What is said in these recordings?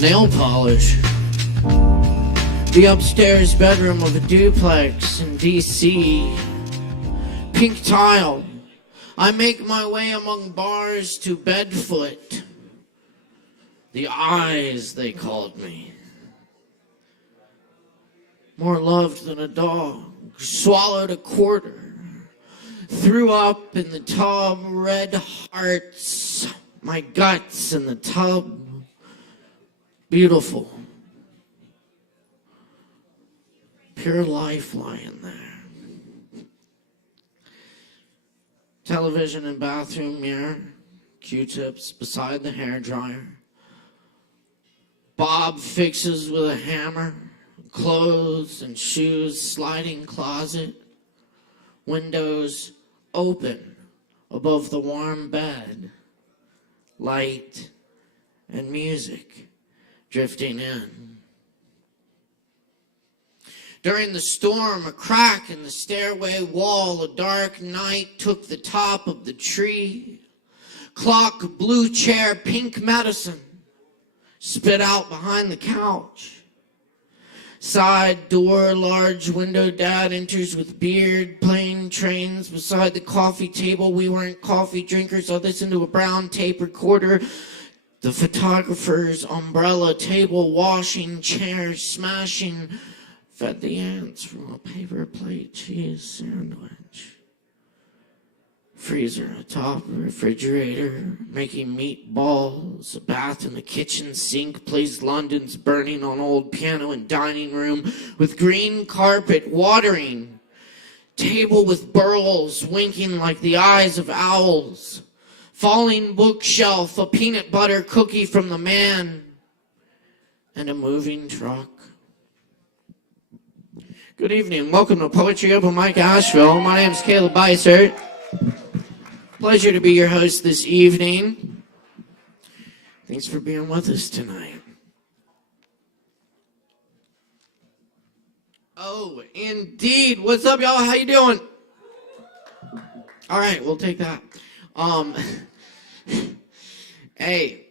Nail polish. The upstairs bedroom of a duplex in D.C. Pink tile. I make my way among bars to Bedfoot. The eyes, they called me. More loved than a dog. Swallowed a quarter. Threw up in the tub. Red hearts. My guts in the tub. Beautiful. Pure life lying there. Television and bathroom mirror. Q-tips beside the hairdryer. Bob fixes with a hammer. Clothes and shoes. Sliding closet. Windows open above the warm bed. Light and music drifting in. During the storm, a crack in the stairway wall, a dark night took the top of the tree. Clock, blue chair, pink medicine, spit out behind the couch. Side door, large window, dad enters with beard, plane trains beside the coffee table. We weren't coffee drinkers. I listened to a brown tape recorder. The photographer's umbrella, table, washing, chairs, smashing, fed the ants from a paper plate cheese sandwich. Freezer atop a refrigerator, making meatballs. A bath in the kitchen sink plays London's Burning on old piano in dining room with green carpet watering. Table with burls winking like the eyes of owls. Falling bookshelf, a peanut butter cookie from the man, and a moving truck. Good evening. Welcome to Poetry Open Mic Asheville. My name is Caleb Beissert. Pleasure to be your host this evening. Thanks for being with us tonight. Oh, indeed. What's up, y'all? How you doing? All right, we'll take that. Hey,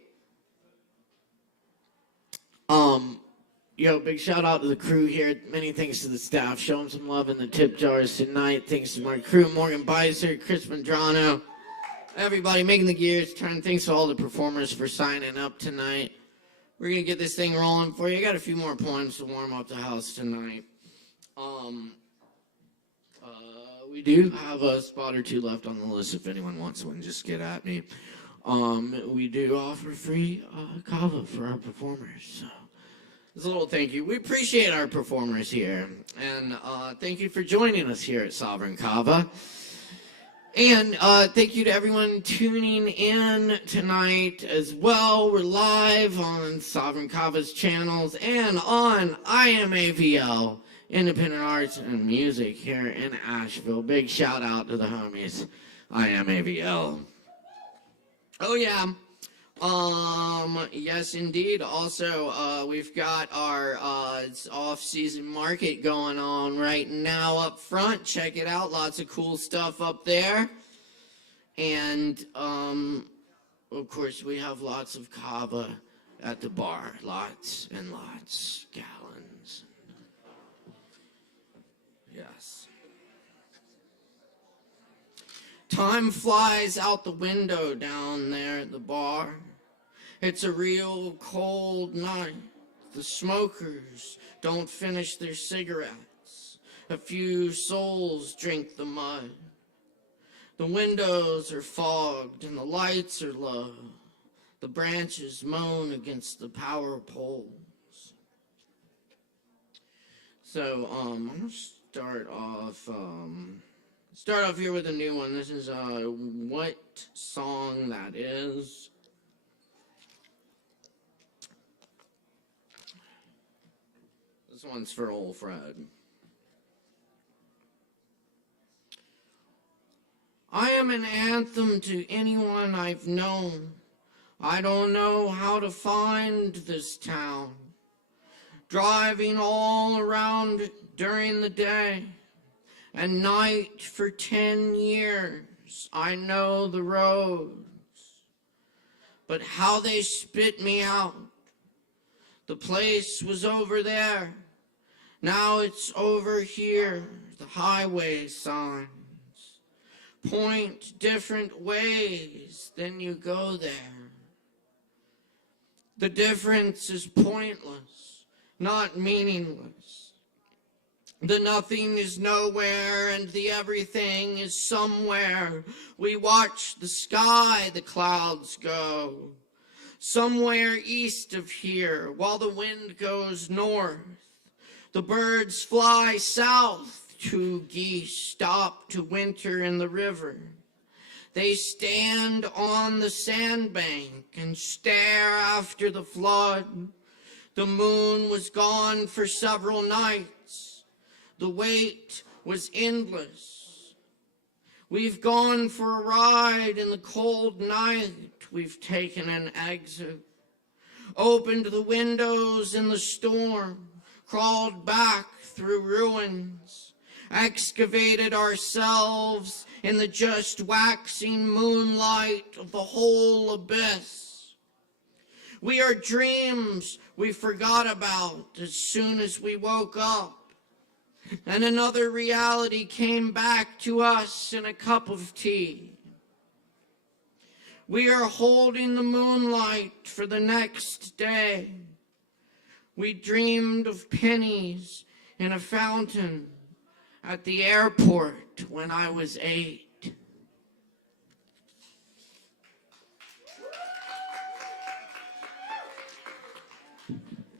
yo, big shout out to the crew here. Many thanks to the staff. Show them some love in the tip jars tonight. Thanks to my crew, Morgan Beissert, Chris Medrano, everybody making the gears turn. Thanks to all the performers for signing up tonight. We're going to get this thing rolling for you. I got a few more poems to warm up the house tonight. We do have a spot or two left on the list. If anyone wants one, just get at me. We do offer free Kava for our performers. So it's a little thank you. We appreciate our performers here. And thank you for joining us here at Sovereign Kava. And thank you to everyone tuning in tonight as well. We're live on Sovereign Kava's channels and on ASHEViLLE, Independent Arts and Music here in Asheville. Big shout out to the homies, ASHEViLLE. Oh yeah, yes indeed. Also, we've got our off-season market going on right now up front. Check it out, lots of cool stuff up there. And, of course, we have lots of Kava at the bar, lots and lots, gallons. Yes. Time flies out the window down there at the bar. It's a real cold night. The smokers don't finish their cigarettes. A few souls drink the mud. The windows are fogged and the lights are low. The branches moan against the power poles. So, I'm going to start off here with a new one. This is, What Song That Is. This one's for old Fred. I am an anthem to anyone I've known. I don't know how to find this town. Driving all around during the day and night for 10 years, I know the roads. But how they spit me out. The place was over there. Now it's over here. The highway signs point different ways, then you go there. The difference is pointless, not meaningless. The nothing is nowhere and the everything is somewhere. We watch the sky, the clouds go. Somewhere east of here, while the wind goes north. The birds fly south, 2 geese stop to winter in the river. They stand on the sandbank and stare after the flood. The moon was gone for several nights. The wait was endless. We've gone for a ride in the cold night. We've taken an exit. Opened the windows in the storm. Crawled back through ruins. Excavated ourselves in the just waxing moonlight of the whole abyss. We are dreams we forgot about as soon as we woke up. And another reality came back to us in a cup of tea. We are holding the moonlight for the next day. We dreamed of pennies in a fountain at the airport when I was 8.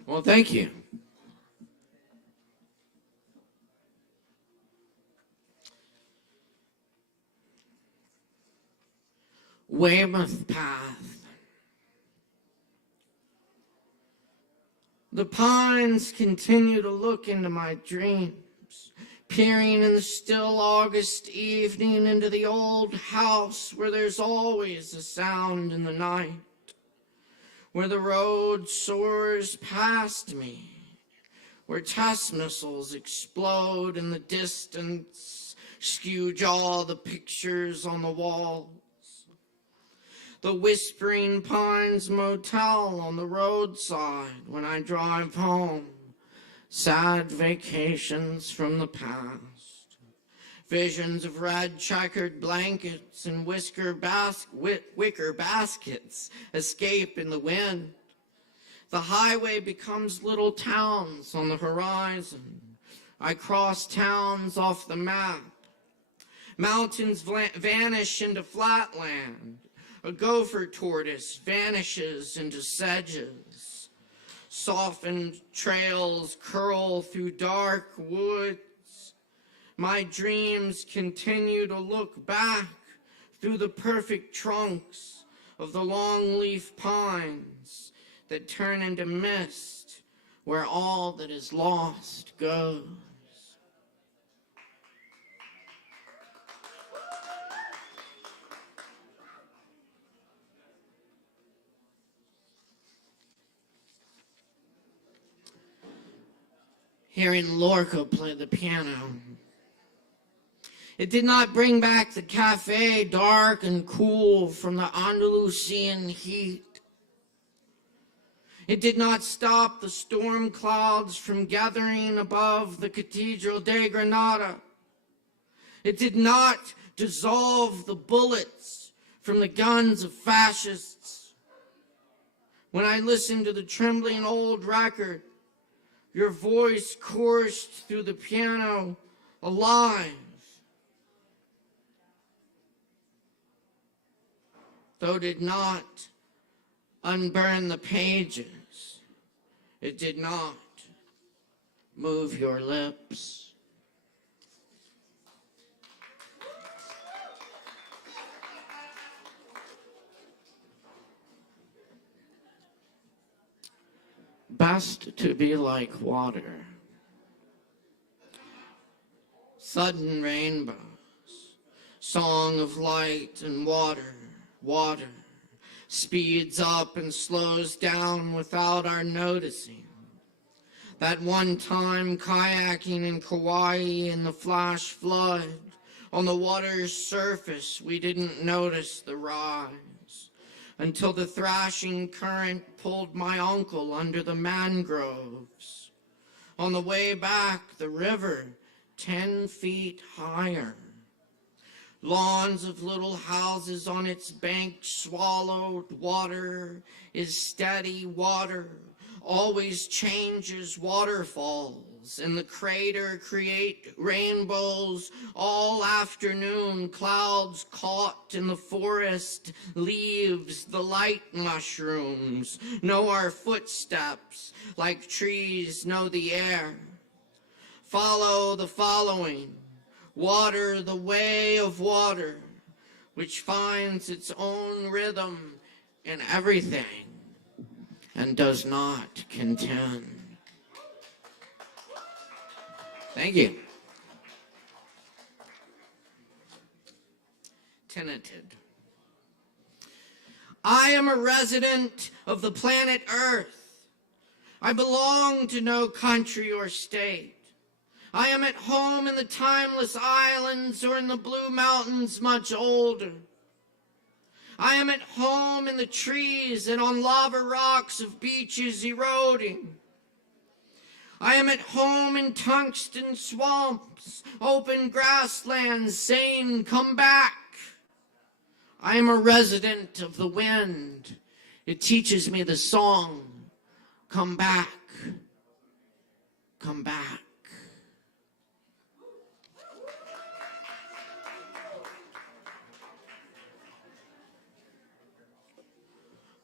Well, thank you. Weymouth Path. The pines continue to look into my dreams, peering in the still August evening into the old house where there's always a sound in the night, where the road soars past me, where test missiles explode in the distance, skew jaw the pictures on the walls. The Whispering Pines Motel on the roadside when I drive home. Sad vacations from the past. Visions of red checkered blankets and wicker baskets escape in the wind. The highway becomes little towns on the horizon. I cross towns off the map. Mountains vanish into flatland. A gopher tortoise vanishes into sedges. Softened trails curl through dark woods. My dreams continue to look back through the perfect trunks of the longleaf pines that turn into mist where all that is lost goes. Hearing Lorca play the piano. It did not bring back the cafe dark and cool from the Andalusian heat. It did not stop the storm clouds from gathering above the Cathedral de Granada. It did not dissolve the bullets from the guns of fascists. When I listened to the trembling old record, your voice coursed through the piano alive. Though it did not unburn the pages, it did not move your lips. Best to be like water. Sudden rainbows, song of light and water, water, speeds up and slows down without our noticing. That one time kayaking in Kauai in the flash flood, on the water's surface we didn't notice the rise, until the thrashing current pulled my uncle under the mangroves. On the way back, the river 10 feet higher. Lawns of little houses on its bank swallowed. Water is steady water, always changes waterfalls, and the crater create rainbows all afternoon. Clouds caught in the forest, leaves, the light mushrooms know our footsteps like trees know the air. Follow the following. Water, the way of water, which finds its own rhythm in everything and does not contend. Thank you. Tenanted. I am a resident of the planet Earth. I belong to no country or state. I am at home in the timeless islands or in the blue mountains much older. I am at home in the trees and on lava rocks of beaches eroding. I am at home in tungsten swamps, open grasslands saying, come back. I am a resident of the wind. It teaches me the song, come back, come back.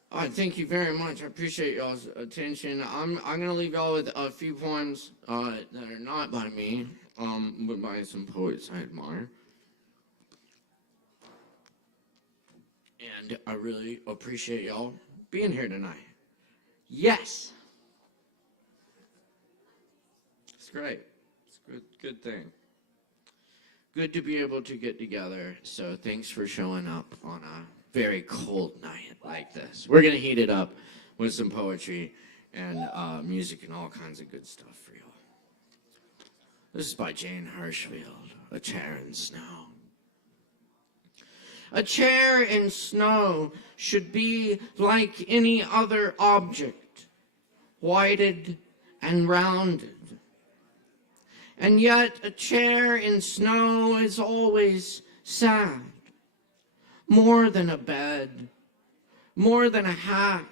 All right, thank you very much. I appreciate y'all's attention. I'm gonna leave y'all with a few poems that are not by me, but by some poets I admire. And I really appreciate y'all being here tonight. Yes. It's great. It's a good thing. Good to be able to get together. So thanks for showing up on a very cold night like this. We're going to heat it up with some poetry and music and all kinds of good stuff for you. This is by Jane Hirschfield, A Chair in Snow. A chair in snow should be like any other object, whited and rounded. And yet a chair in snow is always sad. More than a bed, more than a hat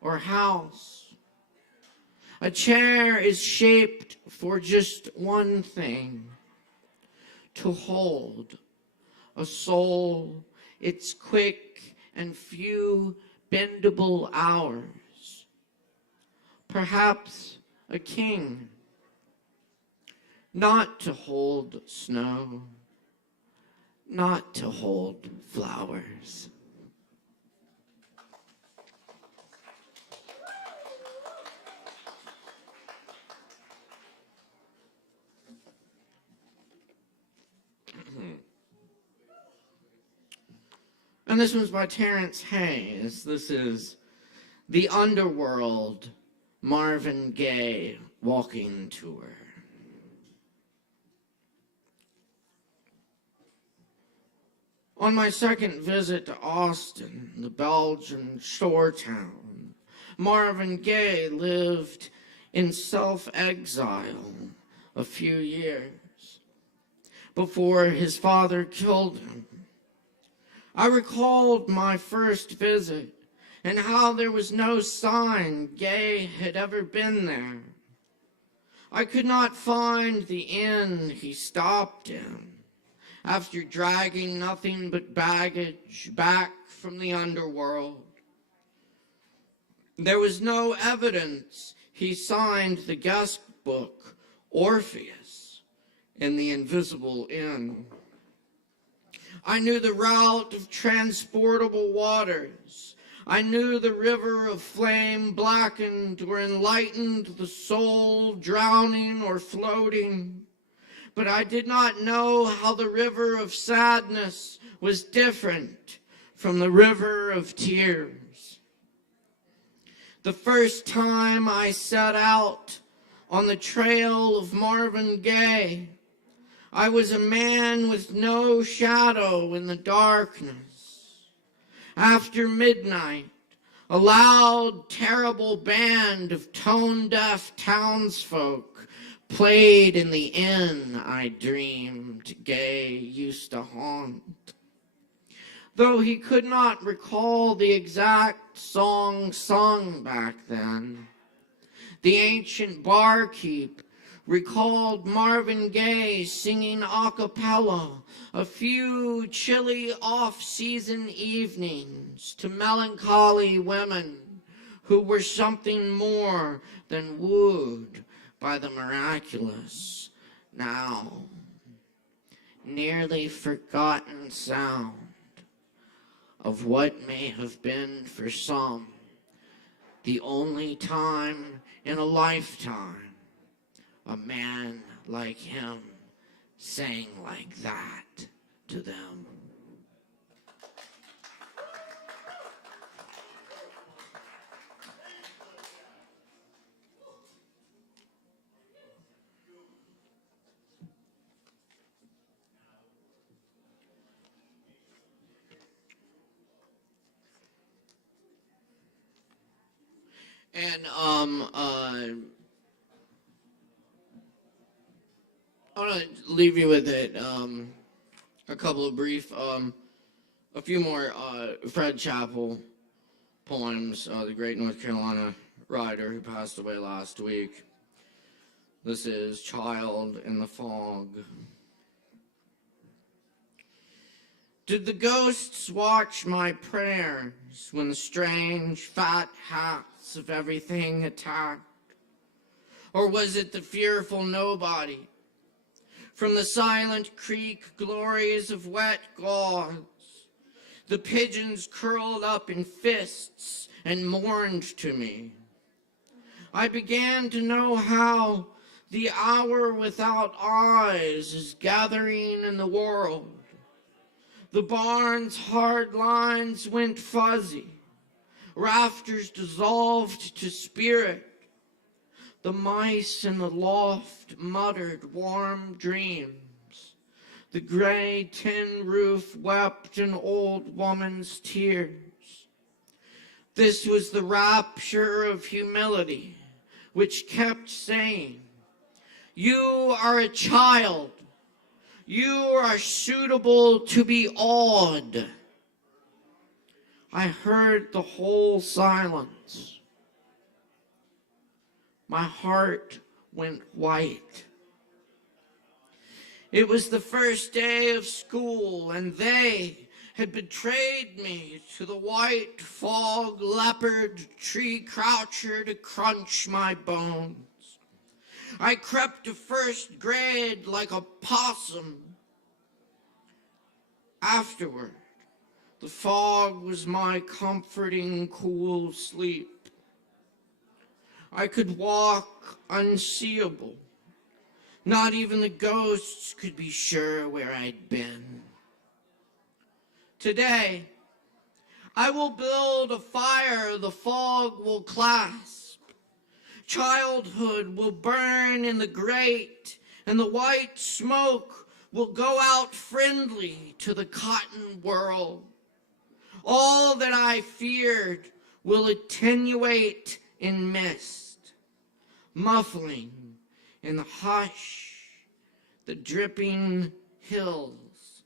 or house. A chair is shaped for just one thing, to hold a soul, its quick and few bendable hours. Perhaps a king, not to hold snow, not to hold flowers. And this one's by Terrence Hayes. This is The Underworld, Marvin Gaye Walking Tour. On my second visit to Austin, the Belgian shore town, Marvin Gaye lived in self-exile a few years before his father killed him. I recalled my first visit, and how there was no sign Gay had ever been there. I could not find the inn he stopped in, after dragging nothing but baggage back from the underworld. There was no evidence he signed the guest book, Orpheus, in the Invisible Inn. I knew the route of transportable waters. I knew the river of flame blackened or enlightened the soul, drowning or floating. But I did not know how the river of sadness was different from the river of tears. The first time I set out on the trail of Marvin Gaye, I was a man with no shadow in the darkness. After midnight, a loud, terrible band of tone-deaf townsfolk played in the inn I dreamed Gay used to haunt. Though he could not recall the exact song sung back then, the ancient barkeep recalled Marvin Gaye singing a cappella a few chilly off-season evenings to melancholy women who were something more than wooed by the miraculous, now nearly forgotten sound of what may have been for some the only time in a lifetime a man like him sang like that to them. And I want to leave you with it. A couple of brief, a few more Fred Chappell poems, the great North Carolina writer who passed away last week. This is Child in the Fog. Did the ghosts watch my prayers when the strange fat hats of everything attacked? Or was it the fearful nobody from the silent creek glories of wet gauze? The pigeons curled up in fists and mourned to me. I began to know how the hour without eyes is gathering in the world. The barn's hard lines went fuzzy. Rafters dissolved to spirit. The mice in the loft muttered warm dreams. The gray tin roof wept an old woman's tears. This was the rapture of humility, which kept saying, "You are a child. You are suitable to be awed." I heard the whole silence. My heart went white. It was the first day of school, and they had betrayed me to the white fog leopard tree croucher to crunch my bones. I crept to first grade like a possum. Afterward, the fog was my comforting, cool sleep. I could walk unseeable. Not even the ghosts could be sure where I'd been. Today, I will build a fire the fog will clasp. Childhood will burn in the grate, and the white smoke will go out friendly to the cotton world. All that I feared will attenuate in mist, muffling in the hush the dripping hills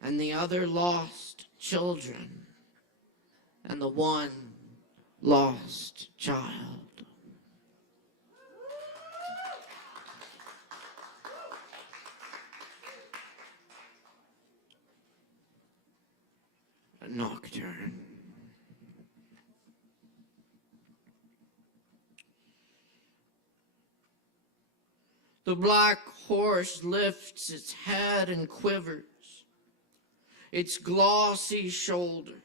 and the other lost children and the one lost child. A nocturne. The black horse lifts its head and quivers, its glossy shoulder.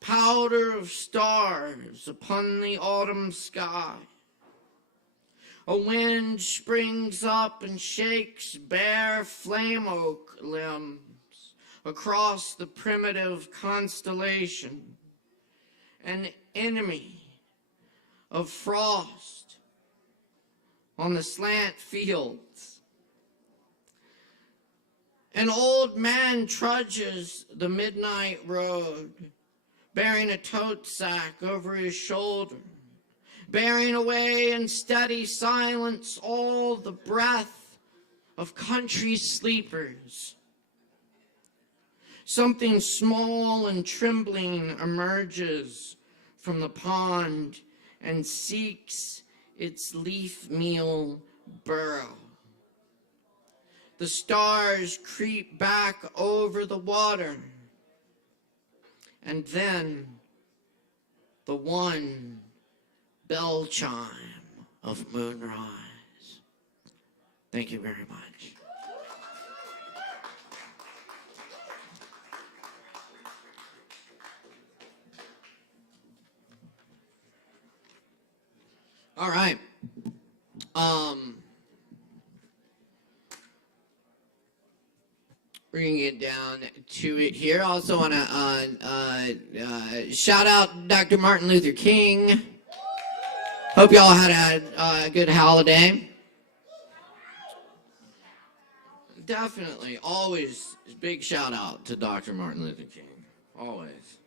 Powder of stars upon the autumn sky. A wind springs up and shakes bare flame oak limbs across the primitive constellation. An enemy of frost on the slant fields. An old man trudges the midnight road, bearing a tote sack over his shoulder, bearing away in steady silence all the breath of country sleepers. Something small and trembling emerges from the pond and seeks its leaf meal burrow. The stars creep back over the water, and then the one bell chime of moonrise. Thank you very much. All right. We're going to get down to it here. I also want to shout out Dr. Martin Luther King. Hope y'all had a good holiday. Definitely. Always big shout out to Dr. Martin Luther King. Always.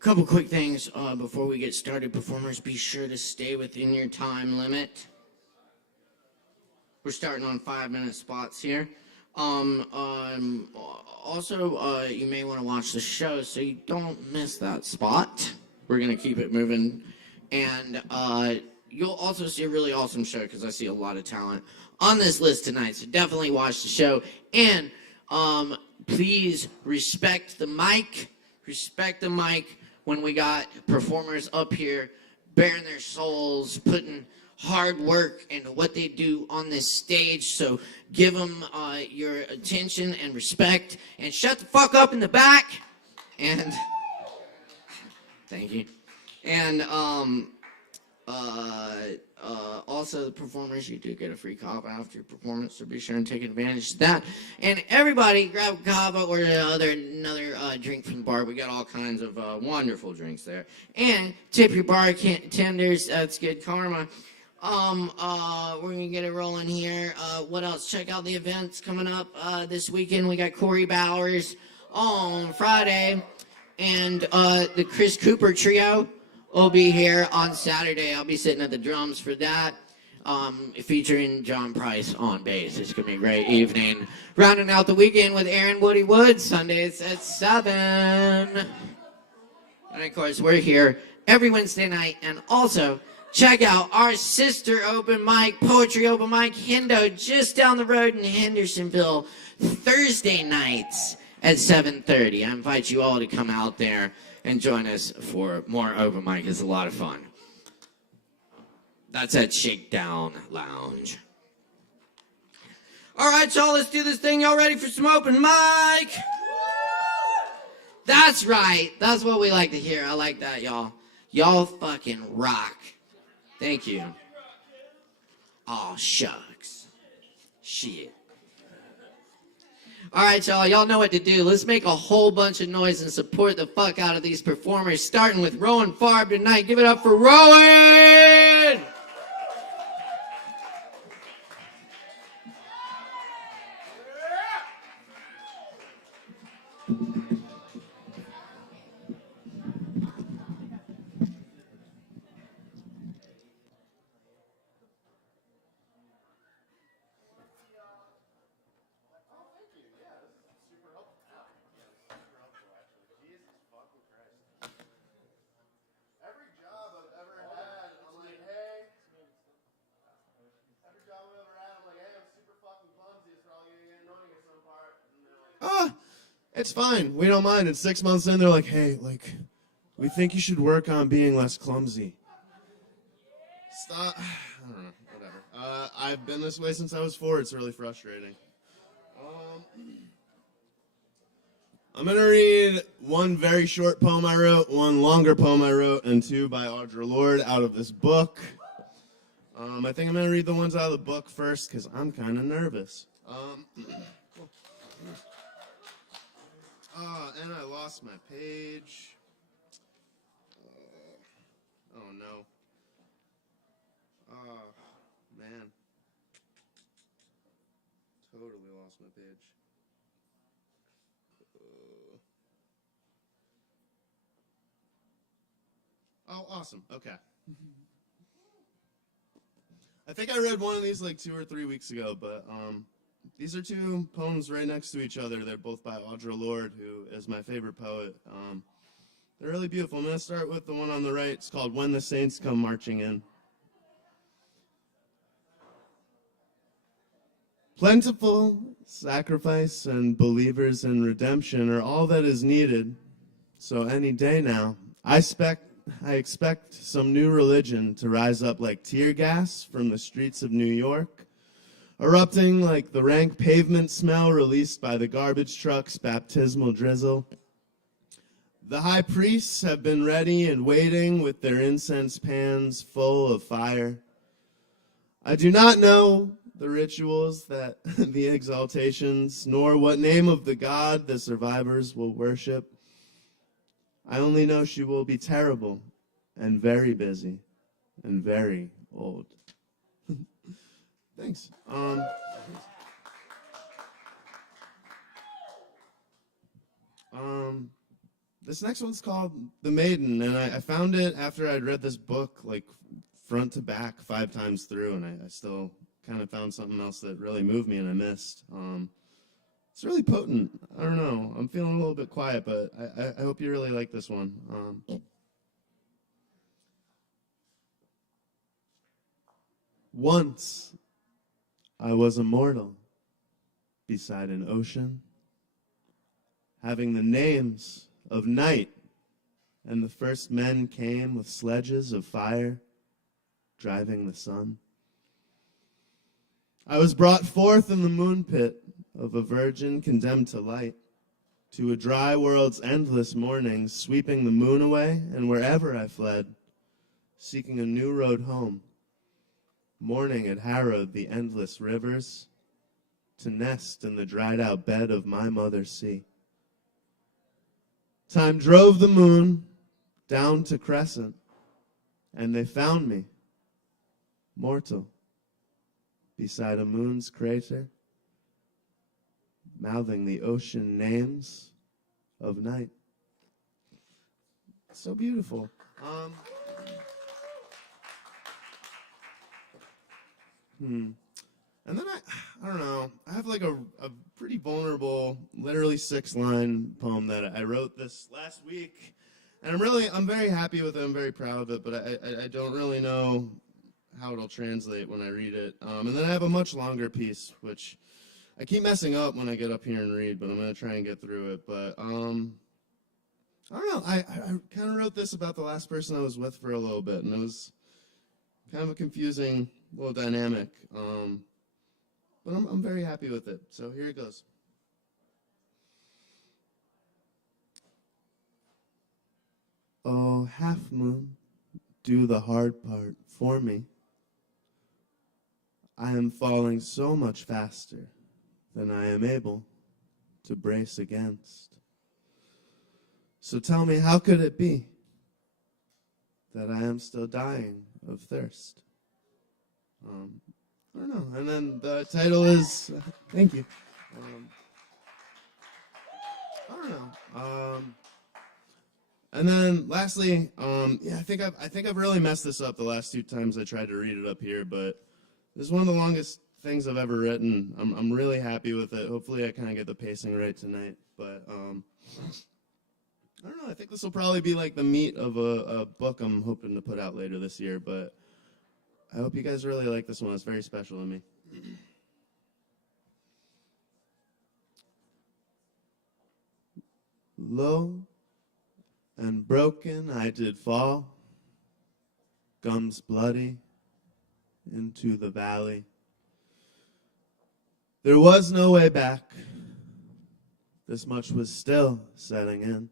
Couple quick things before we get started. Performers, be sure to stay within your time limit. We're starting on 5-minute spots here. Also, you may want to watch the show so you don't miss that spot. We're going to keep it moving. And you'll also see a really awesome show because I see a lot of talent on this list tonight. So definitely watch the show. And please respect the mic. Respect the mic when we got performers up here bearing their souls, putting hard work into what they do on this stage. So give them your attention and respect, and shut the fuck up in the back. And thank you. And also the performers, you do get a free Kava after your performance, so be sure and take advantage of that. And everybody grab Kava or another drink from the bar. We got all kinds of wonderful drinks there. And tip your bartenders. That's good karma. We're gonna get it rolling here. What else? Check out the events coming up this weekend. We got Corey Bowers on Friday, and the Chris Cooper Trio will be here on Saturday. I'll be sitting at the drums for that, featuring John Price on bass. It's going to be a great evening. Rounding out the weekend with Aaron Woody Woods, Sundays at 7. And, of course, we're here every Wednesday night. And also, check out our sister open mic, poetry open mic, Hendo, just down the road in Hendersonville, Thursday nights at 7:30. I invite you all to come out there and join us for more open mic. It's a lot of fun. That's at Shakedown Lounge. All right, y'all, let's do this thing. Y'all ready for some open mic? That's right. That's what we like to hear. I like that, y'all. Y'all fucking rock. Thank you. Aw, shucks. Shit. All right, y'all. Y'all know what to do. Let's make a whole bunch of noise and support the fuck out of these performers, starting with Rowan Farb tonight. Give it up for Rowan! It's fine. We don't mind. And 6 months in, they're like, hey, like, we think you should work on being less clumsy. Stop. I don't know. Whatever. I've been this way since I was 4. It's really frustrating. I'm going to read one very short poem I wrote, one longer poem I wrote, and 2 by Audre Lorde out of this book. I think I'm going to read the ones out of the book first because I'm kind of nervous. And I lost my page. Oh, no. Oh, man. Totally lost my page. Oh, awesome. Okay. I think I read one of these like 2 or 3 weeks ago, but these are 2 poems right next to each other. They're both by Audre Lorde, who is my favorite poet. They're really beautiful. I'm going to start with the one on the right. It's called When the Saints Come Marching In. Plentiful sacrifice and believers in redemption are all that is needed. So any day now, I expect some new religion to rise up like tear gas from the streets of New York, erupting like the rank pavement smell released by the garbage truck's baptismal drizzle. The high priests have been ready and waiting with their incense pans full of fire. I do not know the rituals that the exaltations, nor what name of the God the survivors will worship. I only know she will be terrible and very busy and very old. Thanks. This next one's called The Maiden, and I found it after I'd read this book like front to back 5 times through, and I still kind of found something else that really moved me and I missed. It's really potent. I don't know. I'm feeling a little bit quiet, but I hope you really like this one. Once I was immortal beside an ocean, having the names of night, and the first men came with sledges of fire, driving the sun. I was brought forth in the moon pit of a virgin condemned to light, to a dry world's endless mornings, sweeping the moon away, and wherever I fled, seeking a new road home. Morning had harrowed the endless rivers, to nest in the dried-out bed of my mother's sea. Time drove the moon down to crescent, and they found me, mortal, beside a moon's crater, mouthing the ocean names of night. So beautiful. And then I don't know, I have like a pretty vulnerable, literally 6-line poem that I wrote this last week. And I'm very happy with it, I'm very proud of it, but I don't really know how it'll translate when I read it. And then I have a much longer piece, which I keep messing up when I get up here and read, but I'm going to try and get through it. But I don't know, I kind of wrote this about the last person I was with for a little bit, and it was kind of a confusing little dynamic. But I'm very happy with it. So here it goes. Oh, half moon, do the hard part for me. I am falling so much faster than I am able to brace against. So tell me, how could it be that I am still dying of thirst? I don't know. And then the title is, thank you. I don't know. And then lastly, yeah, I think I've really messed this up the last 2 times I tried to read it up here, but this is one of the longest things I've ever written. I'm really happy with it. Hopefully I kind of get the pacing right tonight, but I don't know. I think this will probably be like the meat of a book I'm hoping to put out later this year, but I hope you guys really like this one. It's very special to me. Low and broken I did fall, gums bloody, into the valley. There was no way back. This much was still setting in.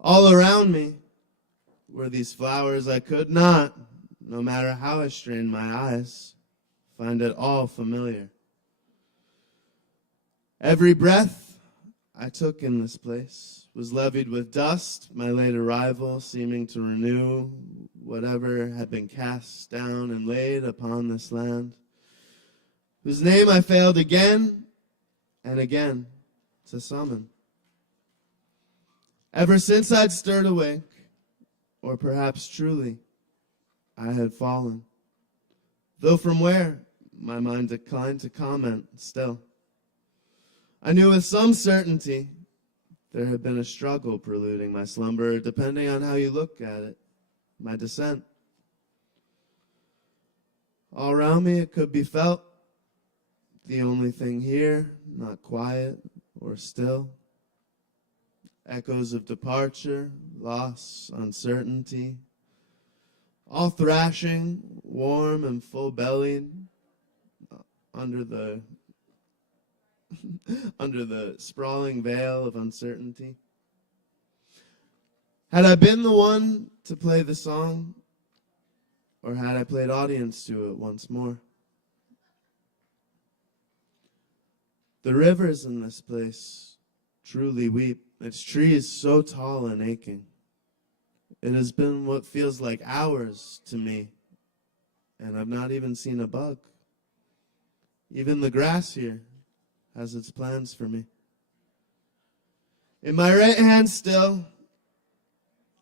All around me were these flowers I could not, no matter how I strained my eyes, find at all familiar. Every breath I took in this place was levied with dust, my late arrival seeming to renew whatever had been cast down and laid upon this land, whose name I failed again and again to summon. Ever since I'd stirred awake, or perhaps truly I had fallen, though from where my mind declined to comment still. I knew with some certainty there had been a struggle preluding my slumber, depending on how you look at it, my descent. All around me it could be felt, the only thing here, not quiet or still. Echoes of departure, loss, uncertainty, all thrashing, warm and full-bellied, under the sprawling veil of uncertainty. Had I been the one to play the song, or had I played audience to it once more? The rivers in this place truly weep, its trees so tall and aching. It has been what feels like hours to me, and I've not even seen a bug. Even the grass here has its plans for me. In my right hand still,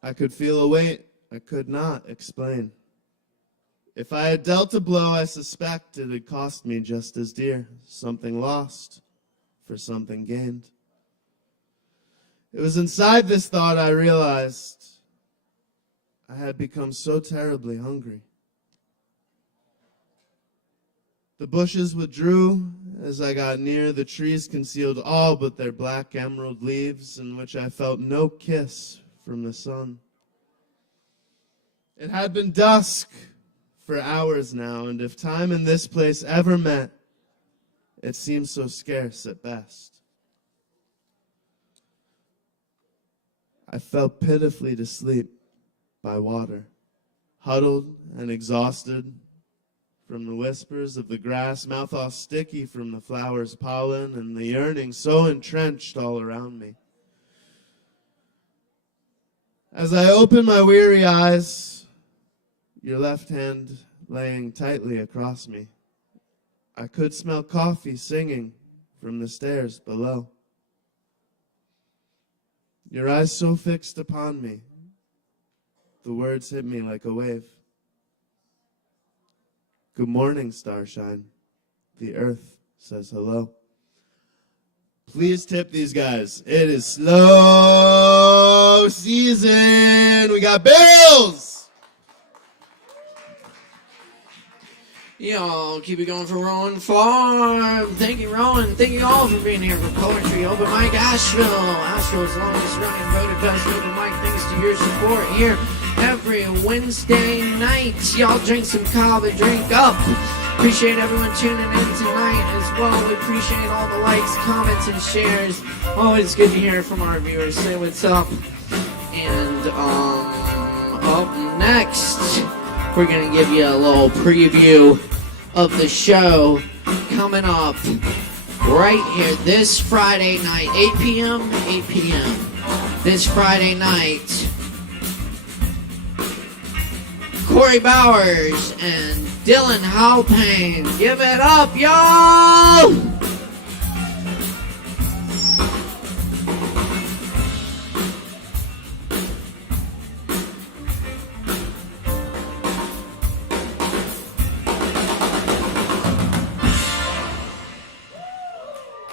I could feel a weight I could not explain. If I had dealt a blow, I suspect it had cost me just as dear, something lost for something gained. It was inside this thought I realized I had become so terribly hungry. The bushes withdrew as I got near. The trees concealed all but their black emerald leaves, in which I felt no kiss from the sun. It had been dusk for hours now, and if time and this place ever met, it seemed so scarce at best. I fell pitifully to sleep by water, huddled and exhausted from the whispers of the grass, mouth all sticky from the flowers' pollen, and the yearning so entrenched all around me. As I opened my weary eyes, your left hand laying tightly across me, I could smell coffee singing from the stairs below. Your eyes so fixed upon me, the words hit me like a wave. Good morning, starshine. The earth says hello. Please tip these guys. It is slow season. We got bills. Y'all keep it going for Rowan Farm. Thank you, Rowan. Thank you all for being here for Poetry Open Mic Asheville. Asheville's longest running voted best open mic, thanks to your support here every Wednesday night. Y'all drink some Kava, drink up. Appreciate everyone tuning in tonight as well. We appreciate all the likes, comments, and shares. Always good to hear from our viewers. Say what's up. And up next, we're going to give you a little preview of the show coming up right here this Friday night, 8 p.m., this Friday night. Corey Bowers and Dylan Halpane. Give it up, y'all!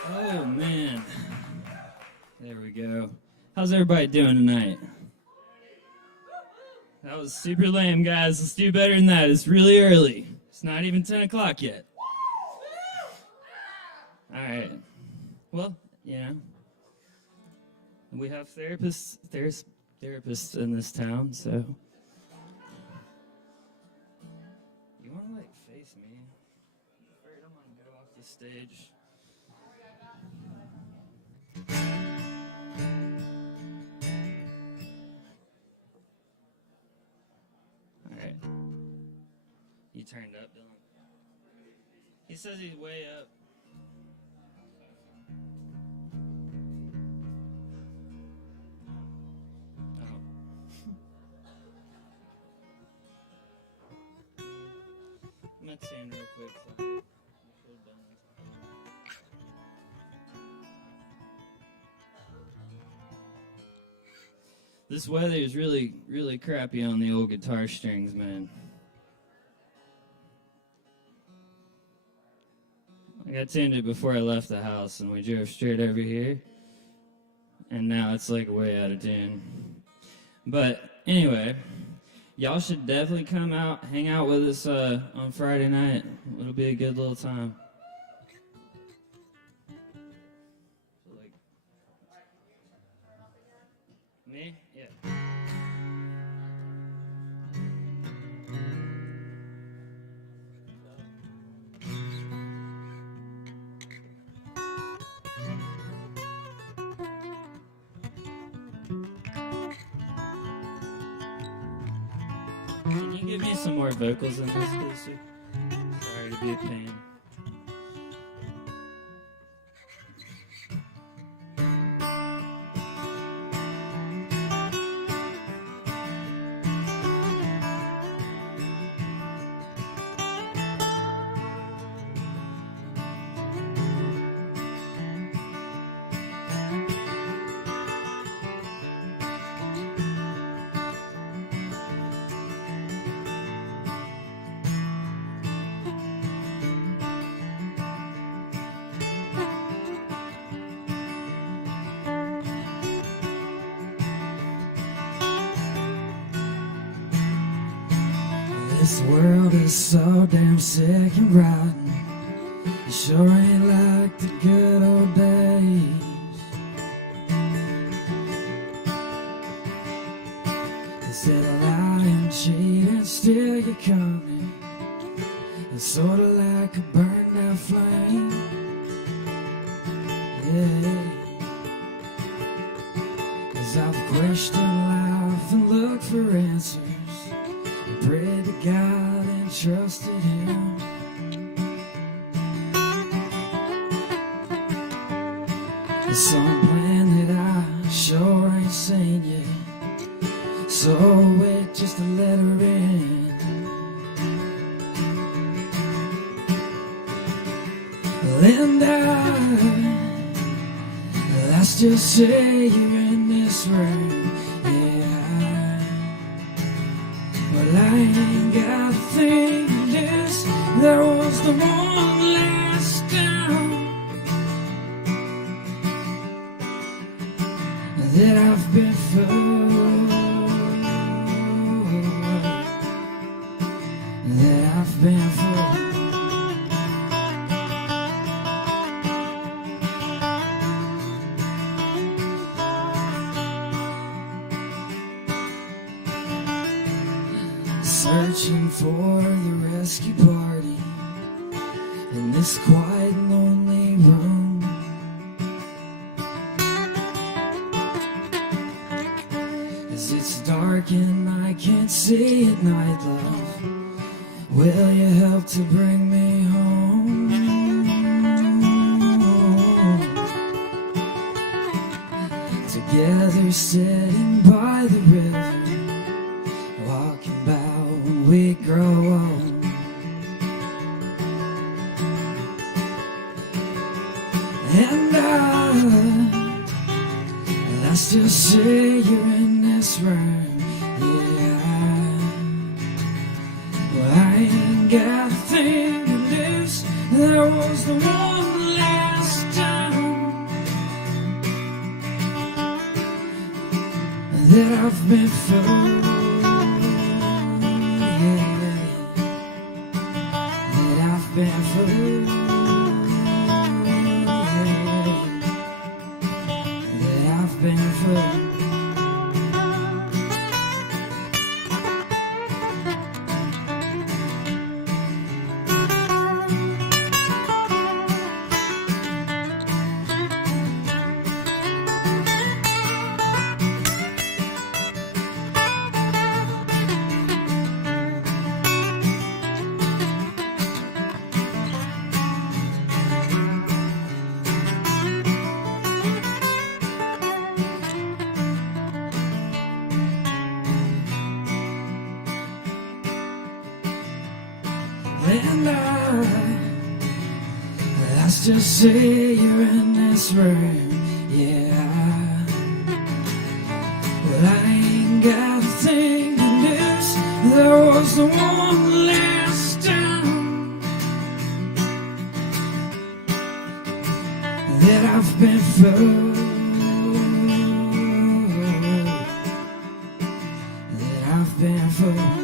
Oh, man. There we go. How's everybody doing tonight? That was super lame, guys. Let's do better than that. It's really early. It's not even 10 o'clock yet. All right. Well, We have therapists. There's therapists in this town, so you want to like face me? I'm afraid I'm gonna go off the stage. All right. You turned up, Dylan. He says he's way up. I'm gonna stand real quick. So I feel done. This weather is really, really crappy on the old guitar strings, man. I got tuned it before I left the house, and we drove straight over here. And now it's like way out of tune. But anyway, y'all should definitely come out, hang out with us on Friday night. It'll be a good little time. Me? Yeah. Can you give me some more vocals in this, please, sir? Sorry to be a pain. This world is so damn sick and rotten. It sure ain't like the good old days. They said a lie and cheat and steal your company. It's sort of like a burned out flame. Yeah. 'Cause I've questioned life and looked for answers. Prayed to God and trusted Him. There's some plan that I sure ain't seen yet, so I'll wait just to let her in. And let's just say you're in this room. Well, I ain't got a thing to lose. There was the one last time that I've been fooled, that I've been fooled. Searching for the rescue party in this quiet and lonely room. 'Cause it's dark and I can't see at night, love. Will you help to bring me home? Together sitting by the river, walking about when we grow old. And let's just say you're in this room. Yeah. Well, I ain't got a thing to lose. There was the one last time that I've been fooled. That I've been fooled. That I've been footing. And let's just say you're in this room, yeah. Well, I ain't got a thing to lose. There was the one last time that I've been fooled, that I've been fooled.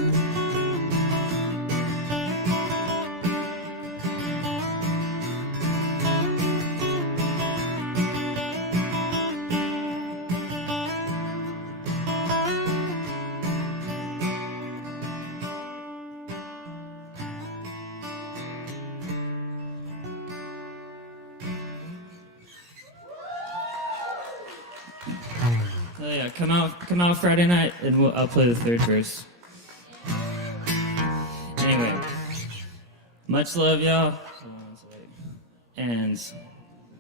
So yeah, come out Friday night, and I'll play the third verse. Anyway, much love, y'all. And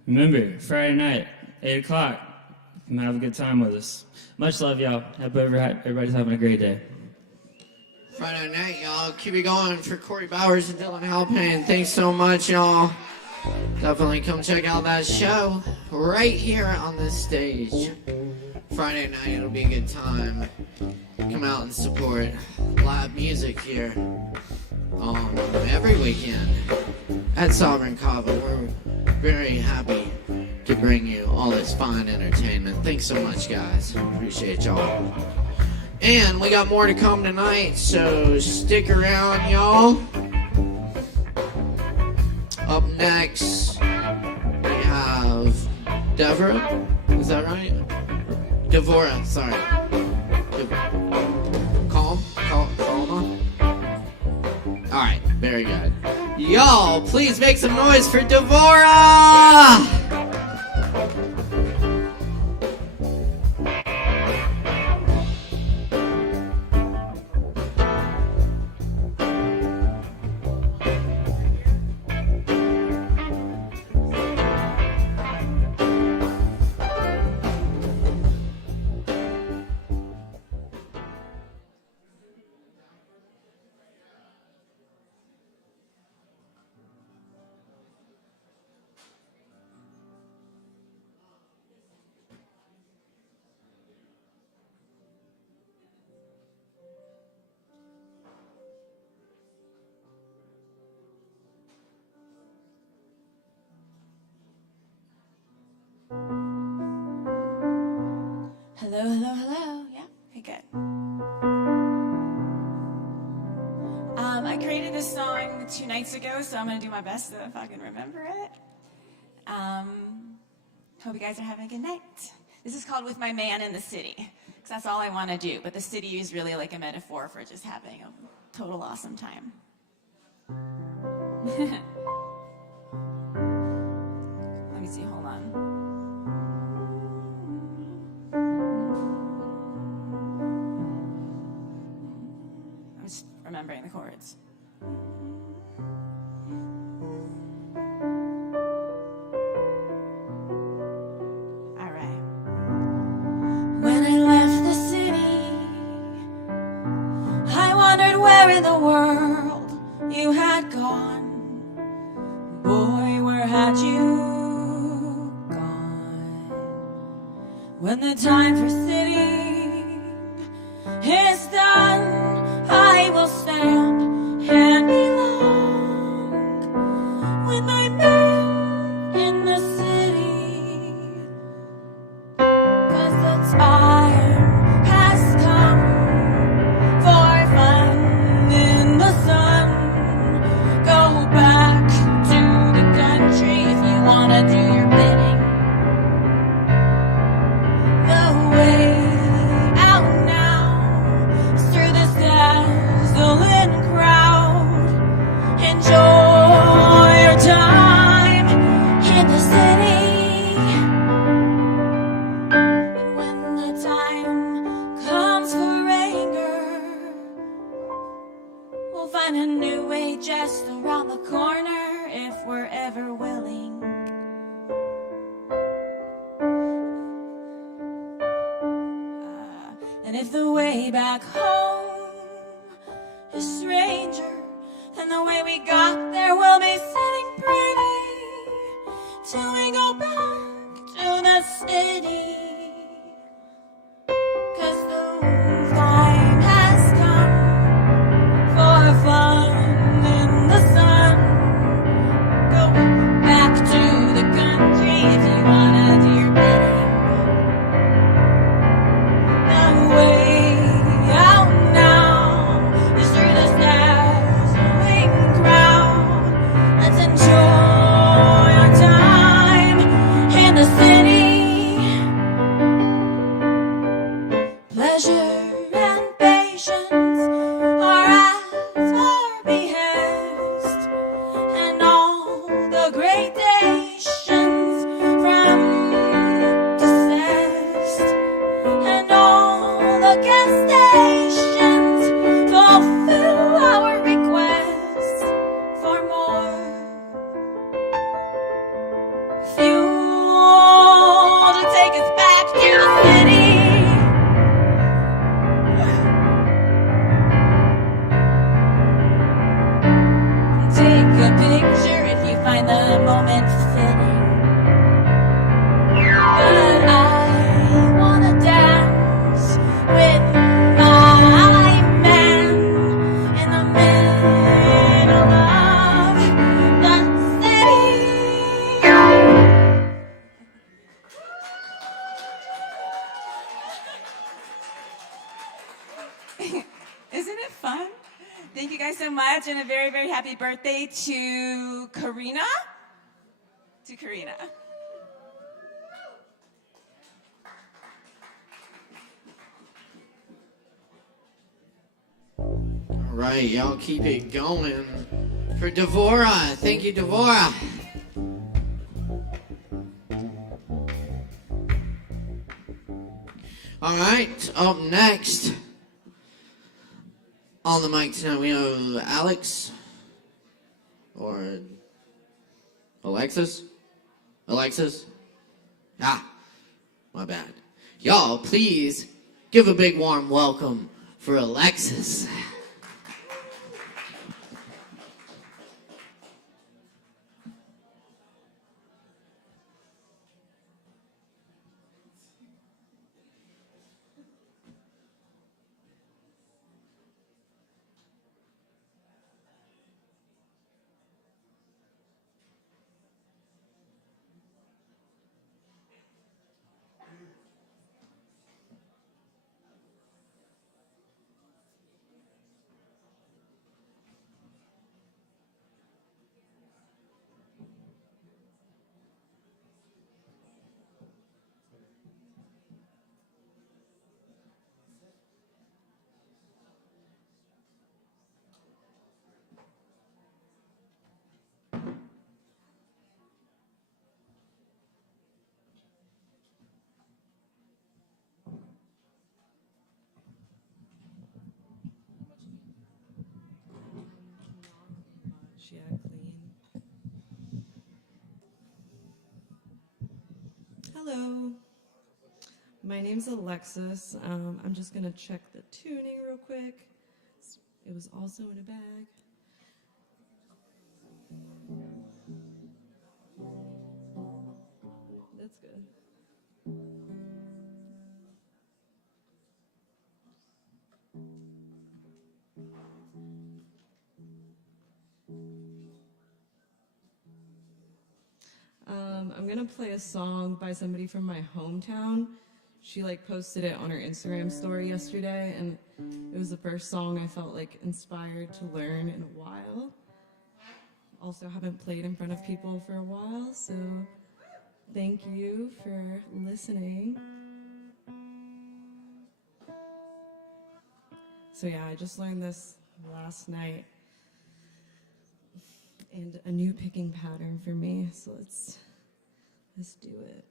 remember, Friday night, 8 o'clock, come have a good time with us. Much love, y'all. Hope everybody's having a great day. Friday night, y'all. Keep it going for Corey Bowers and Dylan Halpin. Thanks so much, y'all. Definitely come check out that show right here on this stage. Friday night, it'll be a good time. Come out and support live music here every weekend at Sovereign Kava. We're very happy to bring you all this fine entertainment. Thanks so much, guys. Appreciate y'all. And we got more to come tonight, so stick around, y'all. Up next, we have Deborah. Is that right? Devora, sorry. Calma? Alright, very good. Y'all, please make some noise for Devora! Hello. Yeah, okay, good. I created this song 2 nights ago, so I'm gonna do my best to fucking remember it. Hope you guys are having a good night. This is called With My Man in the City, because that's all I want to do, but the city is really like a metaphor for just having a total awesome time. Let me see, hold on. I'm just remembering the chords. All right. When I left the city, I wondered where in the world you had gone. Boy, where had you gone? When the time for sitting is done, I will stand and belong with my man in the city. 'Cause the time has come for fun in the sun. Go back to the country if you wanna do your bidding. The And if the way back home is stranger, then the way we got there will be sitting pretty till we go back to the city. 'Cause the time has come for fun in the sun. Go back to the country if you wanna do your bidding. The way out now is through the dazzling crowd. Let's enjoy our time in the city. Pleasure and patience are at our behest, and all the gradations from deceased, and all the gas stations fulfill our requests for more fuel to take us back to the city. Take a picture if you find the moment fitting. But I wanna dance with my man in the middle of the city. Isn't it fun? Thank you guys so much, and a very, very happy birthday to Karina. To Karina. All right, y'all keep it going for Devora. Thank you, Devora. All right, up next on the mic tonight we have Alex or Alexis. Alexis? Ah, my bad. Y'all, please give a big warm welcome for Alexis. Yeah, clean. Hello, my name's Alexis. I'm just gonna check the tuning real quick. It was also in a bag. That's good. I'm gonna play a song by somebody from my hometown. She posted it on her Instagram story yesterday, and it was the first song I felt inspired to learn in a while. Also haven't played in front of people for a while, so thank you for listening. So yeah, I just learned this last night, and a new picking pattern for me, so let's do it.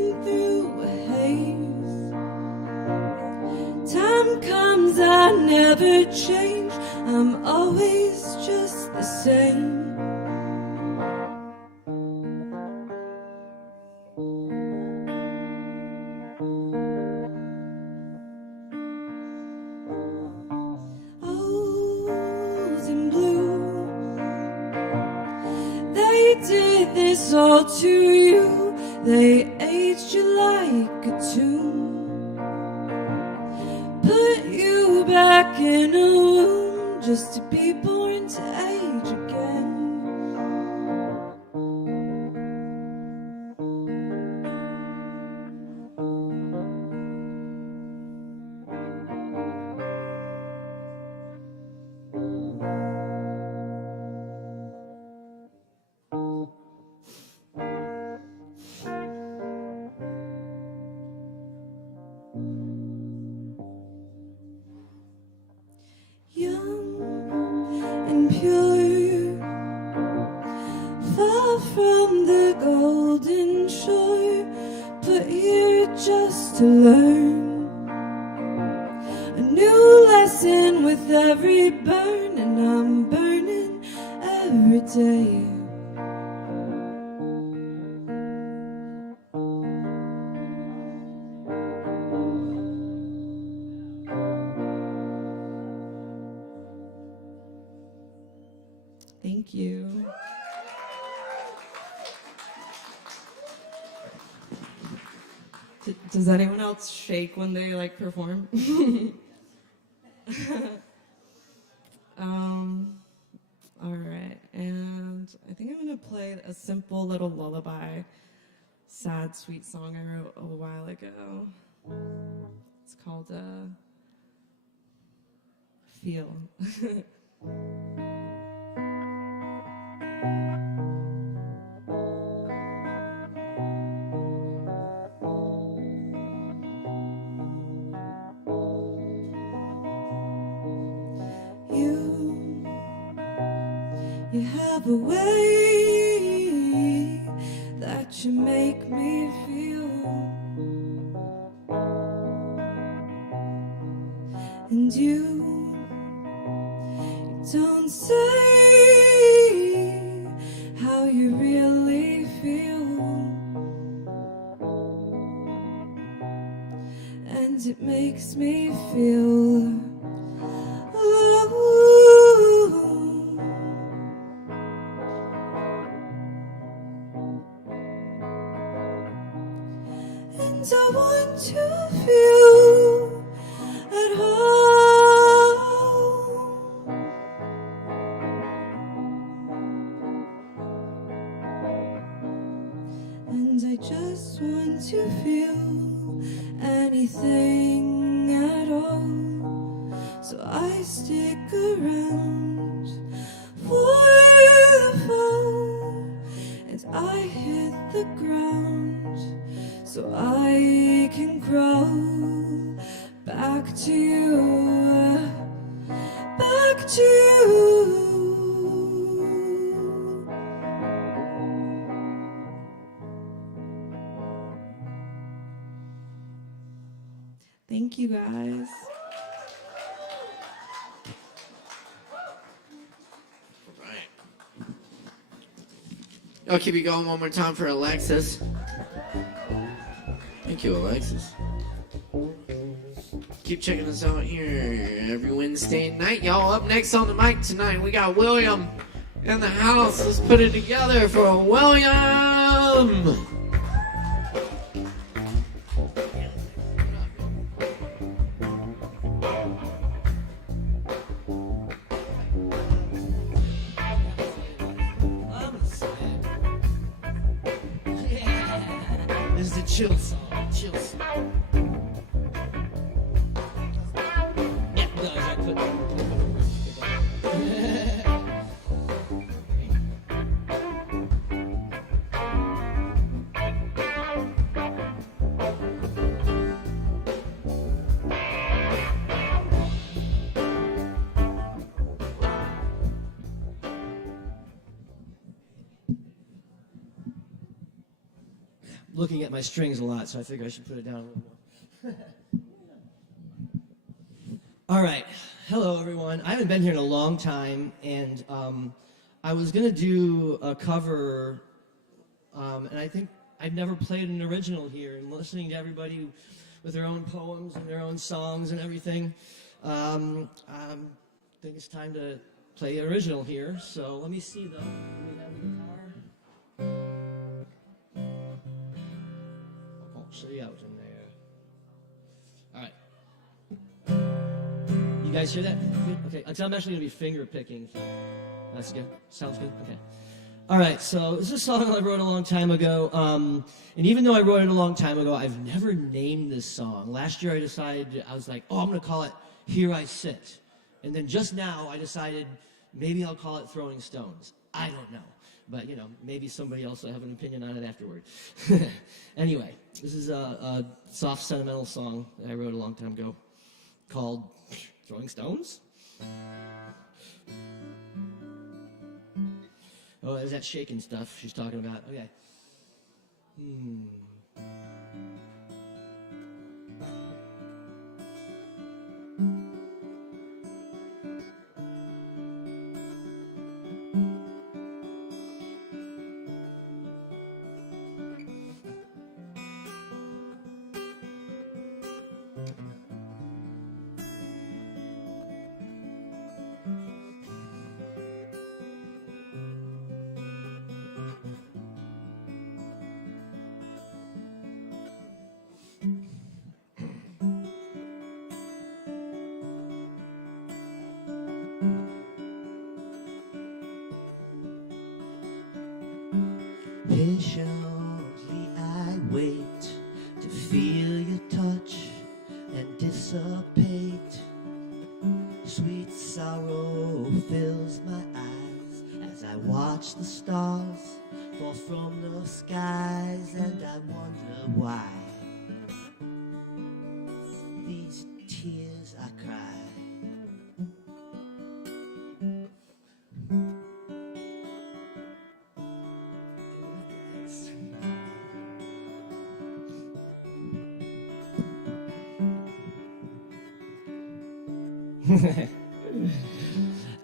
drifting through a haze. Time comes, I never change. I'm always just the same. Old and blue, they did this all to you. They aged you like a tune, put you back in a womb just to be born to age again. Young and pure, far from the golden shore, put here just to learn a new lesson with every burn, and I'm burning every day. Thank you. Does anyone else shake when they like perform? All right, and I think I'm gonna play a simple little lullaby, sad, sweet song I wrote a while ago. It's called Feel. You have a way that you make me feel, and you don't say how you really feel, and it makes me feel alone. And I want to feel at home. And I just want to feel anything at all. So I stick around for the fall, and I hit the ground so I can crawl back to you, back to you. Thank you, guys. I'll keep you going one more time for Alexis. Thank you, Alexis. Keep checking us out here every Wednesday night. Y'all, up next on the mic tonight, we got William in the house. Let's put it together for William. This is the chill song. Chill song. Yeah, no, I put looking at my strings a lot, so I figure I should put it down a little more. All right. Hello, everyone. I haven't been here in a long time, and I was going to do a cover, and I think I'd never played an original here, and listening to everybody with their own poems and their own songs and everything, I think it's time to play the original here. So let me see, though. Do we have the guitar? Oh, see out in there. All right. You guys hear that? Okay, I'm actually going to be finger picking. That's good. Sounds good? Okay. All right, so this is a song I wrote a long time ago. And even though I wrote it a long time ago, I've never named this song. Last year I decided, I was like, oh, I'm going to call it Here I Sit. And then just now I decided maybe I'll call it Throwing Stones. I don't know. But, you know, maybe somebody else will have an opinion on it afterward. Anyway, this is a soft, sentimental song that I wrote a long time ago called Throwing Stones. Oh, there's that shaking stuff she's talking about. Okay. Patiently I wait to feel your touch and dissipate. Sweet sorrow fills my eyes as I watch the stars fall from the skies, and I wonder why these tears I cry.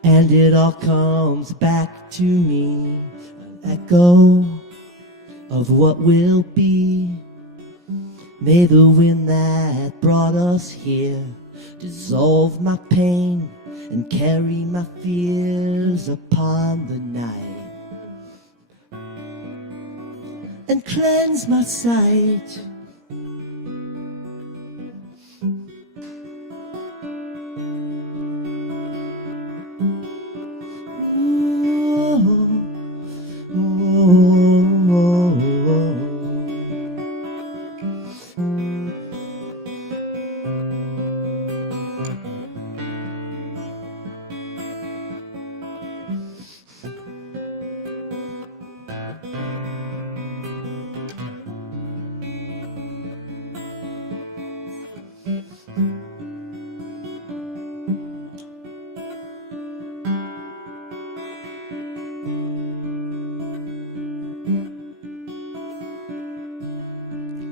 And it all comes back to me, an echo of what will be. May the wind that brought us here dissolve my pain and carry my fears upon the night, and cleanse my sight.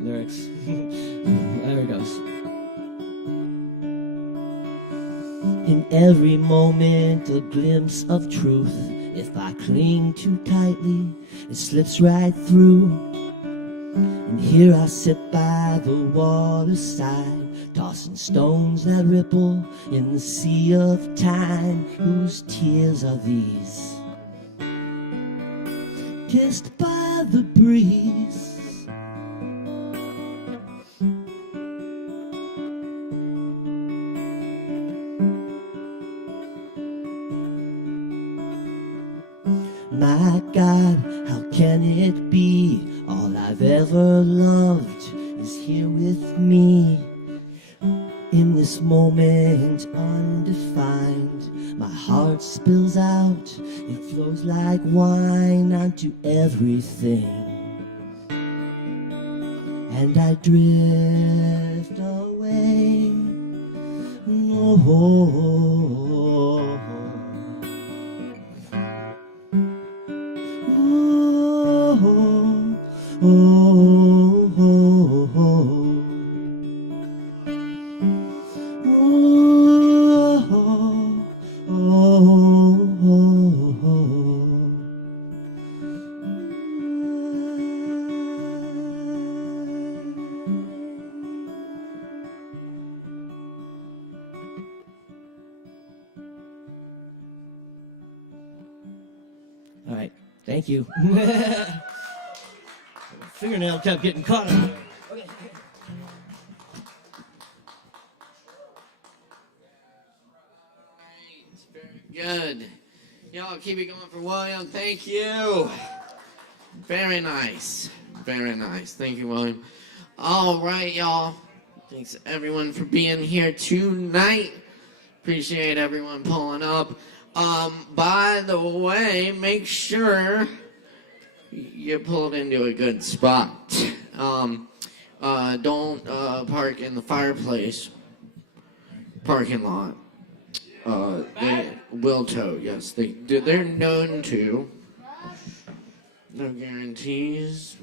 Lyrics. There it goes. In every moment, a glimpse of truth. If I cling too tightly, it slips right through. And here I sit by the waterside, tossing stones that ripple in the sea of time. Whose tears are these? Kissed by the breeze. My God, how can it be? All I've ever loved is here with me. In this moment undefined, my heart spills out. It flows like wine onto everything, and I drift away. No. Oh, All right, thank you. Fingernail kept getting caught on there. Okay. Very good. Y'all keep it going for William. Thank you. Very nice. Very nice. Thank you, William. All right, y'all. Thanks, everyone, for being here tonight. Appreciate everyone pulling up. By the way, make sure you pulled into a good spot. Don't park in the fireplace parking lot. They will tow, yes. They're known to. No guarantees.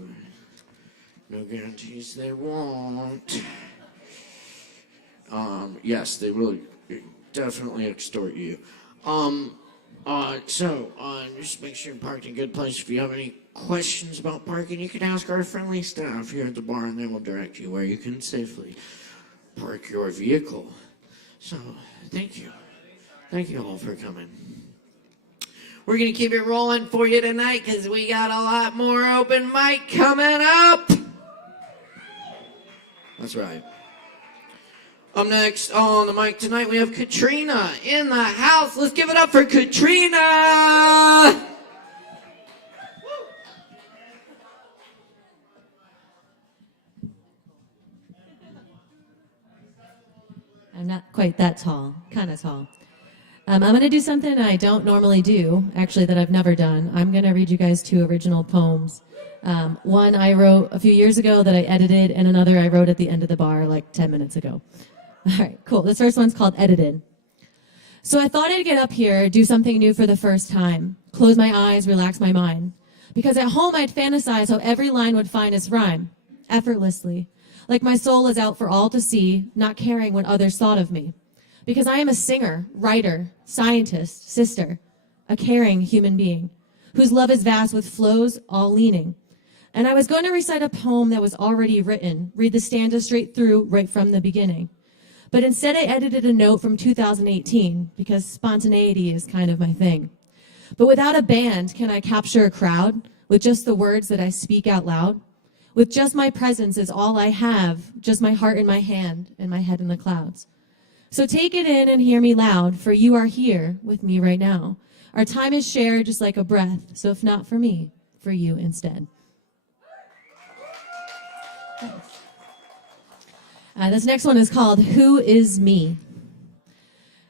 No guarantees they won't. Yes, they will definitely extort you. Just make sure you parked in a good place. If you have any questions about parking, you can ask our friendly staff here at the bar, and they will direct you where you can safely park your vehicle. So, thank you. Thank you all for coming. We're going to keep it rolling for you tonight because we got a lot more open mic coming up. That's right. Up next on the mic tonight, we have Katrina in the house. Let's give it up for Katrina! I'm not quite that tall, kind of tall. I'm going to do something I don't normally do, actually, that I've never done. I'm going to read you guys 2 original poems. One I wrote a few years ago that I edited, and another I wrote at the end of the bar like 10 minutes ago. All right, cool. This first one's called Edited. So I thought I'd get up here, do something new for the first time, close my eyes, relax my mind. Because at home I'd fantasize how every line would find its rhyme, effortlessly. Like my soul is out for all to see, not caring what others thought of me. Because I am a singer, writer, scientist, sister, a caring human being, whose love is vast with flows all leaning. And I was going to recite a poem that was already written, read the stanza straight through right from the beginning. But instead I edited a note from 2018, because spontaneity is kind of my thing. But without a band, can I capture a crowd with just the words that I speak out loud? With just my presence is all I have, just my heart in my hand and my head in the clouds. So take it in and hear me loud, for you are here with me right now. Our time is shared just like a breath, so if not for me, for you instead. This next one is called Who Is Me?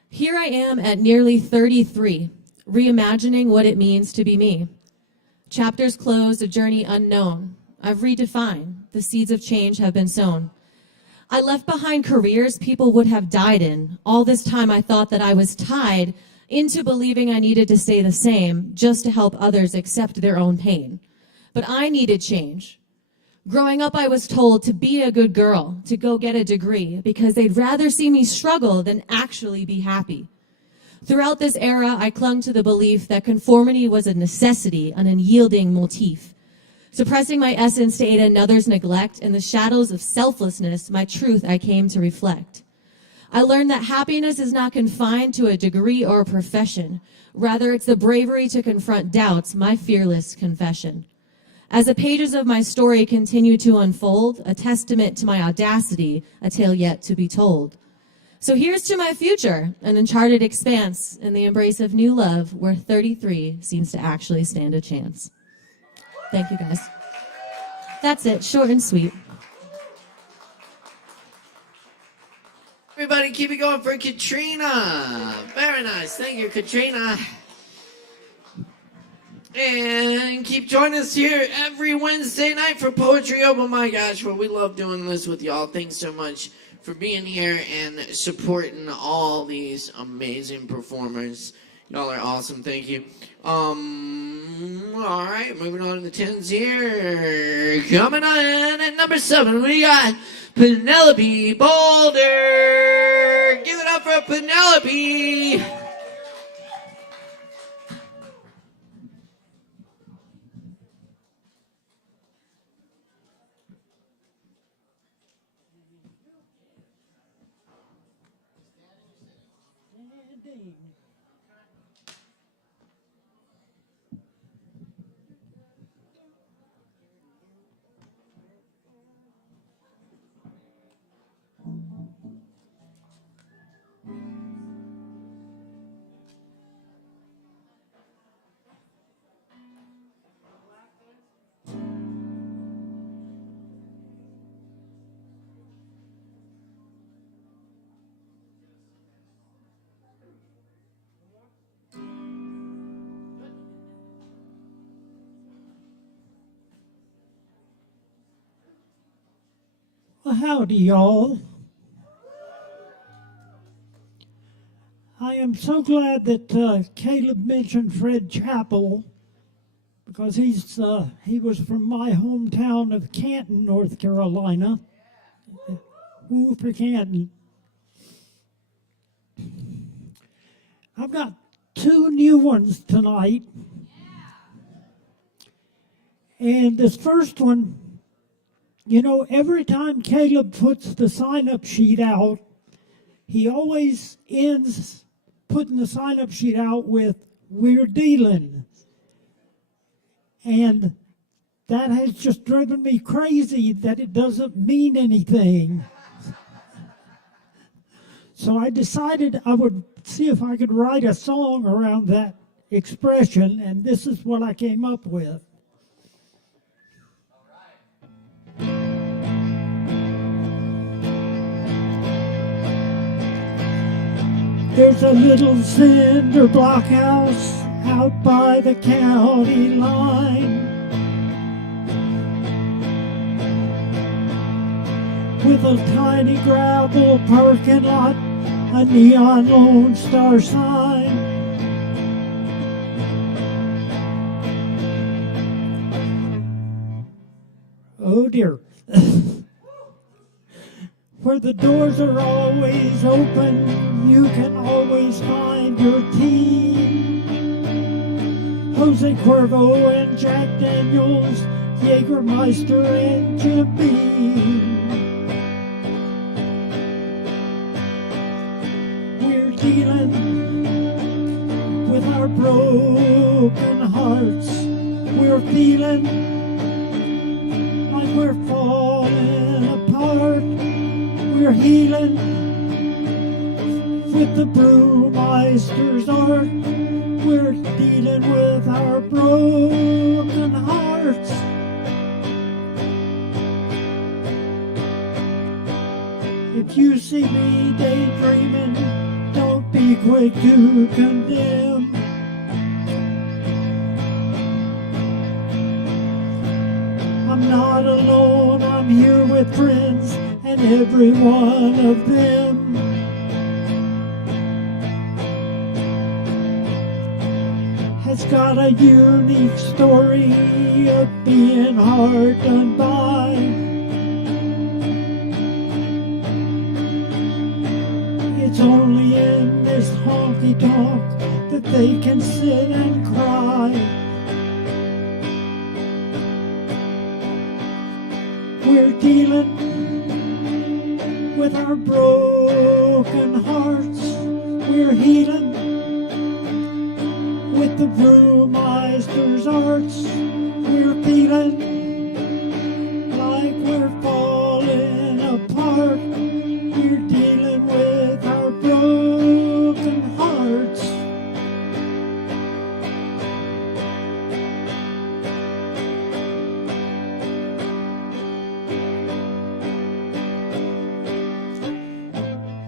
Here I am at nearly 33, reimagining what it means to be me. Chapters closed, a journey unknown. I've redefined, the seeds of change have been sown. I left behind careers people would have died in. All this time I thought that I was tied into believing I needed to stay the same just to help others accept their own pain. But I needed change. Growing up, I was told to be a good girl, to go get a degree, because they'd rather see me struggle than actually be happy. Throughout this era, I clung to the belief that conformity was a necessity, an unyielding motif. Suppressing my essence to aid another's neglect, in the shadows of selflessness, my truth I came to reflect. I learned that happiness is not confined to a degree or a profession. Rather, it's the bravery to confront doubts, my fearless confession. As the pages of my story continue to unfold, a testament to my audacity, a tale yet to be told. So here's to my future, an uncharted expanse in the embrace of new love, where 33 seems to actually stand a chance. Thank you, guys. That's it, short and sweet. Everybody keep it going for Katrina. Very nice. Thank you, Katrina. And keep joining us here every Wednesday night for Poetry Open Mic. Gosh, well, we love doing this with y'all. Thanks so much for being here and supporting all these amazing performers. Y'all are awesome. Thank you. All right, moving on to the 10s here. Coming on at number 7, we got Penelope Boulder. Give it up for Penelope. Well, howdy, y'all. I am so glad that Caleb mentioned Fred Chappell, because he was from my hometown of Canton, North Carolina. Woo for Canton. I've got 2 new ones tonight. And this first one, you know, every time Caleb puts the sign-up sheet out, he always ends putting the sign-up sheet out with, "We're dealing." And that has just driven me crazy that it doesn't mean anything. So I decided I would see if I could write a song around that expression, and this is what I came up with. There's a little cinder block house out by the county line, with a tiny gravel parking lot, a neon Lone Star sign. Oh dear. Where the doors are always open, you can always find your tea. Jose Cuervo and Jack Daniels, Jägermeister and Jim Beam. We're dealing with our broken hearts. We're feeling like we're falling apart. We're healing with the brewmeister's art. We're dealing with our broken hearts. If you see me daydreaming, don't be quick to condemn. I'm not alone, I'm here with friends, and every one of them has got a unique story of being hard done by. It's only in this honky-tonk that they can sit and cry. We're dealing with our broken hearts. We're healing with the brewmeister's arts. We're feeling like we're falling apart. We're dealing with our broken hearts.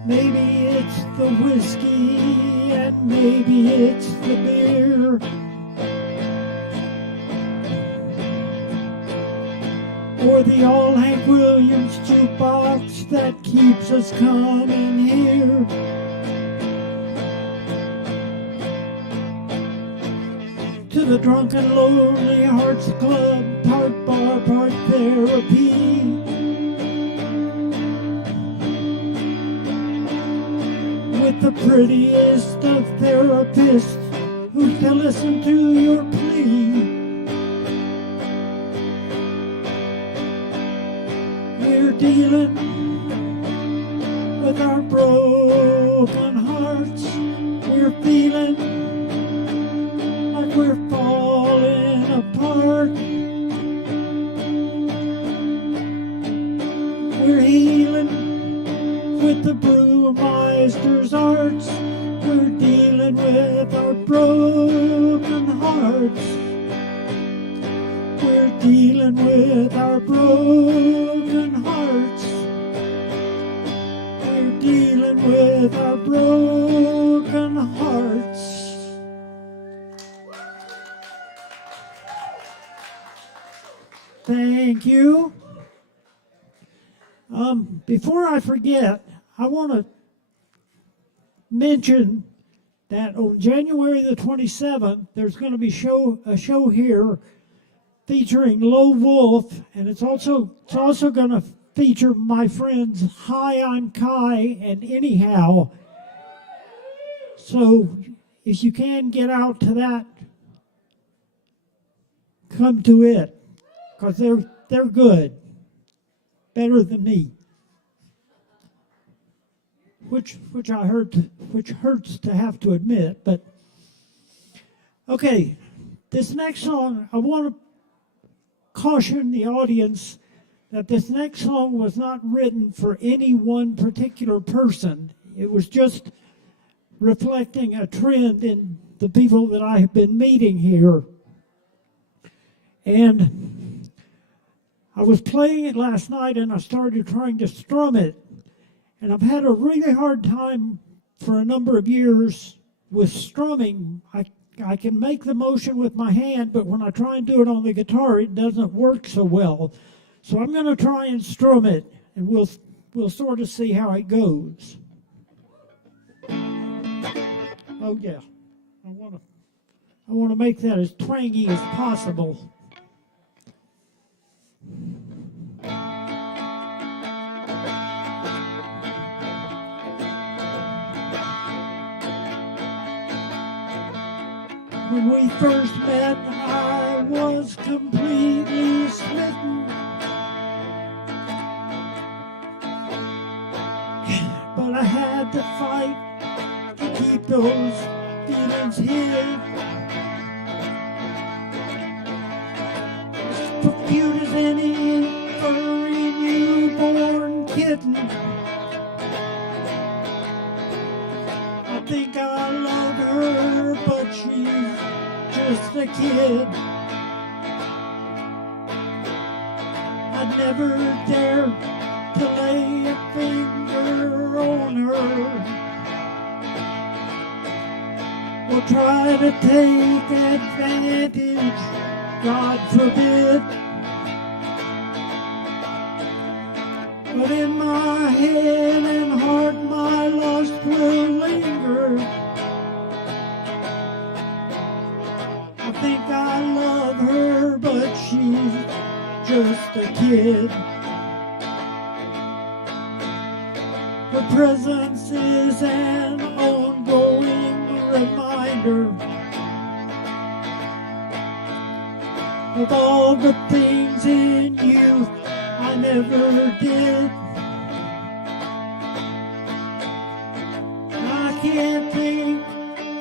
Maybe it's the whiskey and maybe it's the beer. Or the old Hank Williams jukebox that keeps us coming here. To to the Drunken Lonely Hearts Club, part bar, part therapy. With the prettiest of therapists who can listen to your plea. We're dealing with our broken hearts. We're feeling like we're falling apart. We're healing with the brewmeister's arts. We're dealing with our broken hearts. We're dealing with our broken hearts. We're dealing with our broken hearts. Thank you. Before I forget, I want to mention that on January the 27th, there's going to be a show here featuring Low Wolf, and it's also going to feature my friends Hi, I'm Kai and Anyhow. So if you can get out to that, come to it, because they're good, better than me. Which hurts to have to admit, but okay. This next song, I want to caution the audience that this next song was not written for any one particular person. It was just reflecting a trend in the people that I have been meeting here. And I was playing it last night and I started trying to strum it. And I've had a really hard time for a number of years with strumming. I can make the motion with my hand, but when I try and do it on the guitar, it doesn't work so well. So I'm going to try and strum it, and we'll sort of see how it goes. Oh yeah, I want to make that as twangy as possible. When we first met, I was completely smitten. But I had to fight to keep those feelings hid. As cute as any furry newborn kitten. I think I love her, but she's just a kid. I'd never dare to lay a finger on her or try to take advantage, God forbid. But in my head and heart my lust will linger. I think I love her, but she's just a kid. Her presence is an ongoing reminder of all the things in youth I never did. I can't think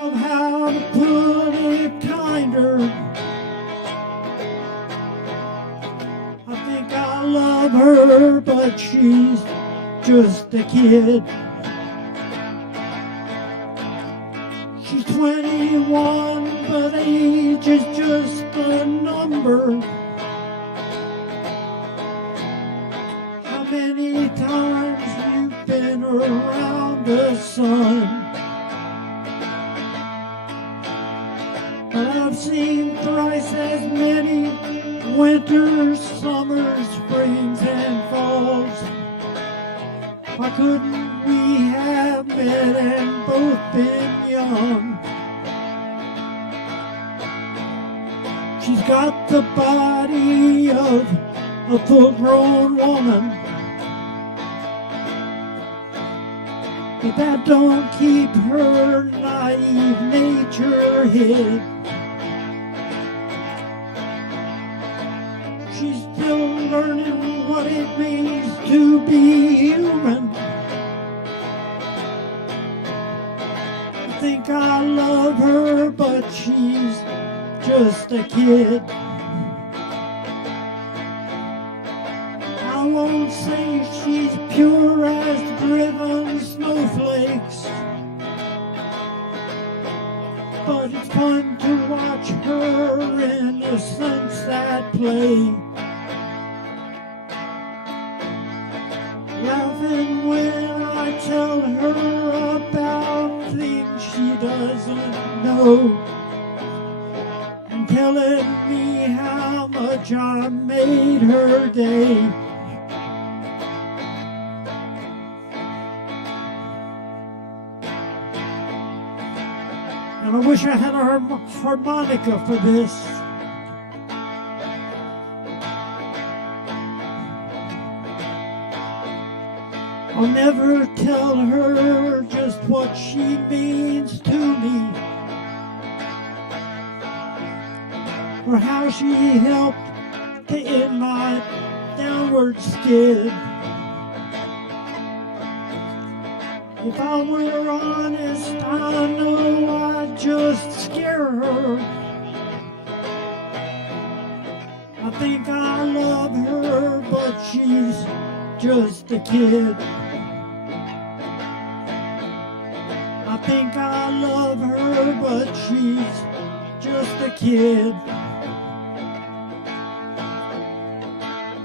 of how to put it kinder. I think I love her, but she's just a kid. She's 21, but age is just a number. How many times you've been around the sun? But I've seen thrice as many winters, summers, springs, and falls. Why couldn't we have met and both been young? got the body of a full-grown woman, but that don't keep her naive nature hid. She's still learning what it means to be human. I think I love her, but she's just a kid. I won't say she's pure as driven snowflakes, but it's fun to watch her innocence at play. Laughing when I tell her about things she doesn't know, and telling me how much I made her day. And I wish I had a harmonica for this. I'll never tell her just what she means to me, or how she helped to end my downward skid. If I were honest, I know I'd just scare her. I think I love her, but she's just a kid. I think I love her, but she's just a kid.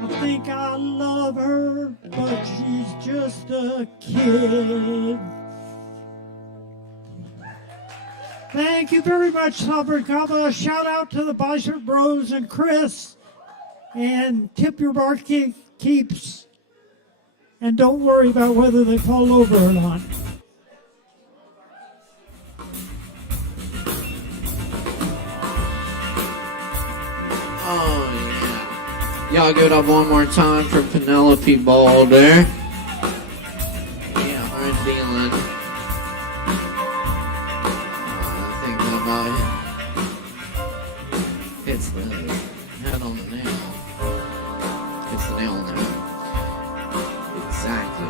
I think I love her, but she's just a kid. Thank you very much, Sovereign Kava. Shout out to the Beissert Bros and Chris. And tip your barkeeps. And don't worry about whether they fall over or not. Oh, yeah. Y'all give it up one more time for Penelope Boulder. Yeah, we're feeling. Thinking about it. It's the head on the nail. It's the nail on the head. Exactly.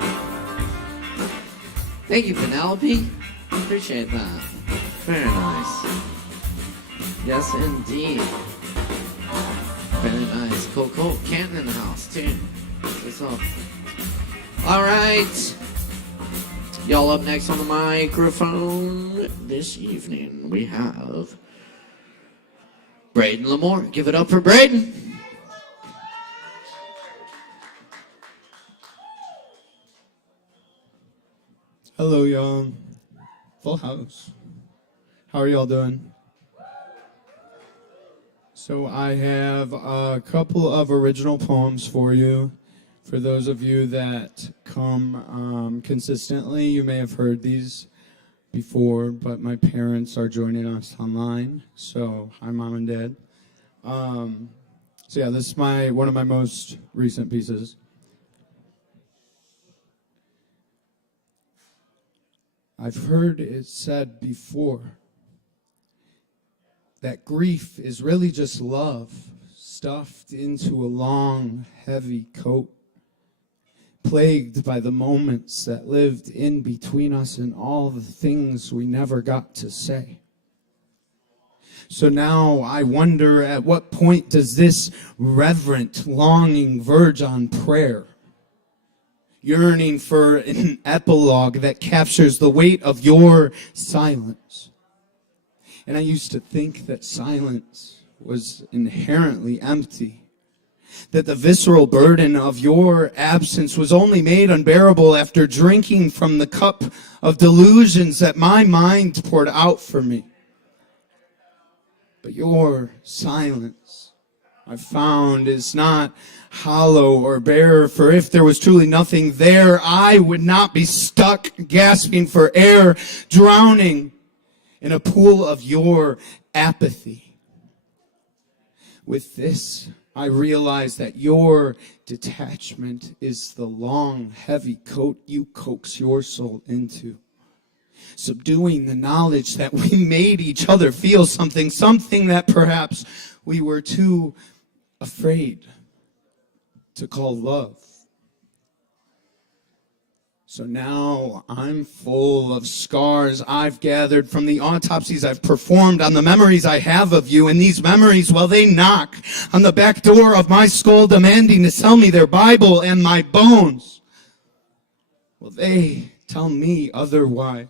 Thank you, Penelope. Appreciate that. Very nice. Yes, indeed. Very nice. Cool, cool. Canton in the house, too. What's up? All right. Y'all up next on the microphone this evening, we have Braden Lamore. Give it up for Braden. Hello, y'all. Full house. How are y'all doing? So I have a couple of original poems for you. For those of you that come consistently, you may have heard these before, but my parents are joining us online. So hi, Mom and Dad. So yeah, this is one of my most recent pieces. I've heard it said before that grief is really just love stuffed into a long, heavy coat, plagued by the moments that lived in between us and all the things we never got to say. So now I wonder, at what point does this reverent longing verge on prayer? Yearning for an epilogue that captures the weight of your silence. And I used to think that silence was inherently empty. That the visceral burden of your absence was only made unbearable after drinking from the cup of delusions that my mind poured out for me. But your silence, I found, is not hollow or bare, for if there was truly nothing there, I would not be stuck gasping for air, drowning in a pool of your apathy. With this, I realize that your detachment is the long, heavy coat you coax your soul into, subduing the knowledge that we made each other feel something that perhaps we were too afraid to call love. So now I'm full of scars I've gathered from the autopsies I've performed on the memories I have of you. And these memories, well, they knock on the back door of my skull, demanding to sell me their Bible and my bones. Well, they tell me otherwise.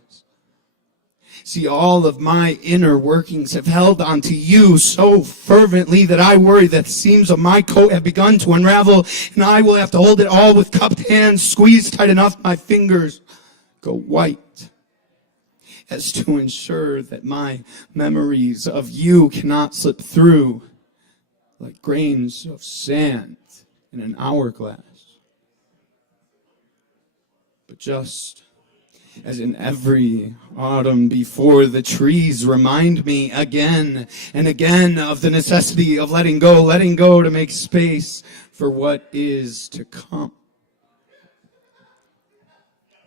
See, all of my inner workings have held onto you so fervently that I worry that the seams of my coat have begun to unravel, and I will have to hold it all with cupped hands, squeezed tight enough my fingers go white, as to ensure that my memories of you cannot slip through like grains of sand in an hourglass. But just as in every autumn before, the trees remind me again and again of the necessity of letting go to make space for what is to come.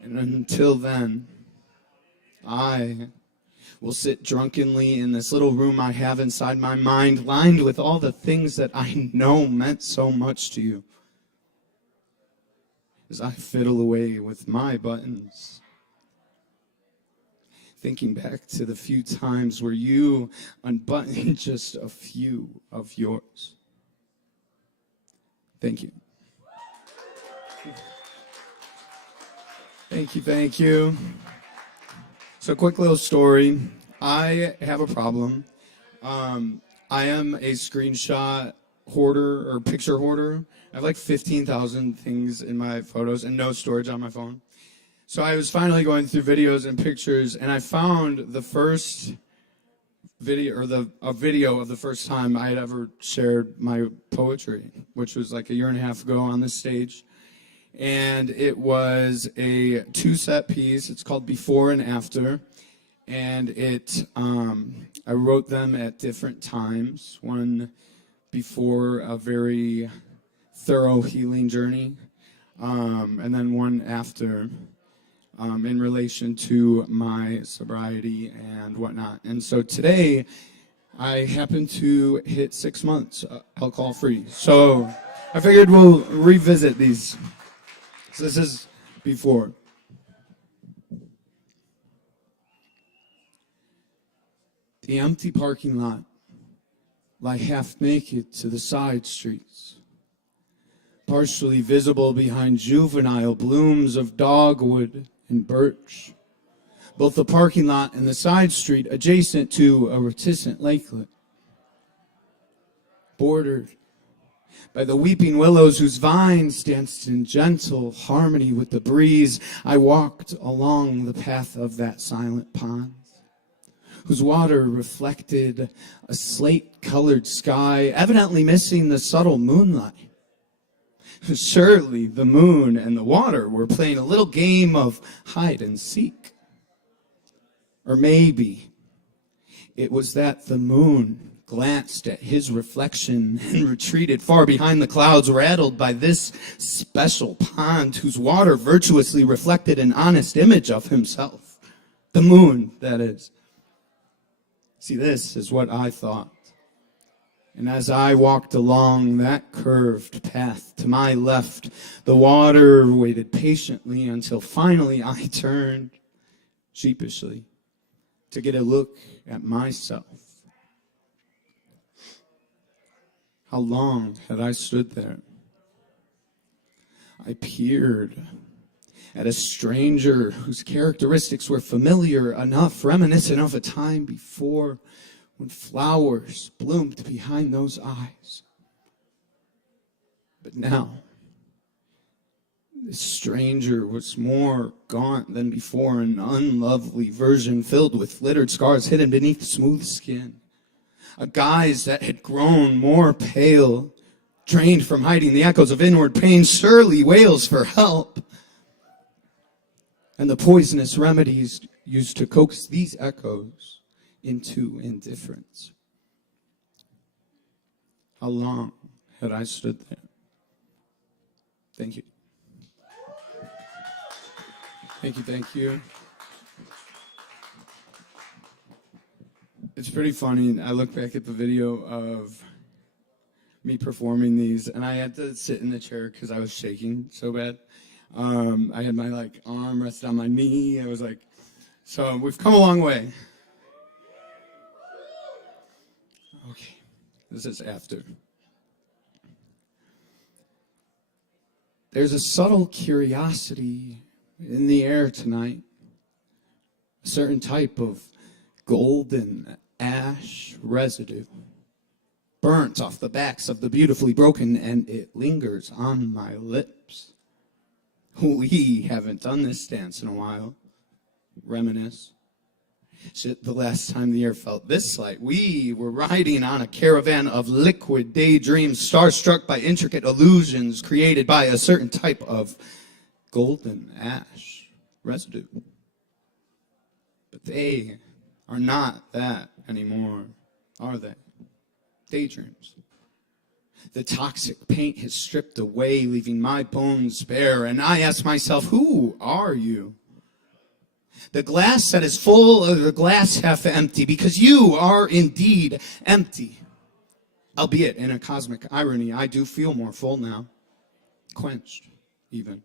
And until then, I will sit drunkenly in this little room I have inside my mind, lined with all the things that I know meant so much to you, as I fiddle away with my buttons, thinking back to the few times where you unbuttoned just a few of yours. Thank you. Thank you. So, quick little story. I have a problem. I am a screenshot hoarder or picture hoarder. I have like 15,000 things in my photos and no storage on my phone. So I was finally going through videos and pictures, and I found the first video, or a video of the first time I had ever shared my poetry, which was like a year and a half ago on this stage. And it was a 2-set piece. It's called Before and After. And I wrote them at different times. One before a very thorough healing journey, and then one after, in relation to my sobriety and whatnot. And so today, I happen to hit 6 months alcohol-free. So I figured we'll revisit these. So this is before. The empty parking lot lie half naked to the side streets, partially visible behind juvenile blooms of dogwood and birch. Both the parking lot and the side street adjacent to a reticent lakelet, bordered by the weeping willows whose vines danced in gentle harmony with the breeze. I walked along the path of that silent pond, whose water reflected a slate-colored sky, evidently missing the subtle moonlight. Surely the moon and the water were playing a little game of hide and seek. Or maybe it was that the moon glanced at his reflection and retreated far behind the clouds, rattled by this special pond whose water virtuously reflected an honest image of himself. The moon, that is. See, this is what I thought. And as I walked along that curved path to my left, the water waited patiently until finally I turned sheepishly to get a look at myself. How long had I stood there? I peered at a stranger whose characteristics were familiar enough, reminiscent of a time before, when flowers bloomed behind those eyes. But now, this stranger was more gaunt than before, an unlovely version filled with littered scars hidden beneath smooth skin. A guise that had grown more pale, drained from hiding the echoes of inward pain, surely wails for help. And the poisonous remedies used to coax these echoes into indifference. How long had I stood there? Thank you. Thank you, thank you. It's pretty funny. I look back at the video of me performing these, and I had to sit in the chair because I was shaking so bad. I had my arm rested on my knee. I was like, so we've come a long way. Okay, this is after. There's a subtle curiosity in the air tonight, a certain type of golden ash residue burnt off the backs of the beautifully broken, and it lingers on my lips. We haven't done this dance in a while. Reminisce. Shit, the last time the air felt this light, we were riding on a caravan of liquid daydreams, starstruck by intricate illusions created by a certain type of golden ash residue. But they are not that anymore, are they? Daydreams. The toxic paint has stripped away, leaving my bones bare, and I ask myself, who are you? The glass that is full or the glass half empty, because you are indeed empty. Albeit in a cosmic irony, I do feel more full now. Quenched, even.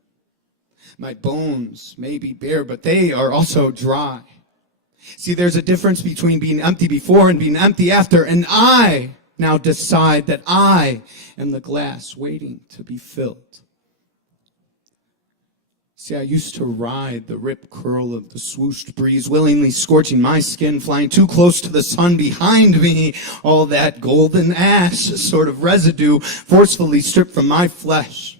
My bones may be bare, but they are also dry. See, there's a difference between being empty before and being empty after, and I now decide that I am the glass waiting to be filled. See, I used to ride the rip curl of the swooshed breeze, willingly scorching my skin, flying too close to the sun behind me. All that golden ash sort of residue forcefully stripped from my flesh.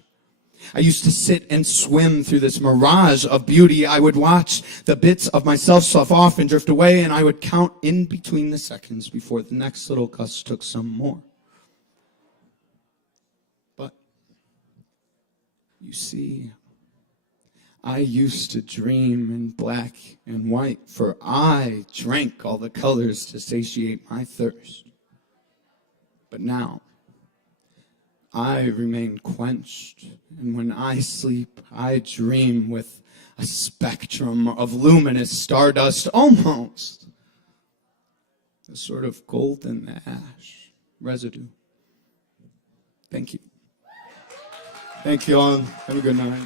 I used to sit and swim through this mirage of beauty. I would watch the bits of myself slough off and drift away, and I would count in between the seconds before the next little gust took some more. But, you see, I used to dream in black and white, for I drank all the colors to satiate my thirst. But now, I remain quenched, and when I sleep, I dream with a spectrum of luminous stardust, almost a sort of golden ash residue. Thank you. Thank you all. Have a good night.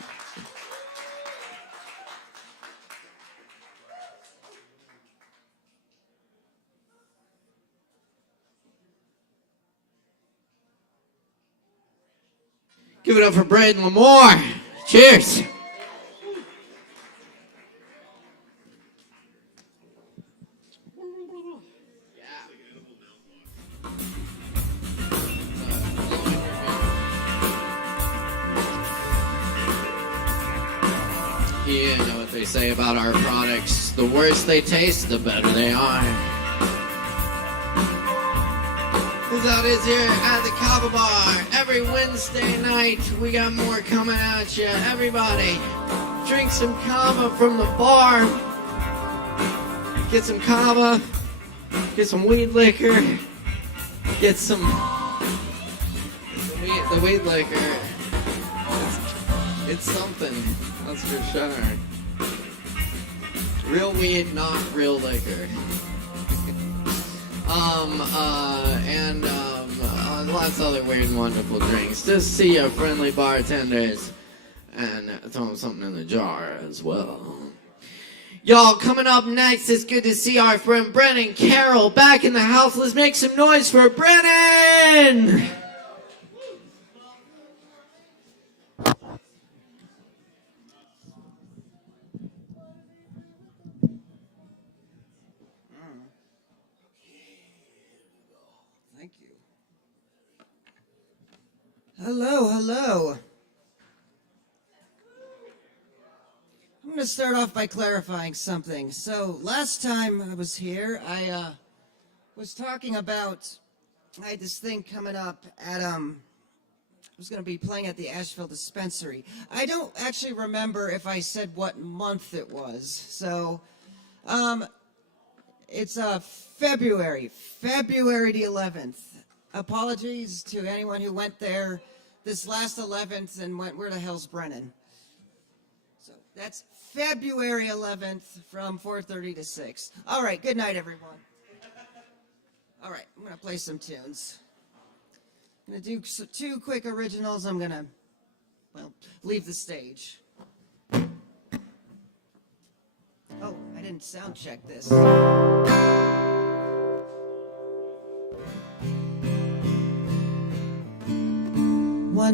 Give it up for Braden Lamore. Cheers. You know what they say about our products. The worse they taste, the better they are. That is here at the Kava Bar every Wednesday night. We got more coming at you. Everybody, drink some Kava from the bar. Get some Kava. Get some weed liquor. Get some the weed liquor. It's something. That's for sure. Real weed, not real liquor. And lots of other weird and wonderful drinks. Just see your friendly bartenders and throw them something in the jar as well. Y'all, coming up next, it's good to see our friend Brennan Carroll back in the house. Let's make some noise for Brennan! Hello. I'm going to start off by clarifying something. So last time I was here, I was talking about, I had this thing coming up at, I was going to be playing at the ASHEViLLE dispensary. I don't actually remember if I said what month it was. So, it's February the 11th. apologies to anyone who went there this last 11th and went, where the hell's Brennan? So that's February 11th from 4:30 to 6. All right, good night, everyone. All right, I'm going to play some tunes. I'm going to do 2 quick originals. I'm going to, well, leave the stage. Oh, I didn't sound check this. 1,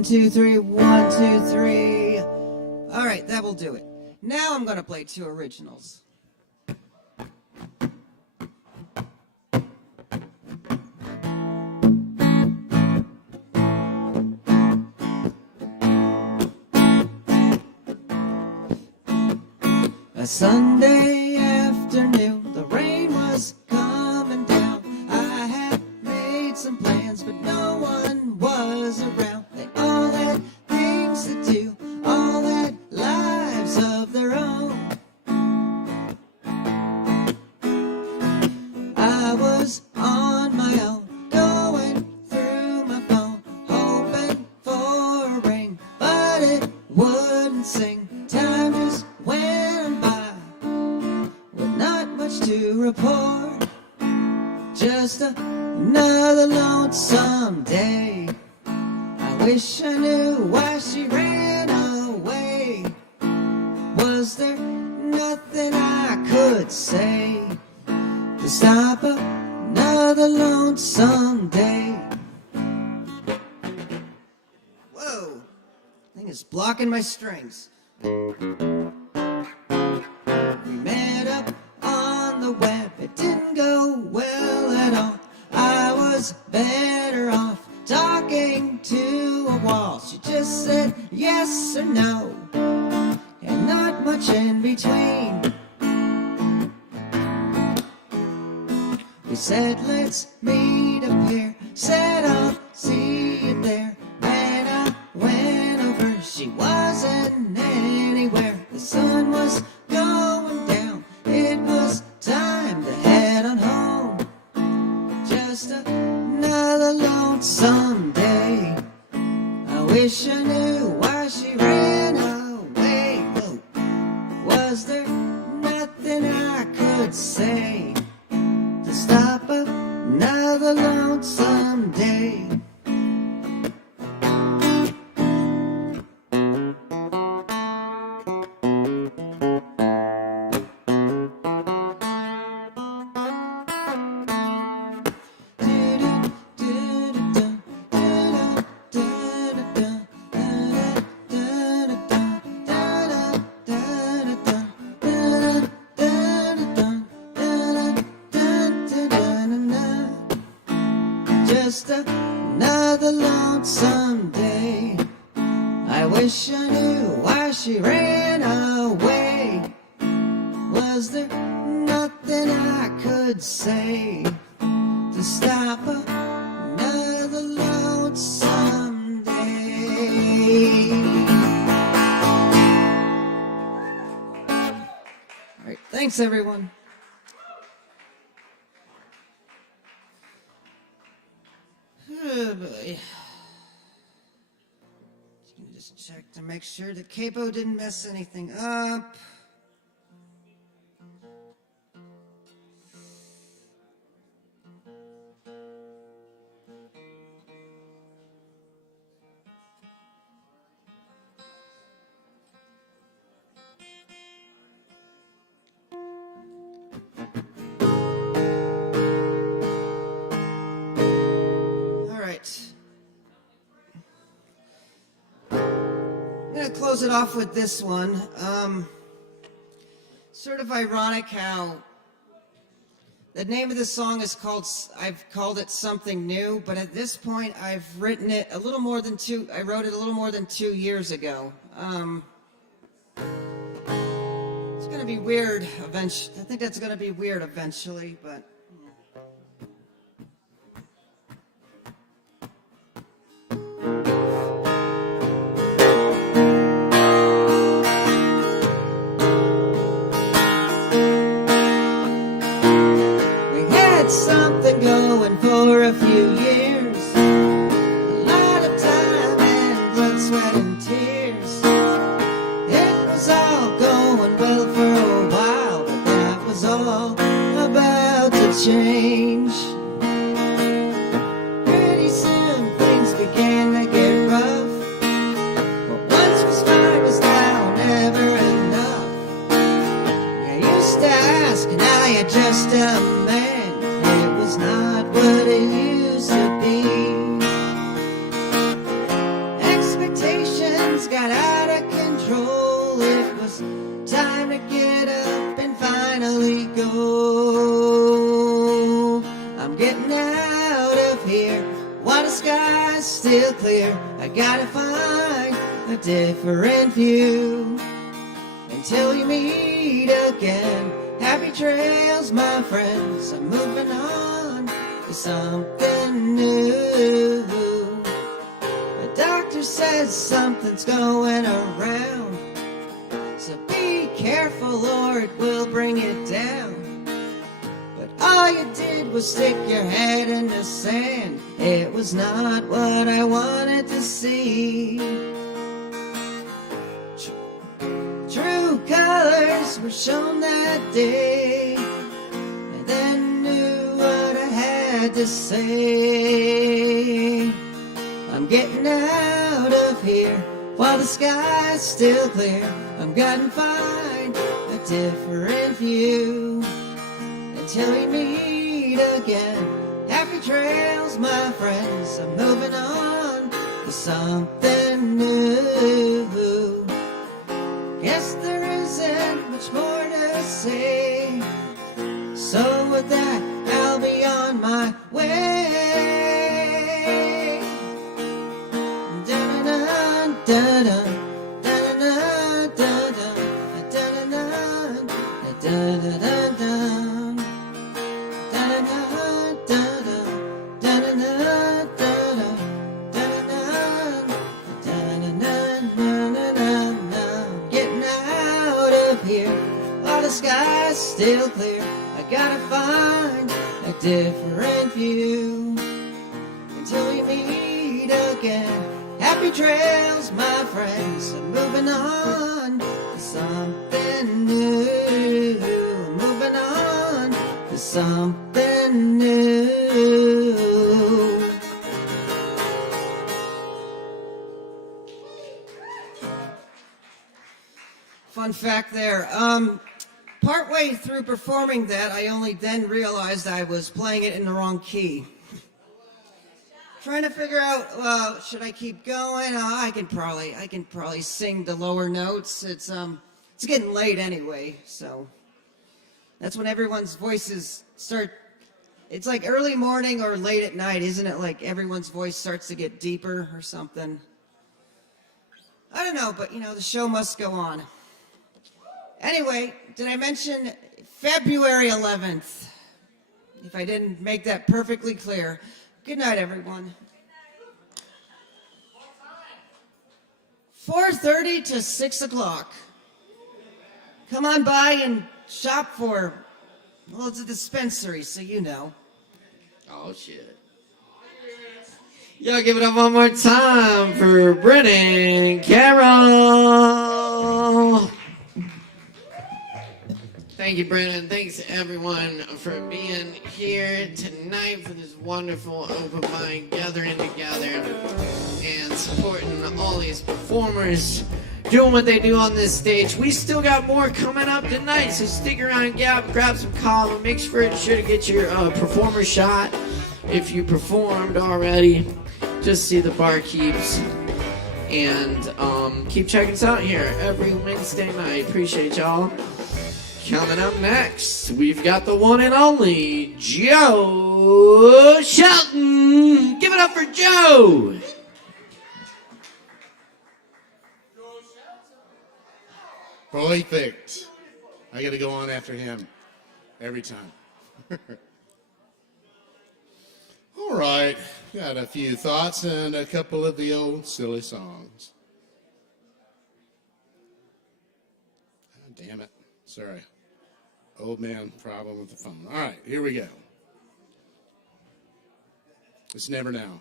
2, 3, 1, 2, 3. All right, that will do it. Now I'm going to play 2 originals. A Sunday afternoon, the rain was coming down. I had made some plans, but no one was around. They all had things to do, all had lives of their own. I was on my own, going through my phone, hoping for a ring, but it wouldn't sing. Time just went by with not much to report. Just another lonesome day. I wish I knew why she ran away. Was there nothing I could say to stop another lonesome day? Whoa, thing is blocking my strings. We met up on the web, it didn't go well at all. I was better off talking to a wall. She just said yes or no, and not much in between. We said let's meet up here, said I'll see you there. When I went over, she wasn't anywhere. The sun was going down, it was time to head on home. Just another lonesome day. I wish I knew why she ran away. Whoa. Was there nothing I could say to stop another lonesome day? Just another lonesome day. I wish I knew why she ran away. Was there nothing I could say to stop another lonesome day? All right, thanks everyone. Oh boy. Just check to make sure the capo didn't mess anything up. Close it off with this one. Sort of ironic how the name of the song is called, I've called it Something New, but at this point I've written it I wrote it a little more than 2 years ago. It's gonna be weird eventually. I think that's gonna be weird eventually, but something going for a few years. change. Pretty soon things began to get rough. What once was fine was now never enough. You used to ask, now you're just a man. It was not what it used to be. Expectations got out of control. It was time to get up and finally go. I'm getting out of here while the sky's still clear. I gotta find a different view. Until we meet again, happy trails, my friends. I'm moving on to something new. The doctor says something's going around, so be careful or it will bring it down. But all you did was stick your head in the sand. It was not what I wanted to see. True colors were shown that day, and then knew what I had to say. I'm getting out of here while the sky's still clear. I'm gonna find a different view. Until we meet again, happy trails, my friends. I'm moving on to something new. Guess there isn't much more to say, so with that I'll be on my way. Da-da-da, da-da, da-da-da, da-da, da-da-da, da-da-da-da. The sky's still clear. I gotta find a different view. Until we meet again, happy trails, my friends. I'm moving on to something new. Moving on to something new. Fun fact there. Partway through performing that, I only then realized I was playing it in the wrong key. Trying to figure out, should I keep going? I can probably sing the lower notes. It's getting late anyway, so that's when everyone's voices start. It's like early morning or late at night, isn't it? Like everyone's voice starts to get deeper or something. I don't know, but the show must go on. Anyway, did I mention February 11th? If I didn't make that perfectly clear. Good night, everyone. 4:30 to 6 o'clock. Come on by and shop for, well, it's a dispensary, so you know. Oh, shit. Y'all give it up one more time for Brennan Carroll. Thank you, Brennan. Thanks to everyone for being here tonight for this wonderful open mic gathering together and supporting all these performers doing what they do on this stage. We still got more coming up tonight, so stick around, grab some Kava. Make sure to get your performer shot if you performed already. Just see the barkeeps. And keep checking us out here every Wednesday night. Appreciate y'all. Coming up next, we've got the one and only Joe Shelton. Give it up for Joe. Perfect. I got to go on after him every time. All right, got a few thoughts and a couple of the old silly songs. Oh, damn it. Sorry. Old man problem with the phone. All right, here we go. It's never now.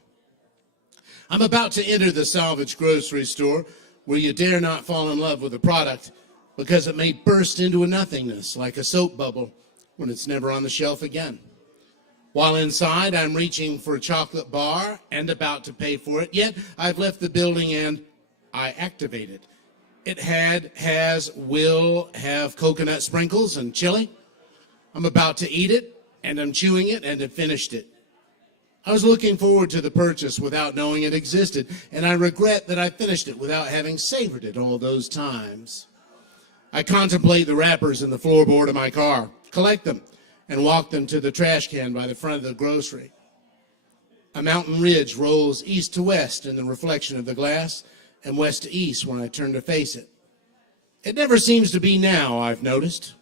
I'm about to enter the salvage grocery store where you dare not fall in love with a product because it may burst into a nothingness like a soap bubble when it's never on the shelf again. While inside, I'm reaching for a chocolate bar and about to pay for it, yet I've left the building and I activate it. It will have coconut sprinkles and chili. I'm about to eat it, and I'm chewing it, and have finished it. I was looking forward to the purchase without knowing it existed, and I regret that I finished it without having savored it all those times. I contemplate the wrappers in the floorboard of my car, collect them, and walk them to the trash can by the front of the grocery. A mountain ridge rolls east to west in the reflection of the glass, and west to east when I turn to face it. It never seems to be now, I've noticed.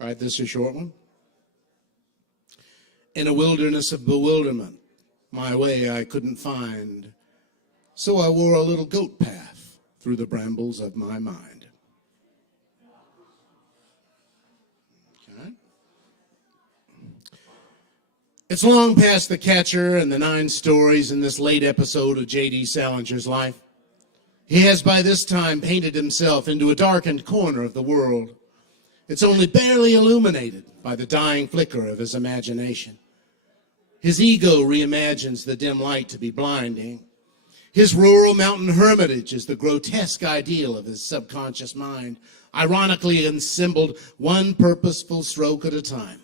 All right, this is a short one. In a wilderness of bewilderment, my way I couldn't find, so I wore a little goat path through the brambles of my mind. Okay. It's long past the catcher and the 9 stories in this late episode of J.D. Salinger's life. He has by this time painted himself into a darkened corner of the world. It's only barely illuminated by the dying flicker of his imagination. His ego reimagines the dim light to be blinding. His rural mountain hermitage is the grotesque ideal of his subconscious mind, ironically assembled one purposeful stroke at a time.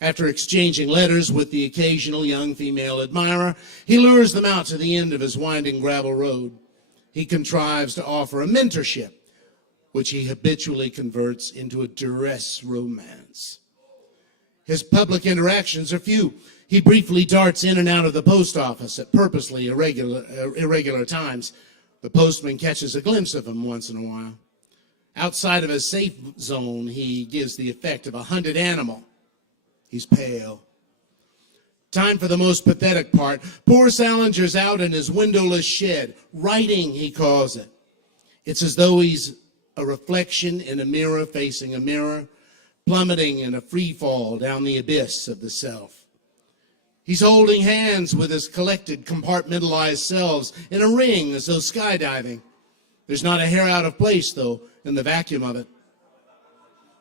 After exchanging letters with the occasional young female admirer, he lures them out to the end of his winding gravel road. He contrives to offer a mentorship, which he habitually converts into a duress romance. His public interactions are few. He briefly darts in and out of the post office at purposely irregular times. The postman catches a glimpse of him once in a while. Outside of his safe zone, he gives the effect of a hunted animal. He's pale. Time for the most pathetic part. Poor Salinger's out in his windowless shed. Writing, he calls it. It's as though he's a reflection in a mirror facing a mirror, plummeting in a free fall down the abyss of the self. He's holding hands with his collected, compartmentalized selves in a ring as though skydiving. There's not a hair out of place, though, in the vacuum of it.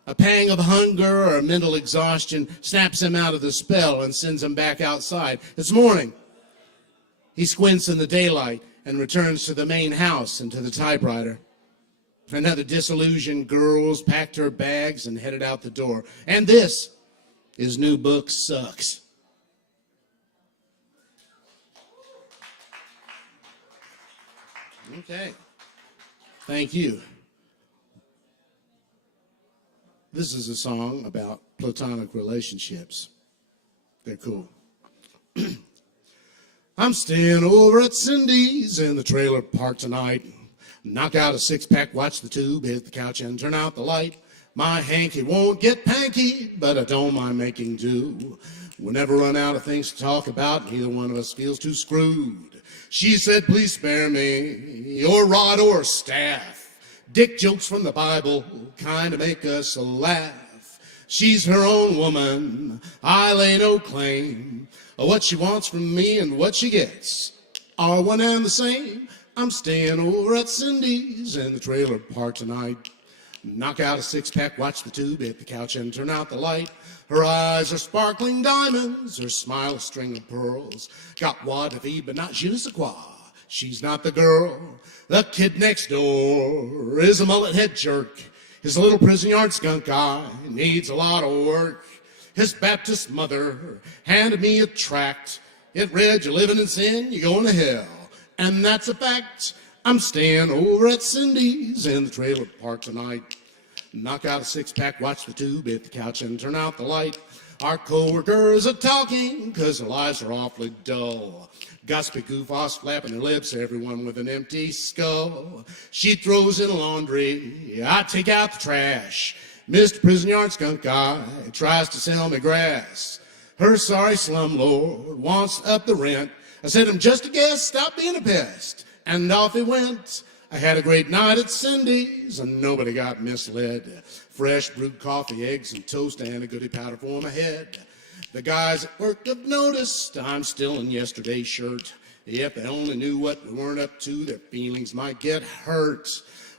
A pang of hunger or mental exhaustion snaps him out of the spell and sends him back outside. It's morning. He squints in the daylight and returns to the main house and to the typewriter. Another disillusioned girl's packed her bags and headed out the door. And this, his new book, sucks. Okay. Thank you. This is a song about platonic relationships. They're cool. I'm staying over at Cindy's in the trailer park tonight. Knock out a 6-pack, watch the tube, hit the couch and turn out the light. My hanky won't get panky, but I don't mind making do. We'll never run out of things to talk about, neither one of us feels too screwed. She said, please spare me your rod or staff. Dick jokes from the Bible kind of make us laugh. She's her own woman, I lay no claim. What she wants from me and what she gets are one and the same. I'm staying over at Cindy's in the trailer park tonight. Knock out a 6-pack, watch the tube, hit the couch and turn out the light. Her eyes are sparkling diamonds, her smile a string of pearls. Got joie de vivre, but not je ne sais quoi. She's not the girl. The kid next door is a mullet head jerk. His little prison yard skunk eye needs a lot of work. His Baptist mother handed me a tract. It read, you're living in sin, you're going to hell. And that's a fact. I'm staying over at Cindy's in the trailer park tonight. Knock out a 6-pack, watch the tube, hit the couch and turn out the light. Our co-workers are talking, cause their lives are awfully dull. Gossipy goof-offs flapping their lips, everyone with an empty skull. She throws in laundry, I take out the trash. Mr. Prison Yard Skunk Guy tries to sell me grass. Her sorry slumlord wants to up the rent. I said, I'm just a guest, stop being a pest. And off he went. I had a great night at Cindy's, and nobody got misled. Fresh brewed coffee, eggs, and toast, and a goodie powder for my head. The guys at work have noticed I'm still in yesterday's shirt. If they only knew what we weren't up to, their feelings might get hurt.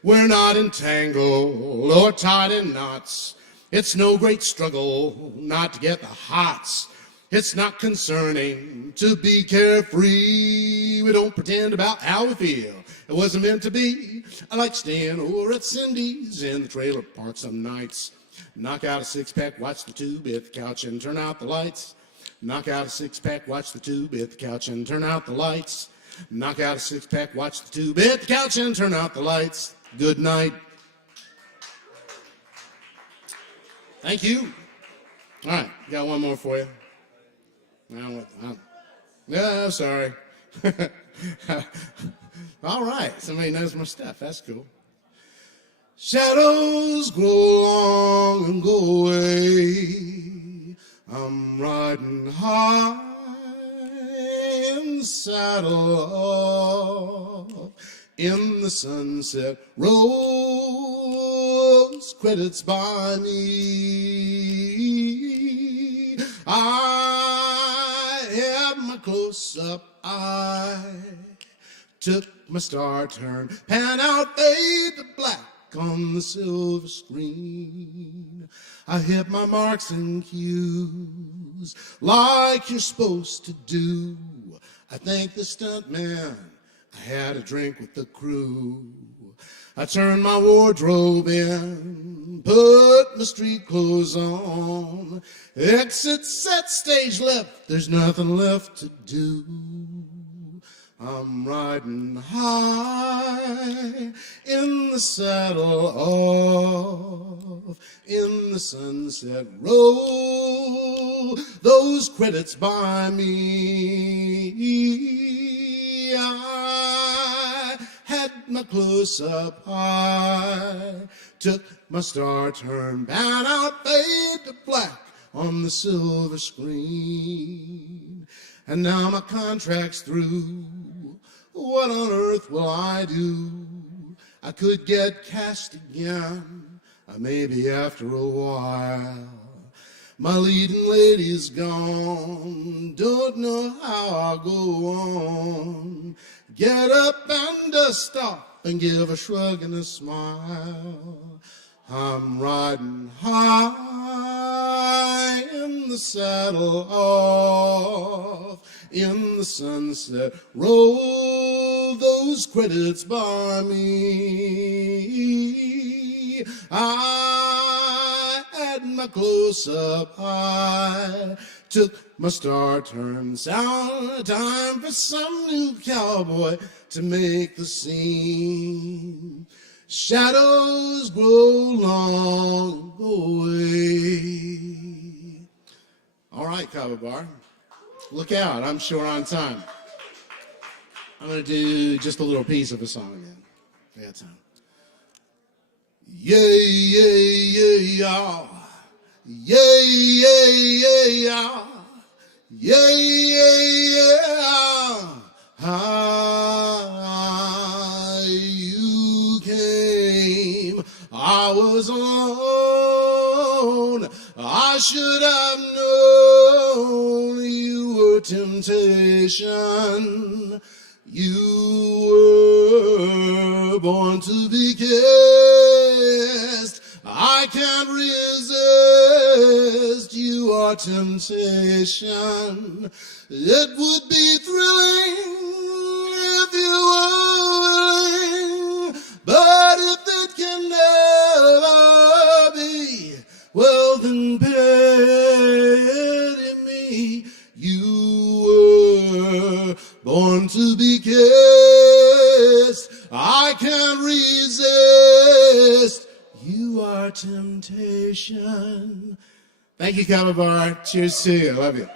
We're not entangled or tied in knots. It's no great struggle not to get the hots. It's not concerning to be carefree. We don't pretend about how we feel. It wasn't meant to be. I like staying over at Cindy's in the trailer park some nights. Knock out a six-pack, watch the tube, hit the couch and turn out the lights. Knock out a six-pack, watch the tube, hit the couch and turn out the lights. Knock out a six-pack, watch the tube, hit the couch and turn out the lights. Good night. Thank you. All right, got one more for you. Yeah, I'm sorry. All right, somebody knows my stuff. That's cool. Shadows grow long and go away. I'm riding high in the saddle in the sunset. Rose credits by me. I have my close-up eye. Took my star turn, pan out, fade to black on the silver screen. I hit my marks and cues like you're supposed to do. I thank the stuntman. I had a drink with the crew. I turned my wardrobe in, put my street clothes on. Exit set, stage left, there's nothing left to do. I'm riding high in the saddle off in the sunset. Roll those credits by me. I had my close-up eye, took my star turn, pan out, fade to black on the silver screen. And now my contract's through. What on earth will I do? I could get cast again, maybe after a while. My leading lady's gone, don't know how I'll go on. Get up and dust off and give a shrug and a smile. I'm riding high in the saddle off in the sunset. Roll those credits by me. I had my close-up eye, took my star turn, sound time for some new cowboy to make the scene. Shadows grow long, go away. All right, Kava Bar. Look out, I'm short on time. I'm going to do just a little piece of a song again. I got time. Yeah, yeah, yeah, yeah. Yeah, yeah, yeah, yeah. Yeah, yeah, yeah. You came, I was alone. I should have known you were temptation. You were born to be kissed. I can't resist. You are temptation. It would be thrilling if you were willing, but if it can never be, well then pity me. You were born to be kissed. I can't resist. You are temptation. Thank you, Kava Bar. Cheers to you. I love you.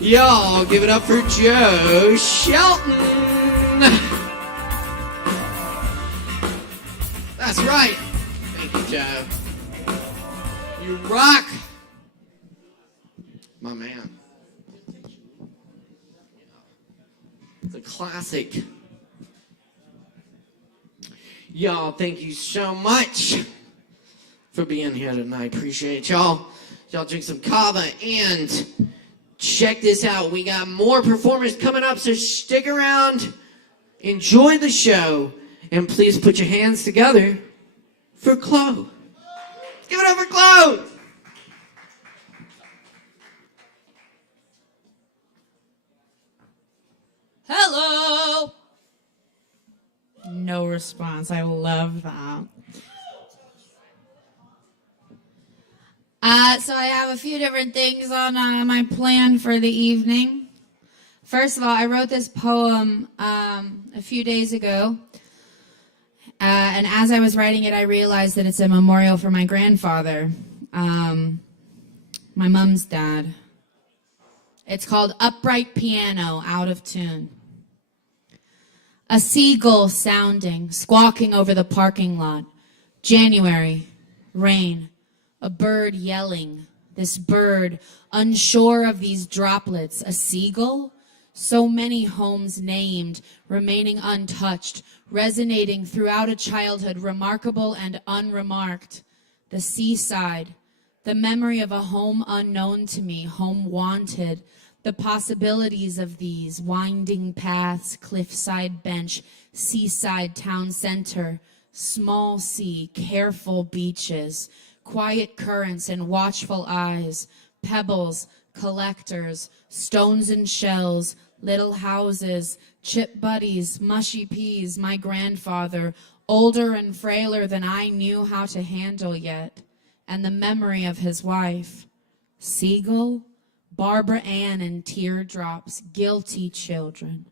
Y'all give it up for Joe Shelton. That's right. Thank you, Joe. You rock. My man. It's a classic. Y'all, thank you so much for being here tonight. Appreciate y'all. Y'all drink some Kava and check this out. We got more performers coming up, so stick around, enjoy the show, and please put your hands together for Chloe. Give it up for Chloe! Hello! No response. I love that. So I have a few different things on my plan for the evening. First of all, I wrote this poem a few days ago. And as I was writing it, I realized that it's a memorial for my grandfather, my mom's dad. It's called Upright Piano, Out of Tune. A seagull sounding, squawking over the parking lot. January, rain, a bird yelling. This bird, unsure of these droplets, a seagull? So many homes named, remaining untouched, resonating throughout a childhood remarkable and unremarked. The seaside, the memory of a home unknown to me, home wanted. The possibilities of these winding paths, cliffside bench, seaside town center, small sea, careful beaches, quiet currents and watchful eyes, pebbles, collectors, stones and shells, little houses, chip buddies, mushy peas, my grandfather, older and frailer than I knew how to handle yet, and the memory of his wife. Seagull, Barbara Ann and teardrops, guilty children.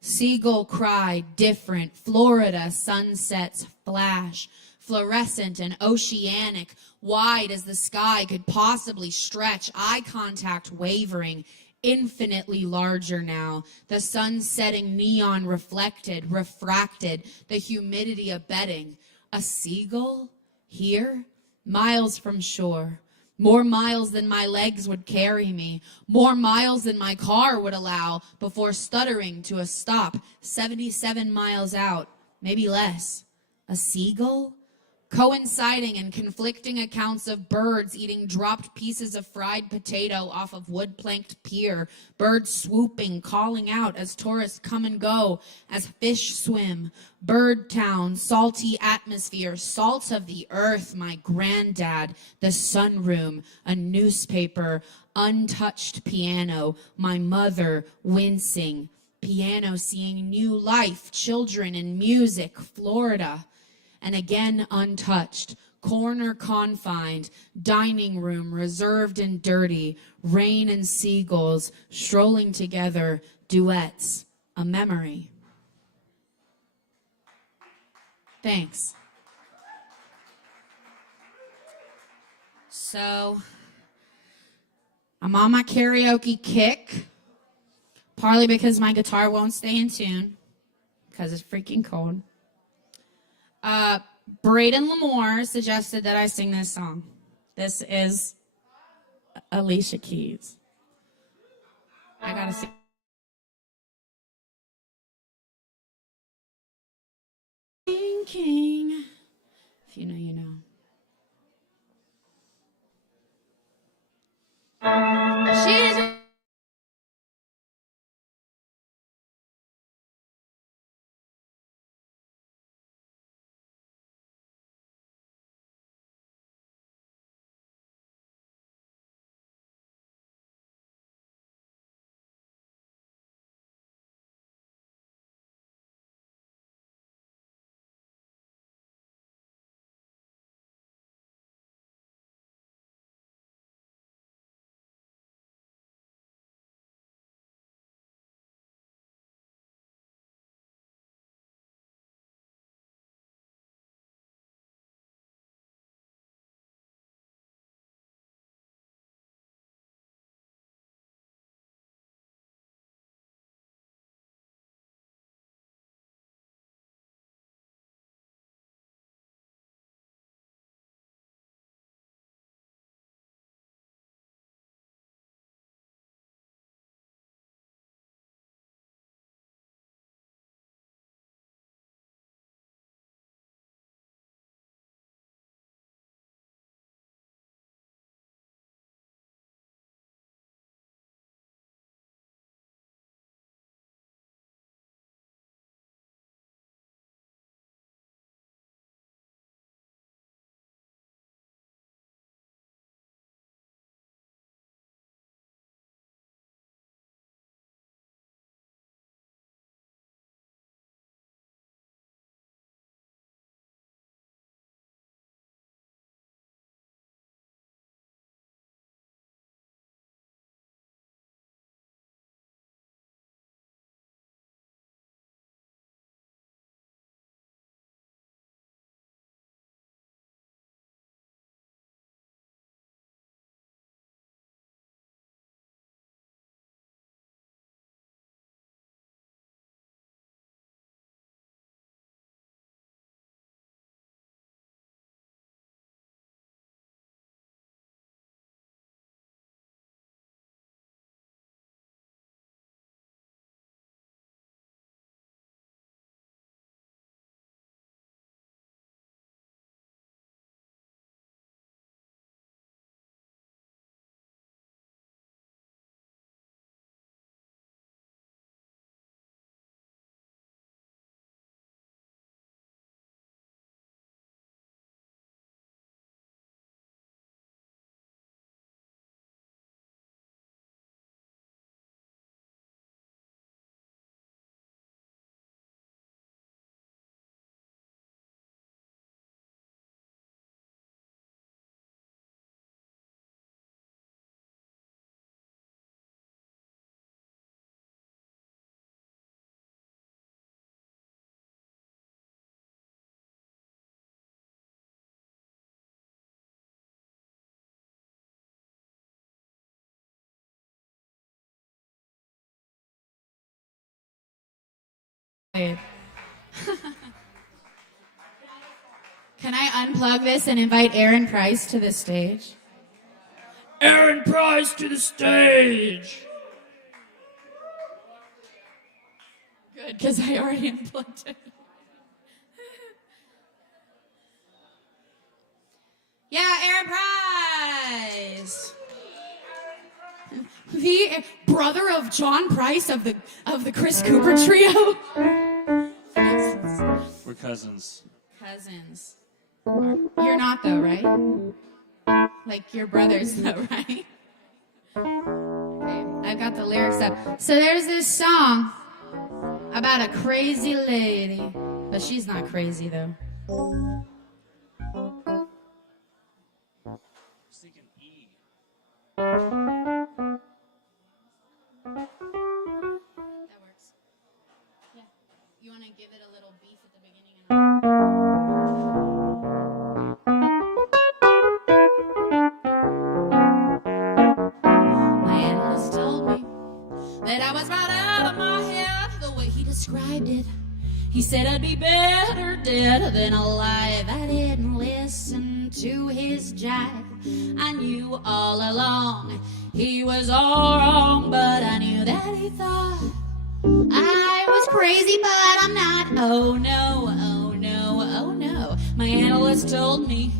Seagull cry, different, Florida sunsets flash, fluorescent and oceanic, wide as the sky could possibly stretch, eye contact wavering, infinitely larger now, the sun setting neon reflected, refracted, the humidity abetting. A seagull? Here? Miles from shore. More miles than my legs would carry me. More miles than my car would allow before stuttering to a stop. 77 miles out, maybe less. A seagull? Coinciding and conflicting accounts of birds eating dropped pieces of fried potato off of wood-planked pier, birds swooping, calling out as tourists come and go, as fish swim, bird town, salty atmosphere, salt of the earth, my granddad, the sunroom, a newspaper, untouched piano, my mother wincing, piano seeing new life, children and music, Florida. And again untouched, corner confined, dining room reserved and dirty, rain and seagulls strolling together, duets, a memory. Thanks. So, I'm on my karaoke kick, partly because my guitar won't stay in tune, because it's freaking cold. Braden Lamore suggested that I sing this song. This is Alicia Keys. I gotta sing. King. If you know, you know. She's Can I unplug this and invite Aaron Price to the stage? Aaron Price to the stage! Good, because I already unplugged it. Yeah, Aaron Price. The brother of John Price of the Chris Cooper trio. We're cousins. Cousins. You're not though, right? Like your brothers though, right? Okay, I've got the lyrics up. So there's this song about a crazy lady, but she's not crazy though. Thinking E. That works. Yeah. You want to give it a little beef at the beginning? My analyst told me that I was right out of my head the way he described it. He said I'd be better dead than alive. I didn't listen to his jive. I knew all along he was all wrong, but I knew that he thought I was crazy, but I'm not. Oh no, oh no, oh no. My analyst told me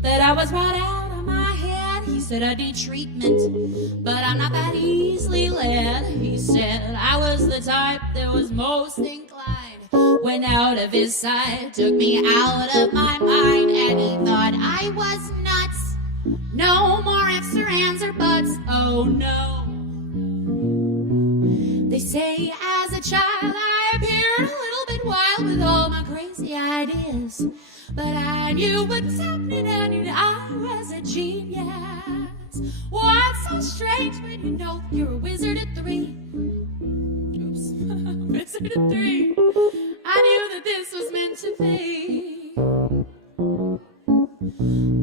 that I was right out of my head. He said I need treatment, but I'm not that easily led. He said I was the type that was most inclined, went out of his sight, took me out of my mind, and he thought I was nuts. No more ifs or ands or buts, oh no. They say as a child I appeared a little bit wild with all my crazy ideas, but I knew what was happening and knew I was a genius. What's so strange when you know you're a wizard at 3? Oops, wizard at 3. I knew that this was meant to be.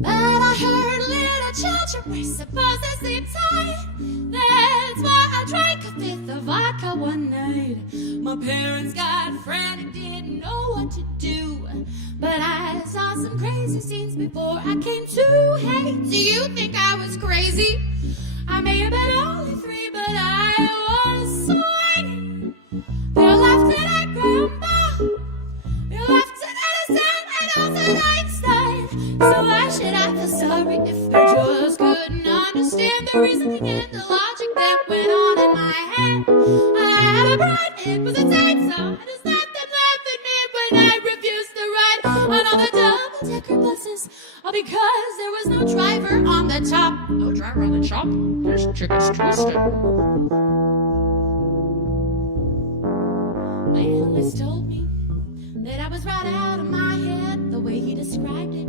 But I heard little children were supposed to sleep tight. That's why I drank a fifth of vodka one night. My parents got frantic, didn't know what to do. But I saw some crazy scenes before I came to. Hey, do you think I was crazy? I may have been only 3, but I was swine. They laughed at Grandpa. They laughed at Edison and also Einstein. So why should I feel sorry if they just couldn't understand the reasoning and the logic that went on in my head? I had a brain, it was insane, so I just let them laugh at me when I refused to ride on all the double-decker buses. All because there was no driver on the top. No driver on the top? This chick is twisted. My analyst told me that I was right out of my head the way he described it.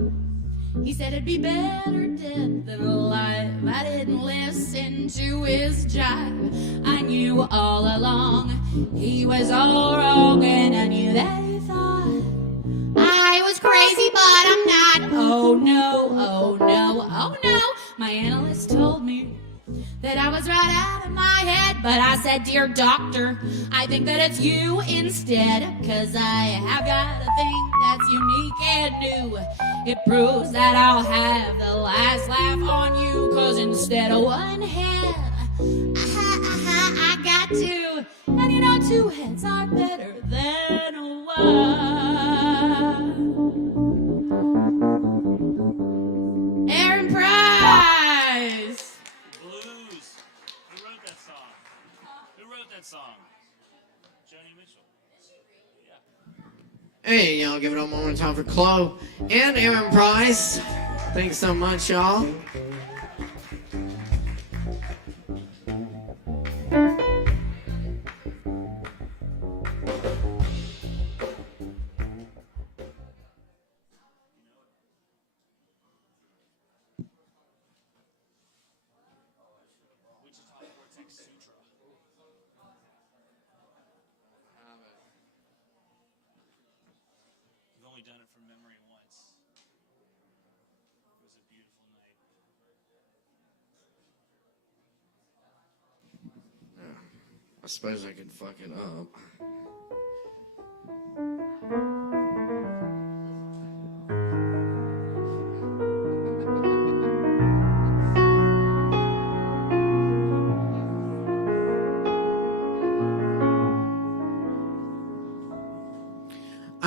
He said it'd be better dead than alive. I didn't listen to his jive. I knew all along he was all wrong, and I knew that he thought I was crazy, but I'm not. Oh no, oh no, oh no. My analyst told me that I was right out of my head, but I said, dear doctor, I think that it's you instead, 'cause I have got a thing that's unique and new. It proves that I'll have the last laugh on you, 'cause instead of one head, I got 2. And you know 2 heads are better than 1. Aaron Price! Blues. Who wrote that song? Who wrote that song? Joni Mitchell. Hey, y'all, give it a moment of time for Chloe and Aaron Price. Thanks so much, y'all. I've only done it from memory once. It was a beautiful night. I suppose I could fuck it up.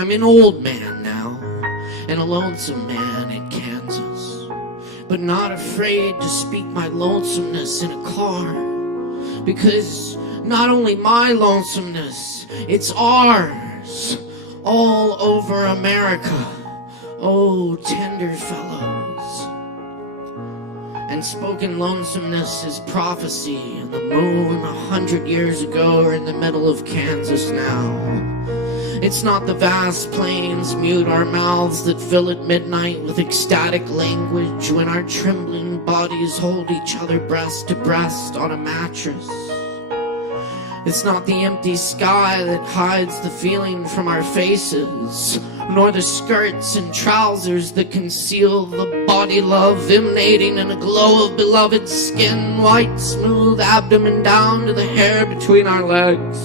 I'm an old man now, and a lonesome man in Kansas, but not afraid to speak my lonesomeness in a car, because not only my lonesomeness, it's ours, all over America. Oh, tender fellows. And spoken lonesomeness is prophecy, and the moon 100 years ago are in the middle of Kansas now. It's not the vast plains mute our mouths that fill at midnight with ecstatic language when our trembling bodies hold each other breast to breast on a mattress. It's not the empty sky that hides the feeling from our faces, nor the skirts and trousers that conceal the body love emanating in a glow of beloved skin, white, smooth abdomen down to the hair between our legs.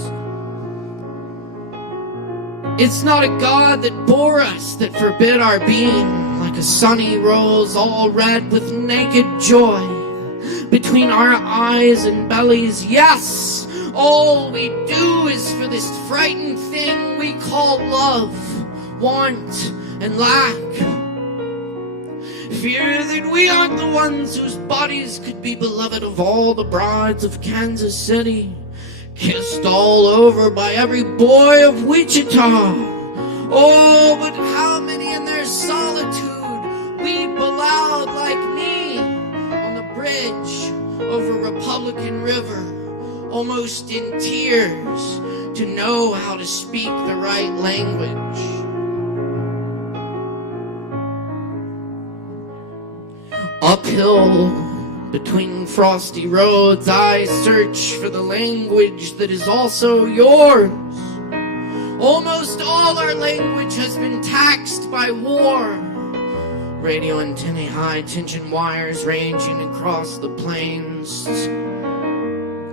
It's not a God that bore us, that forbid our being, like a sunny rose all red with naked joy between our eyes and bellies. Yes, all we do is for this frightened thing we call love, want, and lack. Fear that we aren't the ones whose bodies could be beloved of all the brides of Kansas City, kissed all over by every boy of Wichita. Oh, but how many in their solitude weep aloud like me on the bridge over Republican River, almost in tears, to know how to speak the right language. Uphill between frosty roads, I search for the language that is also yours. Almost all our language has been taxed by war. Radio antennae, high tension wires ranging across the plains.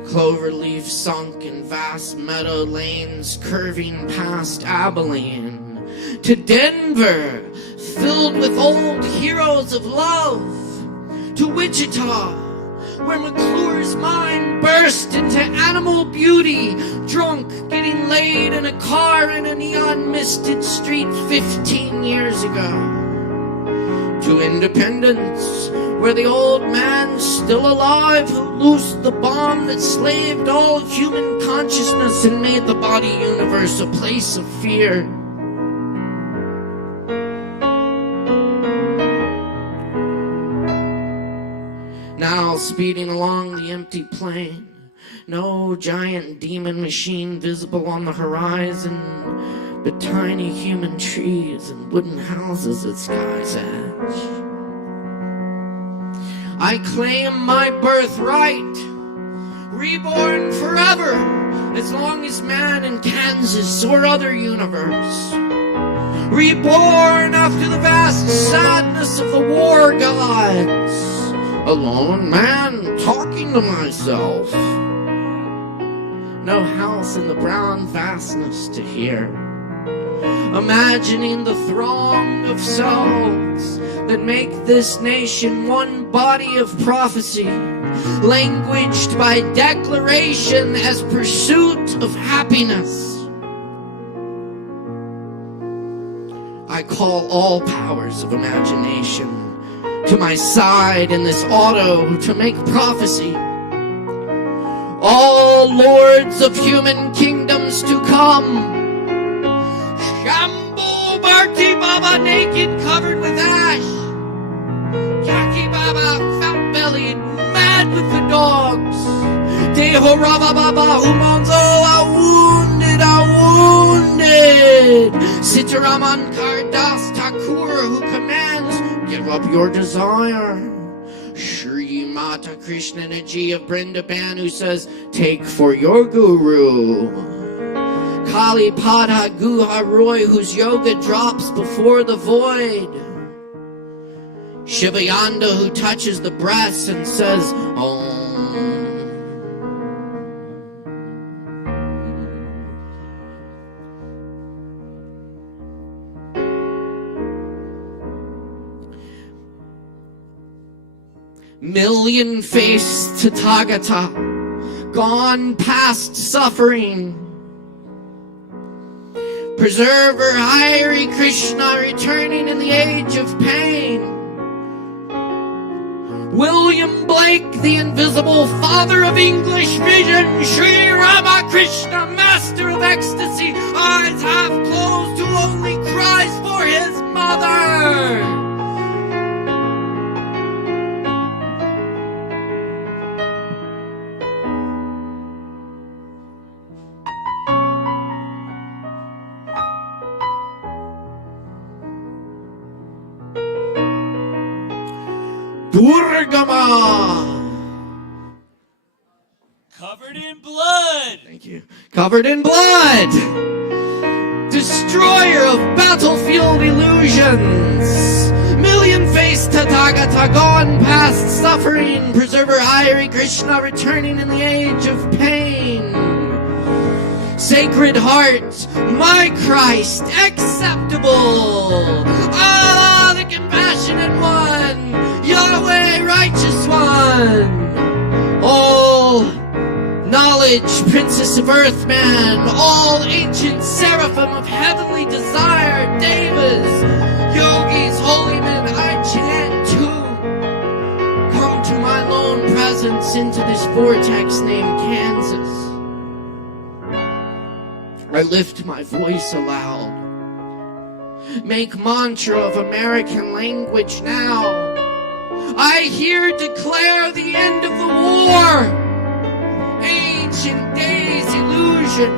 Cloverleaf sunk in vast meadow lanes curving past Abilene to Denver, filled with old heroes of love, to Wichita, where McClure's mind burst into animal beauty, drunk, getting laid in a car in a neon-misted street 15 years ago. To Independence, where the old man's still alive who loosed the bomb that slaved all human consciousness and made the body universe a place of fear. Now speeding along the empty plain, no giant demon machine visible on the horizon, but tiny human trees and wooden houses at sky's edge. I claim my birthright, reborn forever, as long as man in Kansas or other universe. Reborn after the vast sadness of the war gods. A lone man talking to myself. No house in the brown vastness to hear. Imagining the throng of souls that make this nation one body of prophecy, languaged by declaration as pursuit of happiness. I call all powers of imagination to my side in this auto to make prophecy. All lords of human kingdoms to come. Shambhu Bharti Baba naked covered with ash. Kaki Baba fat-bellied, mad with the dogs. Deho Rava Baba Umanzo wounded. Sitaraman Kardas Thakur who commands, give up your desire. Shri Mata Krishnanaji of Brindaban who says, take for your guru. Kali Pada Guha Roy whose yoga drops before the void. Shivayanda who touches the breasts and says, Om. Million-faced Tathagata, gone past suffering, Preserver Hare Krishna, returning in the age of pain. William Blake, the invisible father of English vision. Sri Ramakrishna, master of ecstasy, eyes half closed, who only cries for his mother. Durgama. Covered in blood. Thank you. Covered in blood. Destroyer of battlefield illusions. Million-faced Tathagata, gone past suffering. Preserver Hare Krishna, returning in the age of pain. Sacred Heart, my Christ, acceptable. Allah, the compassionate one. Yahweh, righteous one. All knowledge, princess of earth man, all ancient seraphim of heavenly desire, devas, yogis, holy men, I chant too. Come to my lone presence into this vortex named Kansas. I lift my voice aloud. Make mantra of American language now. I here declare the end of the war. Ancient days illusion.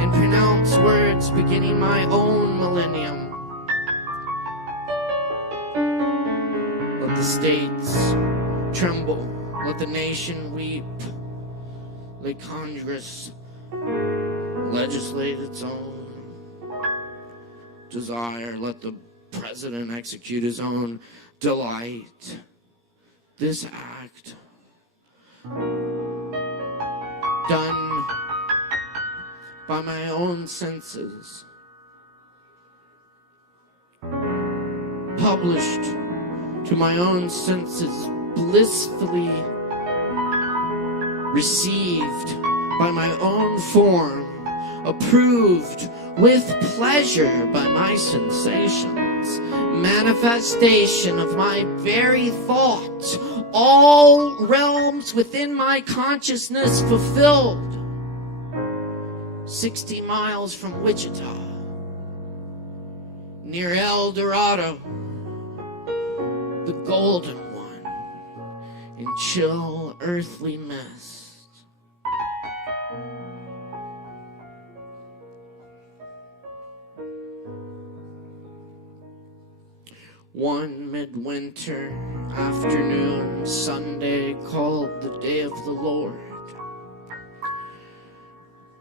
And pronounce words beginning my own millennium. Let the states tremble. Let the nation weep. Let Congress legislate its own desire. Let the president execute his own delight. This act done by my own senses, published to my own senses, blissfully received by my own form, approved with pleasure by my sensations, manifestation of my very thought, all realms within my consciousness fulfilled. 60 miles from Wichita, near El Dorado, the golden one, in chill earthly mist. One midwinter afternoon, Sunday, called the day of the Lord.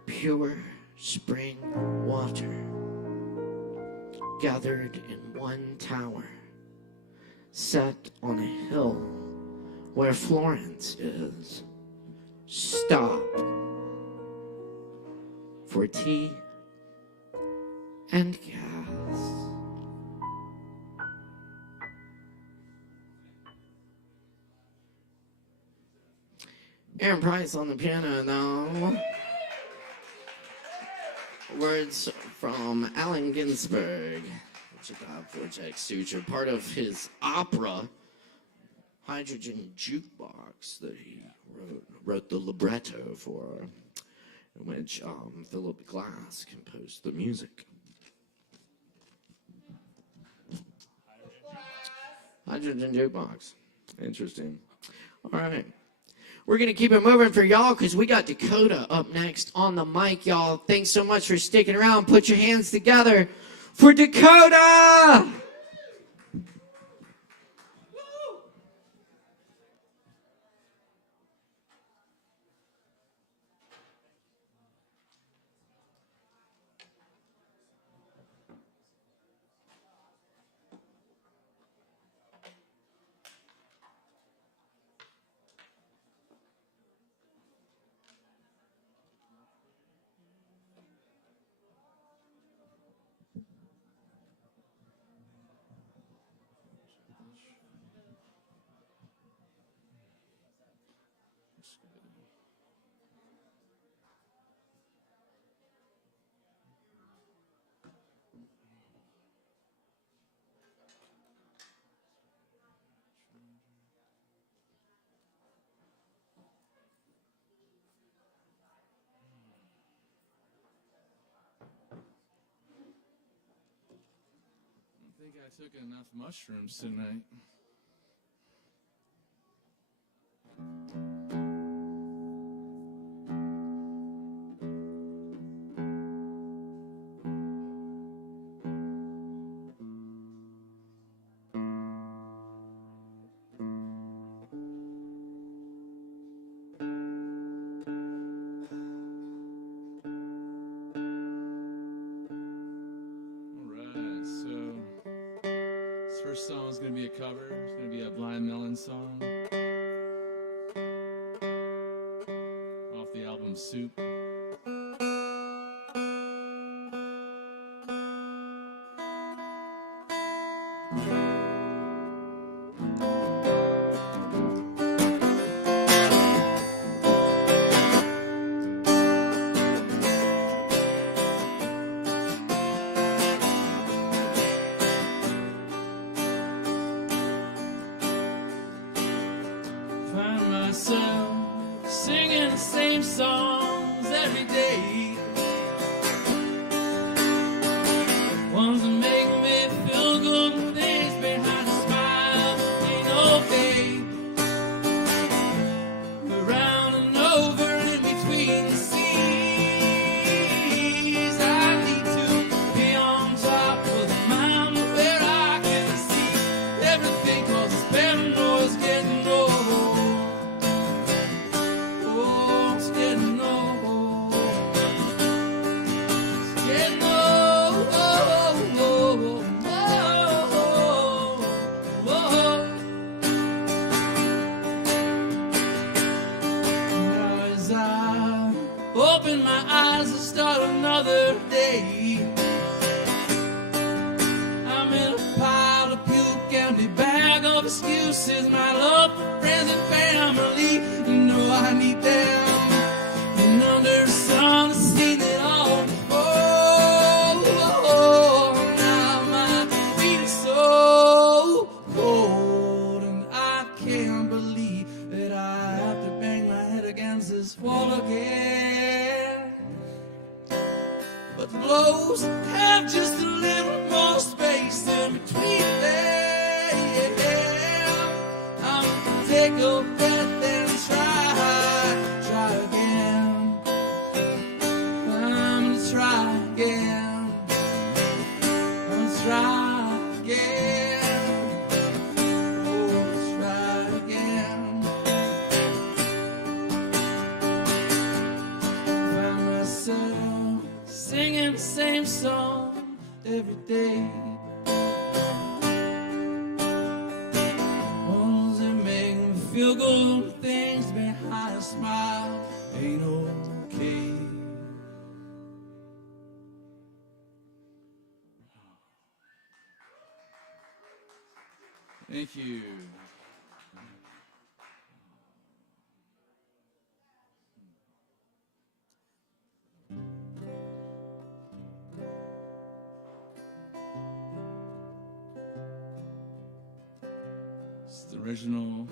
Pure spring water gathered in one tower, set on a hill where Florence is. Stop for tea and gas. Aaron Price on the piano now. Words from Allen Ginsberg, Wichita Vortex Suture, part of his opera, Hydrogen Jukebox, that he wrote the libretto for, in which Philip Glass composed the music. Hydrogen Jukebox. Interesting. All right. We're going to keep it moving for y'all because we got Dakota up next on the mic, y'all. Thanks so much for sticking around. Put your hands together for Dakota! think I took enough mushrooms tonight. First song is going to be a cover. It's going to be a Blind Melon song off the album Soup. Singing the same songs every day. Ones that make me feel good, things behind a smile ain't okay. Around and over in between the seas, I need to be on top of the mountain where I can see everything, 'cause this paranoia's getting old. Open my eyes and start another day. I'm in a pile of puke, empty bag of excuses. My love for friends and family, you know I need them. And under the sun, I've seen it all before. Now my feet are so cold, and I can't believe that I have to bang my head against this wall again. But the blows have just a little more space in between them. I'm gonna take a breath and try again. I'm gonna try again. I'm gonna try again. Oh, let's try again. Found myself singing the same song every day. Ones that make me feel good, things behind a smile ain't okay. Thank you. It's the original.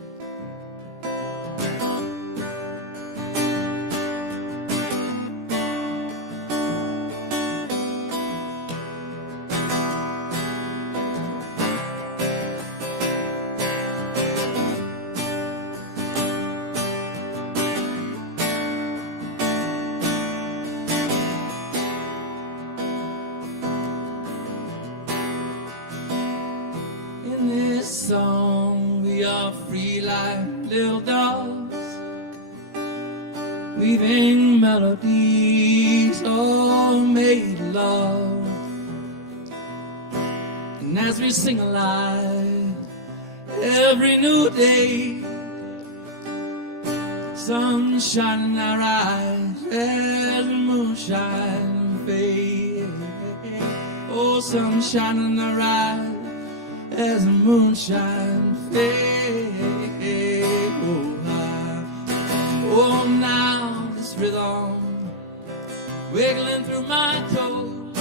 In this song, we are free like little dogs, weaving melodies all made of love. And as we sing alive every new day, sunshine in our eyes as the moonshine fades. Oh, sunshine in our eyes as the moonshine fades. Oh, now this rhythm wiggling through my toes,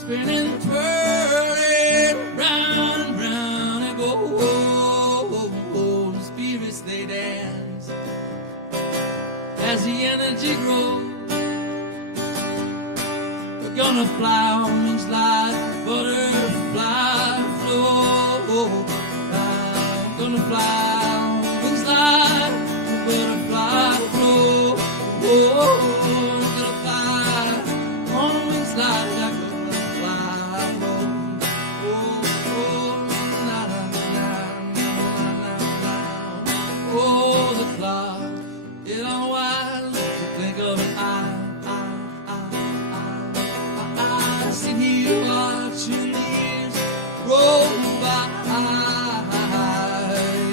spinning, twirling, round and round and go. The spirits they dance as the energy grows. We're gonna fly on wings like butterfly flow. I'm gonna fly on wings like a butterfly flow. I'm gonna fly on wings like a butterfly flow. Na na na na na na. Oh, the clock is unwise. Think of an eye. Sitting here watching leaves roll by,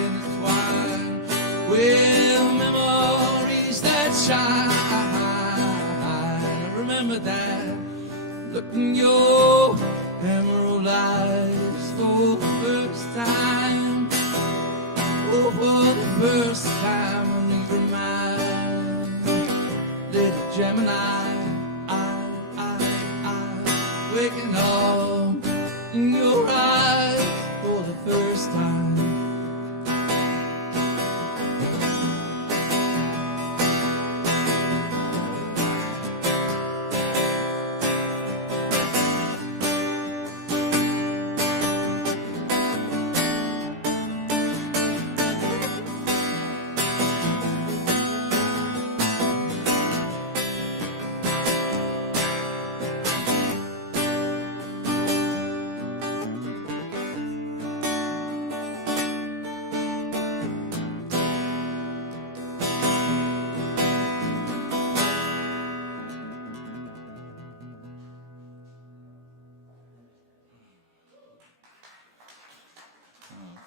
entwined with memories that shine. Remember that look in your emerald eyes for the first time. Oh, for the first time, I need remind little Gemini. Waking up in your eyes for the first time.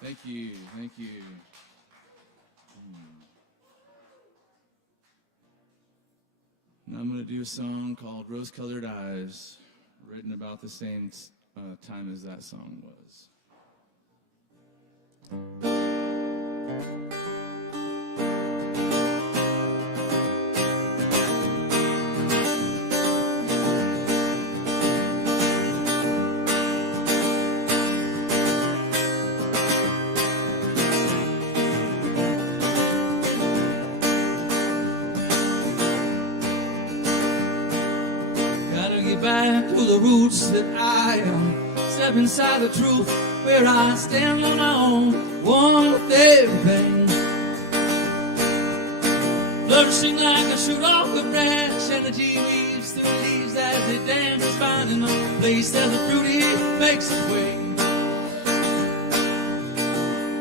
Thank you, thank you. Now I'm going to do a song called Rose-Colored Eyes, written about the same time as that song was. Back to the roots that I am. Step inside the truth where I stand on my own, one with everything. Flourishing like a shoot off the branch, energy weaves through the leaves as it dances, finding a place that the fruity makes its way.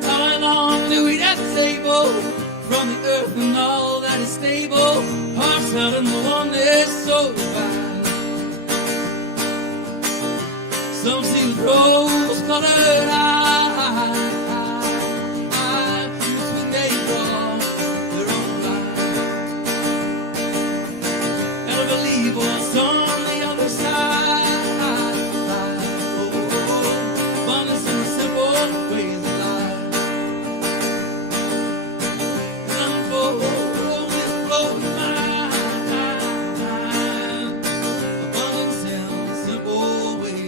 How long do we eat at the table from the earth and all that is stable? Hearts out in the oneness so divine. Some see with rose-colored eyes, between they draw their own line. Gotta believe what's on the other side. Oh, abundance in the simple ways of life. And unfold this broken mind. Abundance in the simple ways.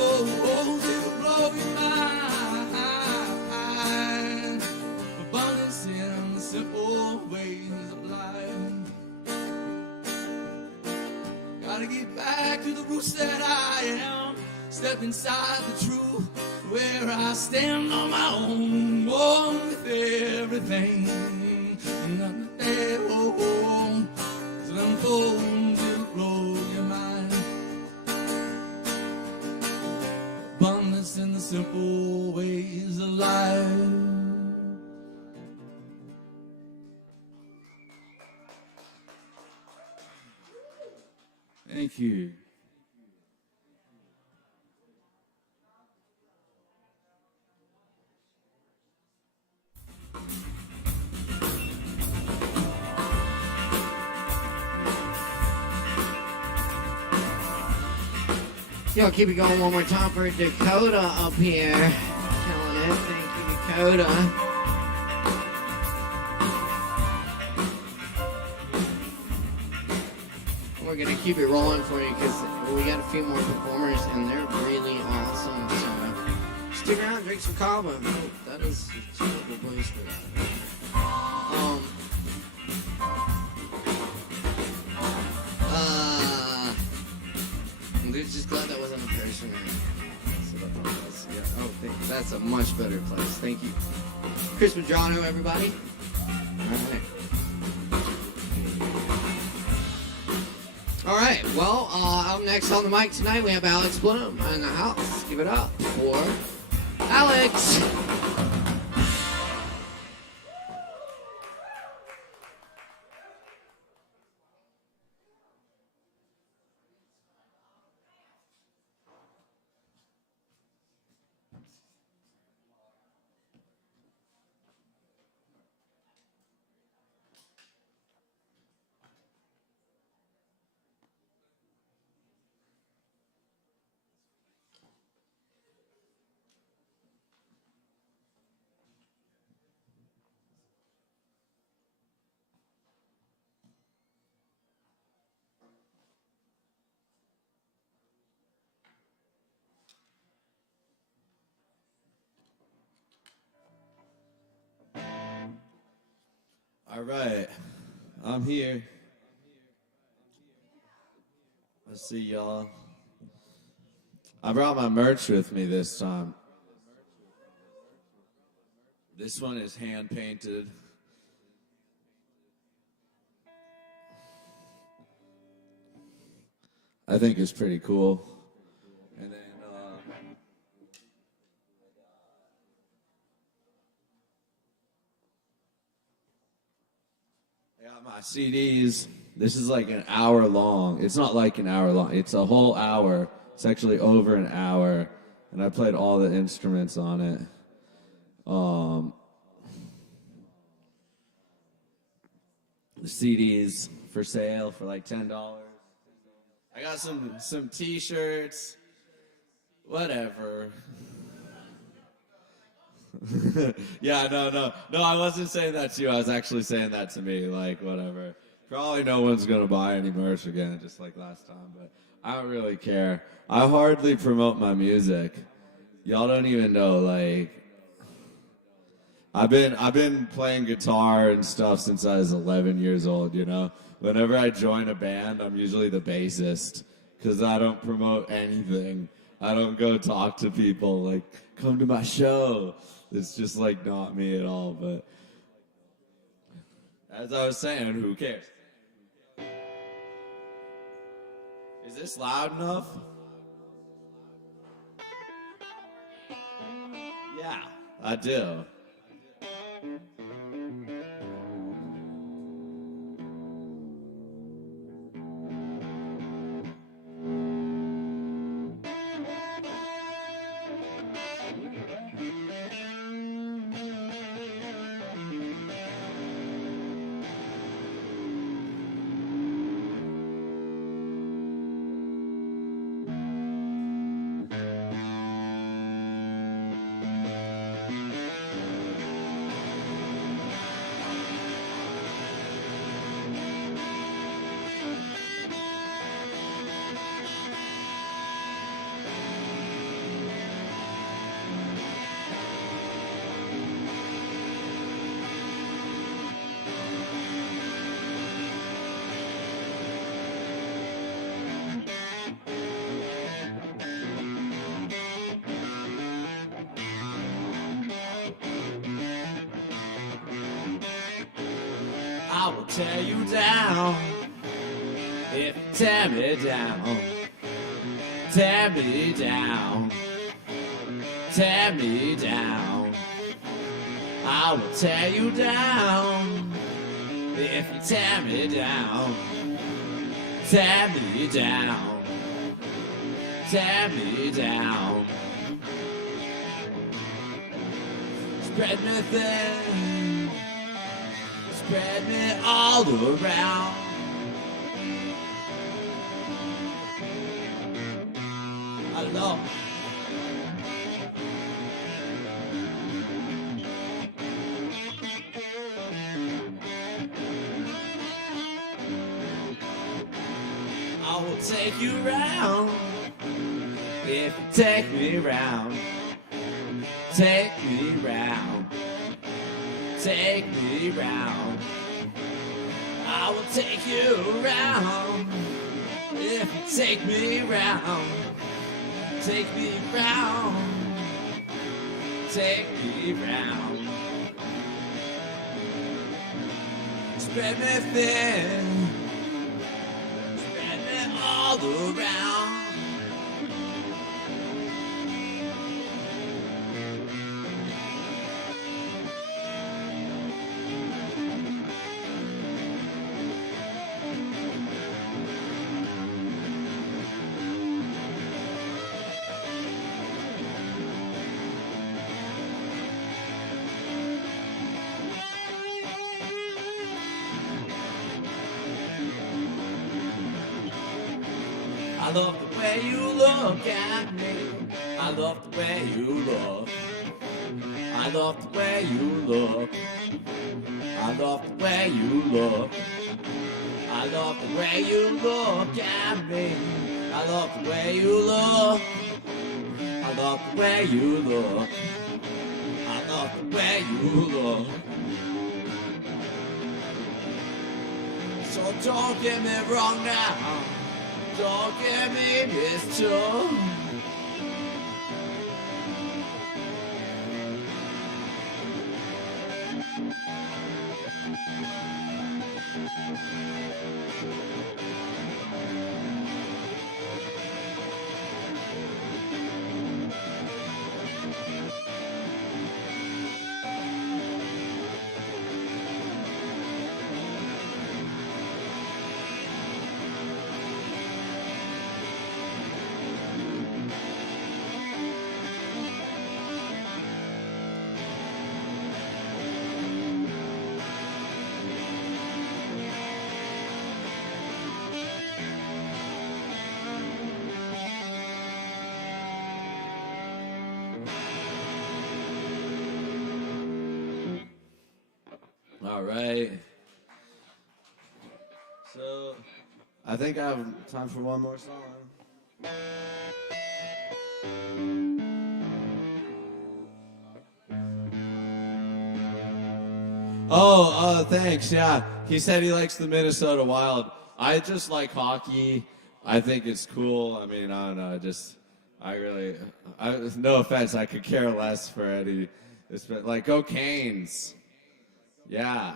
unfolds, it'll blow your mind. Abundance in the simple ways of life. Gotta get back to the roots that I am. Step inside the truth where I stand on my own. One with everything. Nothing there, oh, as it unfolds, it'll blow your mind. Abundance in the simple ways of life. Thank you. Yo, keep it going one more time for Dakota up here. Killing it. Thank you, Dakota. We're going to keep it rolling for you because we got a few more performers and they're really awesome. So stick around, drink some Kava. Oh, that is a suitable place for that. I'm just glad that wasn't a person. Yeah. Oh, that's a much better place. Thank you. Chris Medrano, everybody. All right. Well, up next on the mic tonight, we have Alex Bloom in the house. Give it up for Alex. All right, I'm here. Let's see, y'all. I brought my merch with me this time. This one is hand painted. I think it's pretty cool. And then, I got my CDs. This is like an hour long. It's not like an hour long. It's a whole hour. It's actually over an hour. And I played all the instruments on it. The CDs for sale for like $10. I got some t-shirts. Whatever. Yeah, no, I wasn't saying that to you. I was actually saying that to me, like, whatever. Probably no one's gonna buy any merch again, just like last time, but I don't really care. I hardly promote my music. Y'all don't even know, like, I've been playing guitar and stuff since I was 11 years old, you know? Whenever I join a band, I'm usually the bassist, because I don't promote anything. I don't go talk to people, like, come to my show. It's just, like, not me at all, but as I was saying, who cares? Is this loud enough? Yeah, I do. I will tear you down. If you tear me down, tear me down, tear me down. I will tear you down. If you tear me down, tear me down, tear me down. Spread me thin, spread me all around. I love. I will take you round. If you take me round, take me round, take me round. I will take you round. If you take me round, take me round, take me round. Spread me thin, spread me all around. I love the way you look at me. I love the way you look. I love the way you look. I love the way you look. I love the way you look at me. I love the way you look. I love the way you look. I love the way you look. So don't get me wrong now. Don't get me mistook. All right. So, I think I have time for one more song. Oh, thanks. Yeah, he said he likes the Minnesota Wild. I just like hockey. I think it's cool. I mean, I don't know. No offense. I could care less for any. Like, go Canes. Yeah.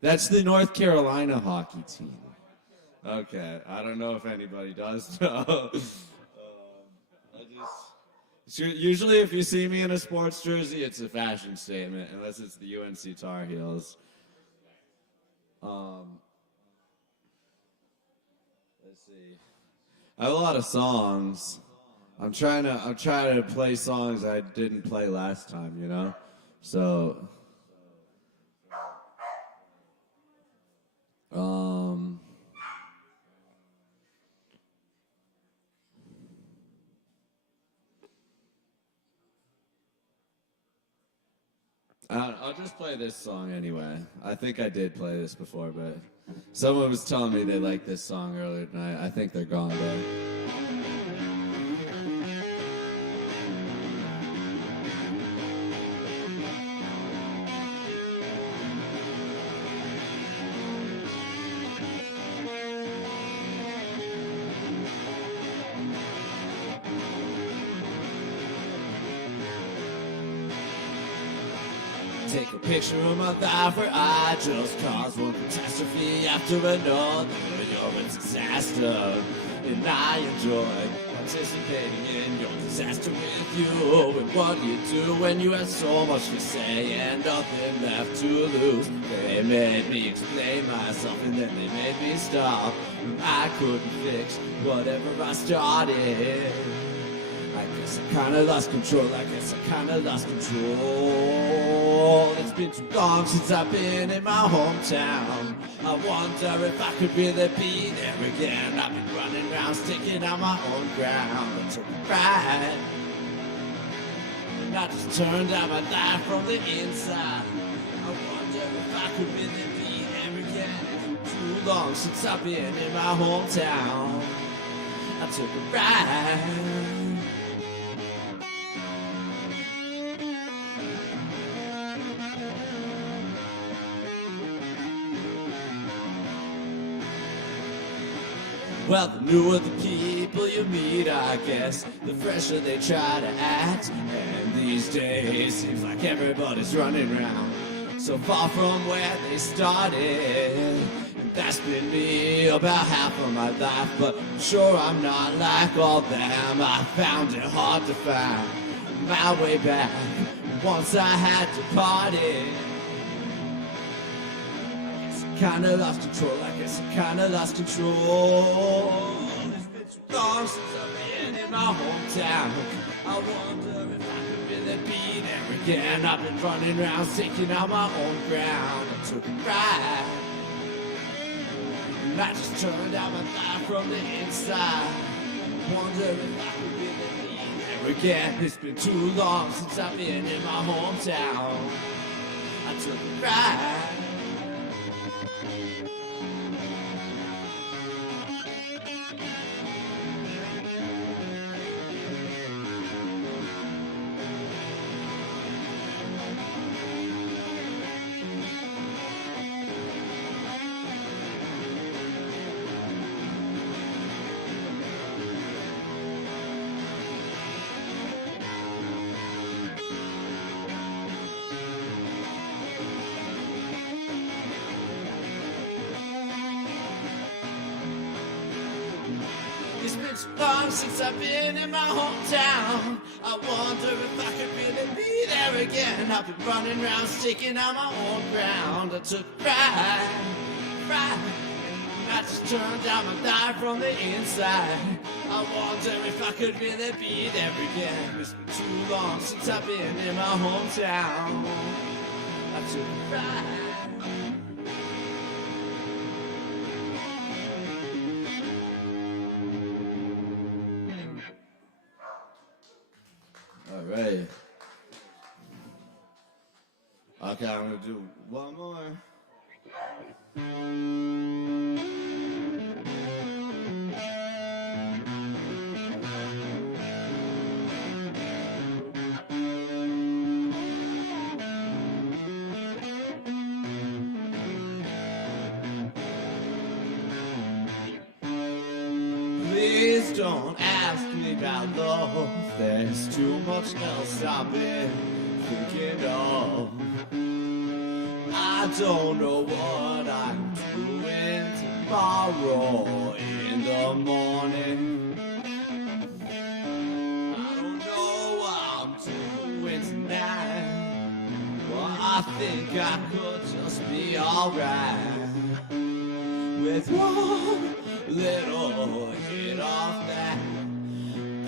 That's the North Carolina hockey team. Okay. I don't know if anybody does know. Usually if you see me in a sports jersey, it's a fashion statement, unless it's the UNC Tar Heels. Let's see. I have a lot of songs. I'm trying to play songs I didn't play last time, you know? So I'll just play this song anyway. I think I did play this before, but someone was telling me they liked this song earlier tonight. I think they're gone though. Take a picture of my life where I just caused one catastrophe after another. You're a disaster, and I enjoy participating in your disaster with you. And what do you do when you have so much to say and nothing left to lose? They made me explain myself and then they made me stop. I couldn't fix whatever I started. I guess I kinda lost control, I guess I kinda lost control. It's been too long since I've been in my hometown. I wonder if I could really be there again. I've been running around sticking out my own ground. I took a ride, and I just turned out my life from the inside. I wonder if I could really be there again. It's been too long since I've been in my hometown. I took a ride. Well, the newer the people you meet, I guess, the fresher they try to act. And these days, seems like everybody's running around so far from where they started. And that's been me about half of my life, but I'm sure I'm not like all them. I found it hard to find my way back once I had to party. Kinda lost control, I guess I kinda lost control. It's been too long since I've been in my hometown. I wonder if I could really be there again. I've been running around sticking out my own ground. I took a ride, and I just turned out my life from the inside. Wonder if I could really be there again. It's been too long since I've been in my hometown. I took a ride. It's been too long since I've been in my hometown. I wonder if I could really be there again. I've been running around sticking out my own ground. I took a ride, and I just turned down my life from the inside. I wonder if I could really be there again. It's been too long since I've been in my hometown. I took a ride. All right. Okay, I'm gonna do one more. Please don't ask me about love. There's too much else I've been thinking of. I don't know what I'm doing tomorrow in the morning. I don't know what I'm doing tonight. Well, I think I could just be alright with one little hit off that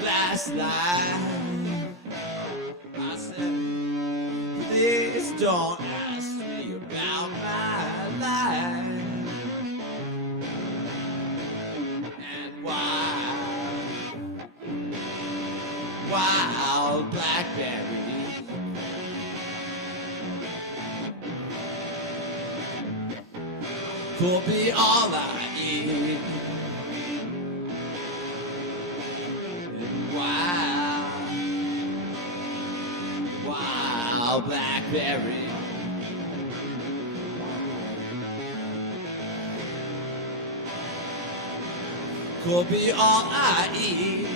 last line. I said, please don't ask me about my life and wild blackberries could be all I eat. Wild blackberry could be all I eat.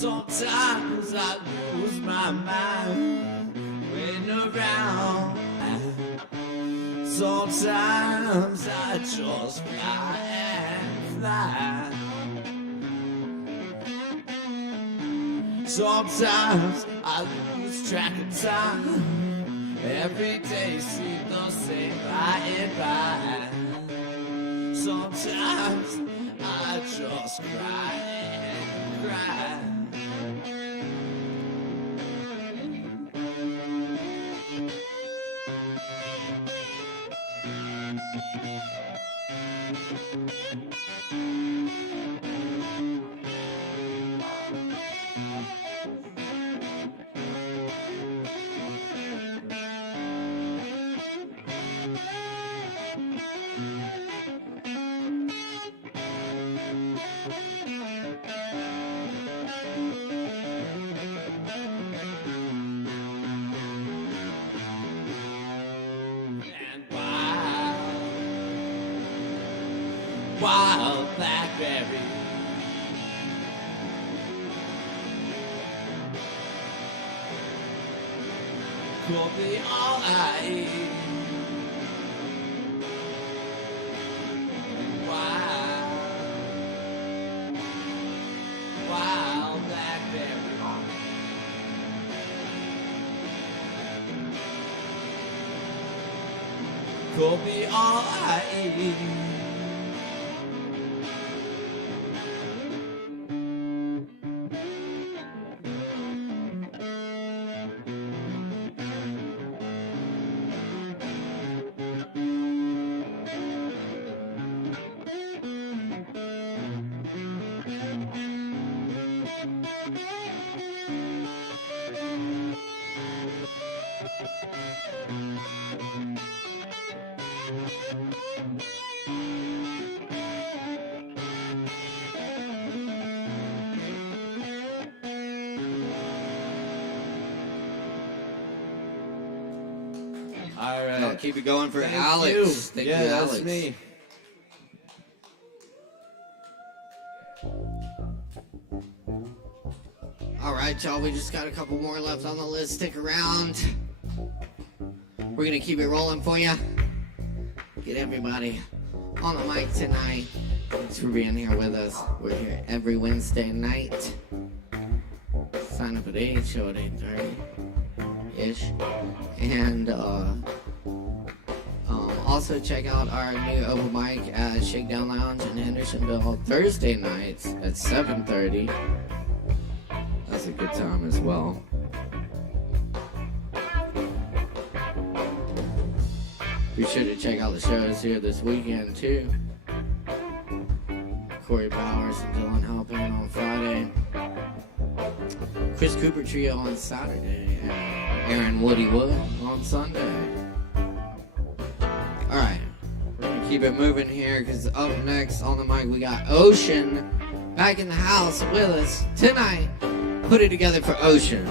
Sometimes I lose my mind waiting around. Sometimes I just fly and fly. Sometimes I lose track of time. Every day seems the same by and by. Sometimes I just cry and cry. Wild blackberry. Could be all I eat. Wild blackberry. Could be all I eat. All right. I'll keep it going for Thank Alex. you. Thank yeah, you, that's Alex. me. All right, y'all. We just got a couple more left on the list. Stick around. We're gonna keep it rolling for you. Get everybody on the mic tonight. Thanks for being here with us. We're here every Wednesday night. Sign up at 8, show at 8:30-ish. And also check out our new open mic at Shakedown Lounge in Hendersonville Thursday nights at 7:30. That's a good time as well. Be sure to check out the shows here this weekend too. Corey Powers and Dylan Halpin on Friday. Chris Cooper Trio on Saturday. And Aaron Woody Wood on Sunday. Alright. We're going to keep it moving here because up next on the mic we got Ocean back in the house with us tonight. Put it together for Ocean.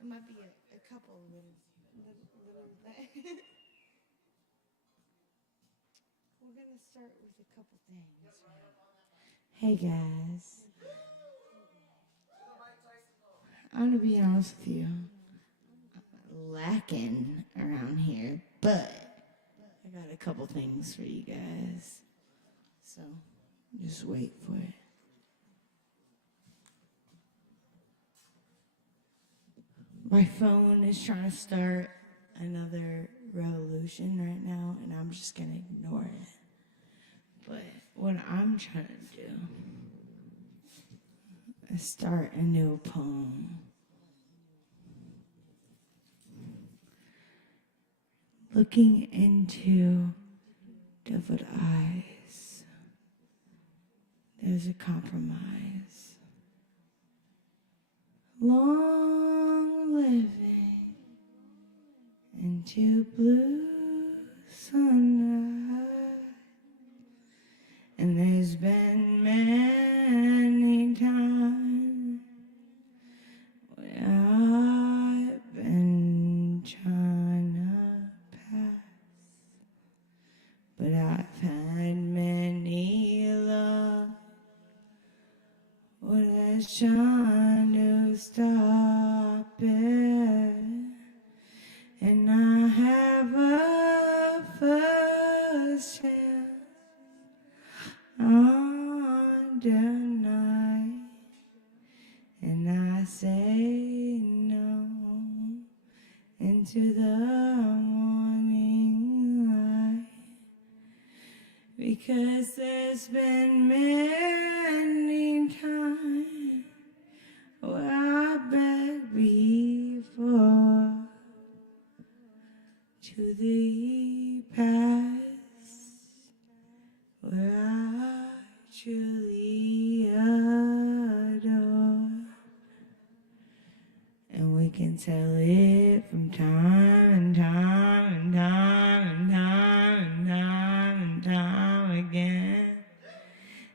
It might be a couple of little things. We're gonna start with a couple things. Hey guys, I'm gonna be honest with you. I'm lacking around here, but I got a couple things for you guys. So just wait for it. My phone is trying to start another revolution right now, and I'm just going to ignore it. But what I'm trying to do is start a new poem. looking into devilled eyes. There's a compromise. Long living into blue sunlight. And there's been many times where I've been trying to pass, but I've had many love what is trying to stop it, and I have a first chance on the night, and I say no into the morning light, because there's been many times where I begged before to the past, where I truly adore, and we can tell it from time and time and time and time and time and time again,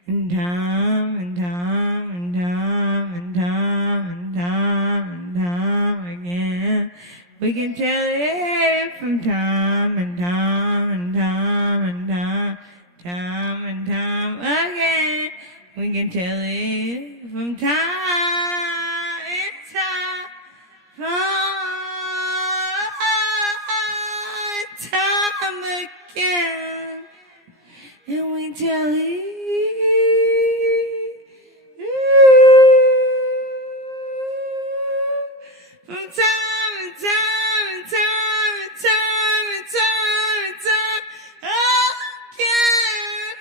and time and time and time and time and time and time again. We can tell it from time and time and time and time, time and time again. We can tell it from time and time, from time again. And we tell it from time and time and time and time and time and time again.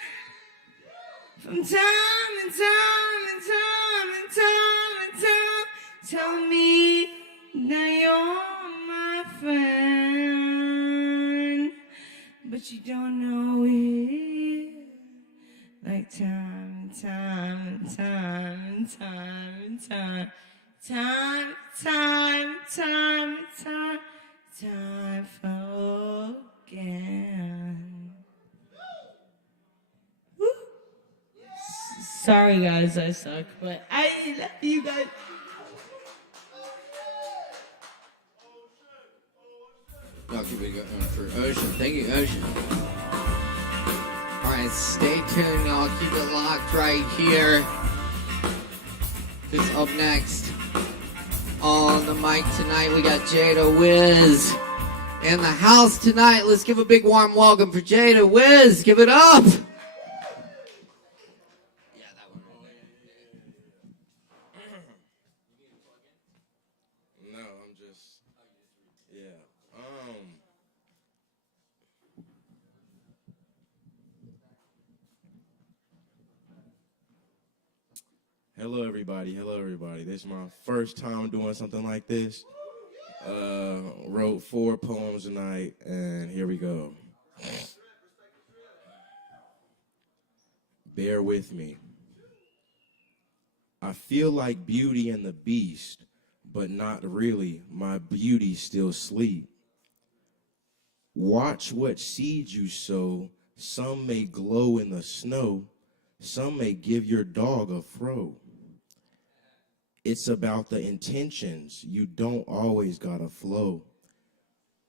From time and time and time and time and time. Tell me that you're my friend, but you don't know it. Like time and time and time and time and time. Time, time, time, time, time for again. Woo. Sorry guys, I suck, but I love you guys. I'll keep it going for Ocean. Thank you, Ocean. Alright, stay tuned. I'll keep it locked right here. Because up next on the mic tonight, we got Jada Wiz in the house tonight. Let's give a big warm welcome for Jada Wiz. Give it up. No, I'm just, yeah. Hello, everybody. Hello, everybody. This is my first time doing something like this. Wrote 4 poems tonight, and here we go. Bear with me. I feel like Beauty and the Beast, but not really. My beauty still sleep. Watch what seeds you sow. Some may glow in the snow. Some may give your dog a fro. It's about the intentions. You don't always gotta flow.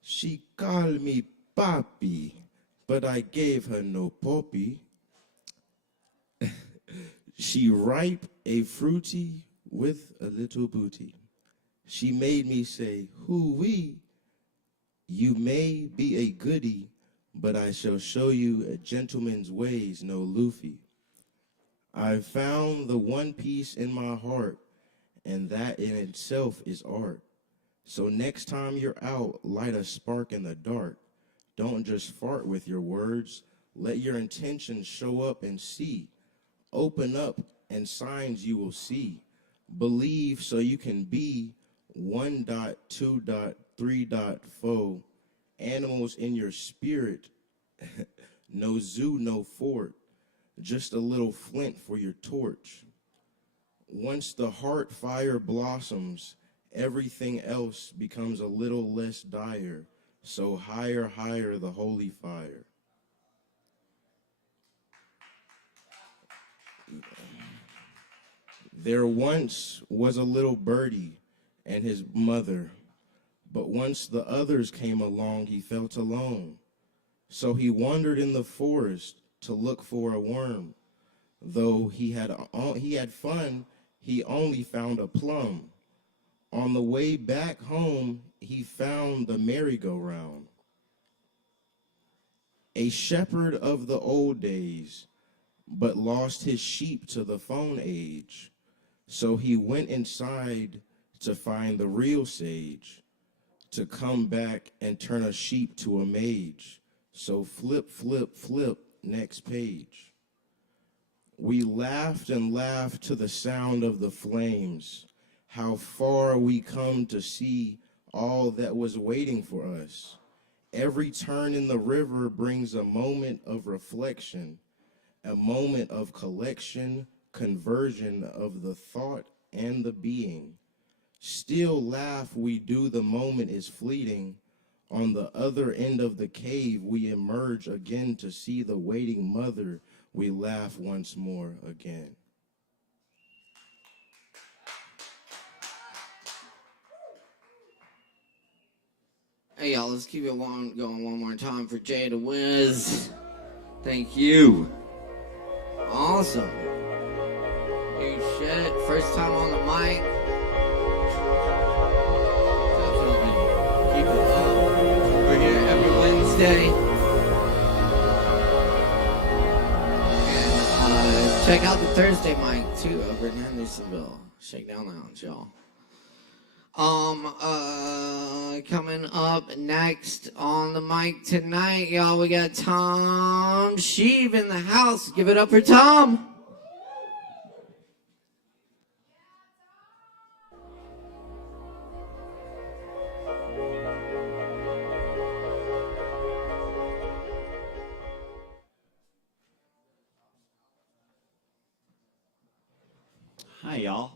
She called me papi, but I gave her no poppy. She ripe a fruity with a little booty. She made me say, hoo-wee. You may be a goodie, but I shall show you a gentleman's ways, no Luffy. I found the one piece in my heart, and that in itself is art. So next time you're out, light a spark in the dark. Don't just fart with your words. Let your intentions show up and see. Open up and signs you will see. Believe so you can be 1.2.3.4 animals in your spirit. No zoo, no fort, just a little flint for your torch. Once the heart fire blossoms, everything else becomes a little less dire. So higher, higher the holy fire. There once was a little birdie and his mother, but once the others came along, he felt alone. So he wandered in the forest to look for a worm. Though he had fun, he only found a plum. On the way back home, he found the merry-go-round. A shepherd of the old days, but lost his sheep to the phone age. So he went inside to find the real sage, to come back and turn a sheep to a mage. So flip, flip, flip, next page. We laughed and laughed to the sound of the flames. How far we come to see all that was waiting for us. Every turn in the river brings a moment of reflection, a moment of collection, conversion of the thought and the being. Still laugh we do, the moment is fleeting. On the other end of the cave we emerge again to see the waiting mother. We laugh once more again. Hey y'all, let's keep it going one more time for Jay the Wiz. Thank you. Awesome. Huge shit. First time on the mic. Definitely keep it up. We're here every Wednesday. And check out the Thursday mic too over in Hendersonville. Shakedown Lounge, y'all. Coming up next on the mic tonight, y'all, we got Tom Sheev in the house. Give it up for Tom. Hi, y'all.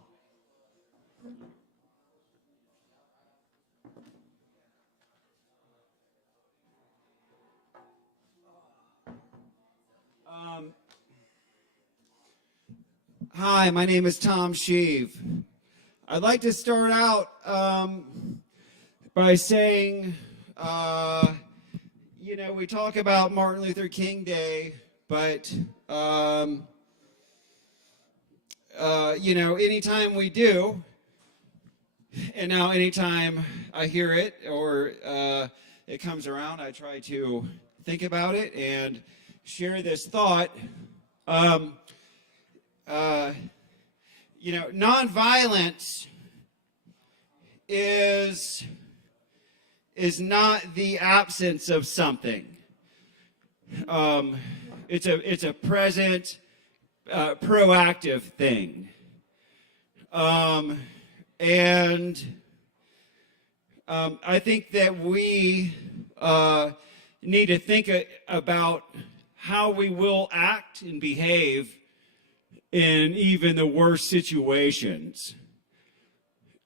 Hi, my name is Tom Sheev. I'd like to start out by saying, we talk about Martin Luther King Day, but, anytime we do, and now anytime I hear it or it comes around, I try to think about it and share this thought. Nonviolence is not the absence of something. It's a present, proactive thing. I think that we need to think about how we will act and behave in even the worst situations.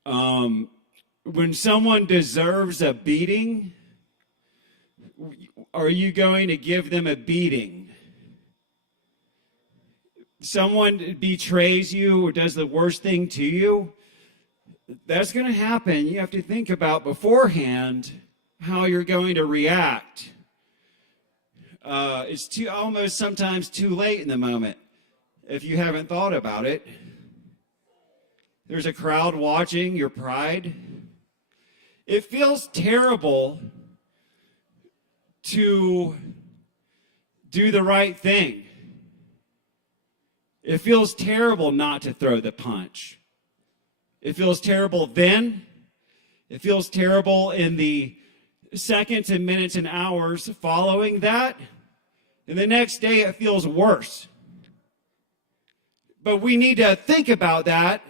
When someone deserves a beating, are you going to give them a beating? Someone betrays you or does the worst thing to you, that's going to happen. You have to think about beforehand how you're going to react. It's almost sometimes too late in the moment if you haven't thought about it. There's a crowd watching your pride. It feels terrible to do the right thing. It feels terrible not to throw the punch. It feels terrible then. It feels terrible in the seconds and minutes and hours following that. And the next day it feels worse. But we need to think about that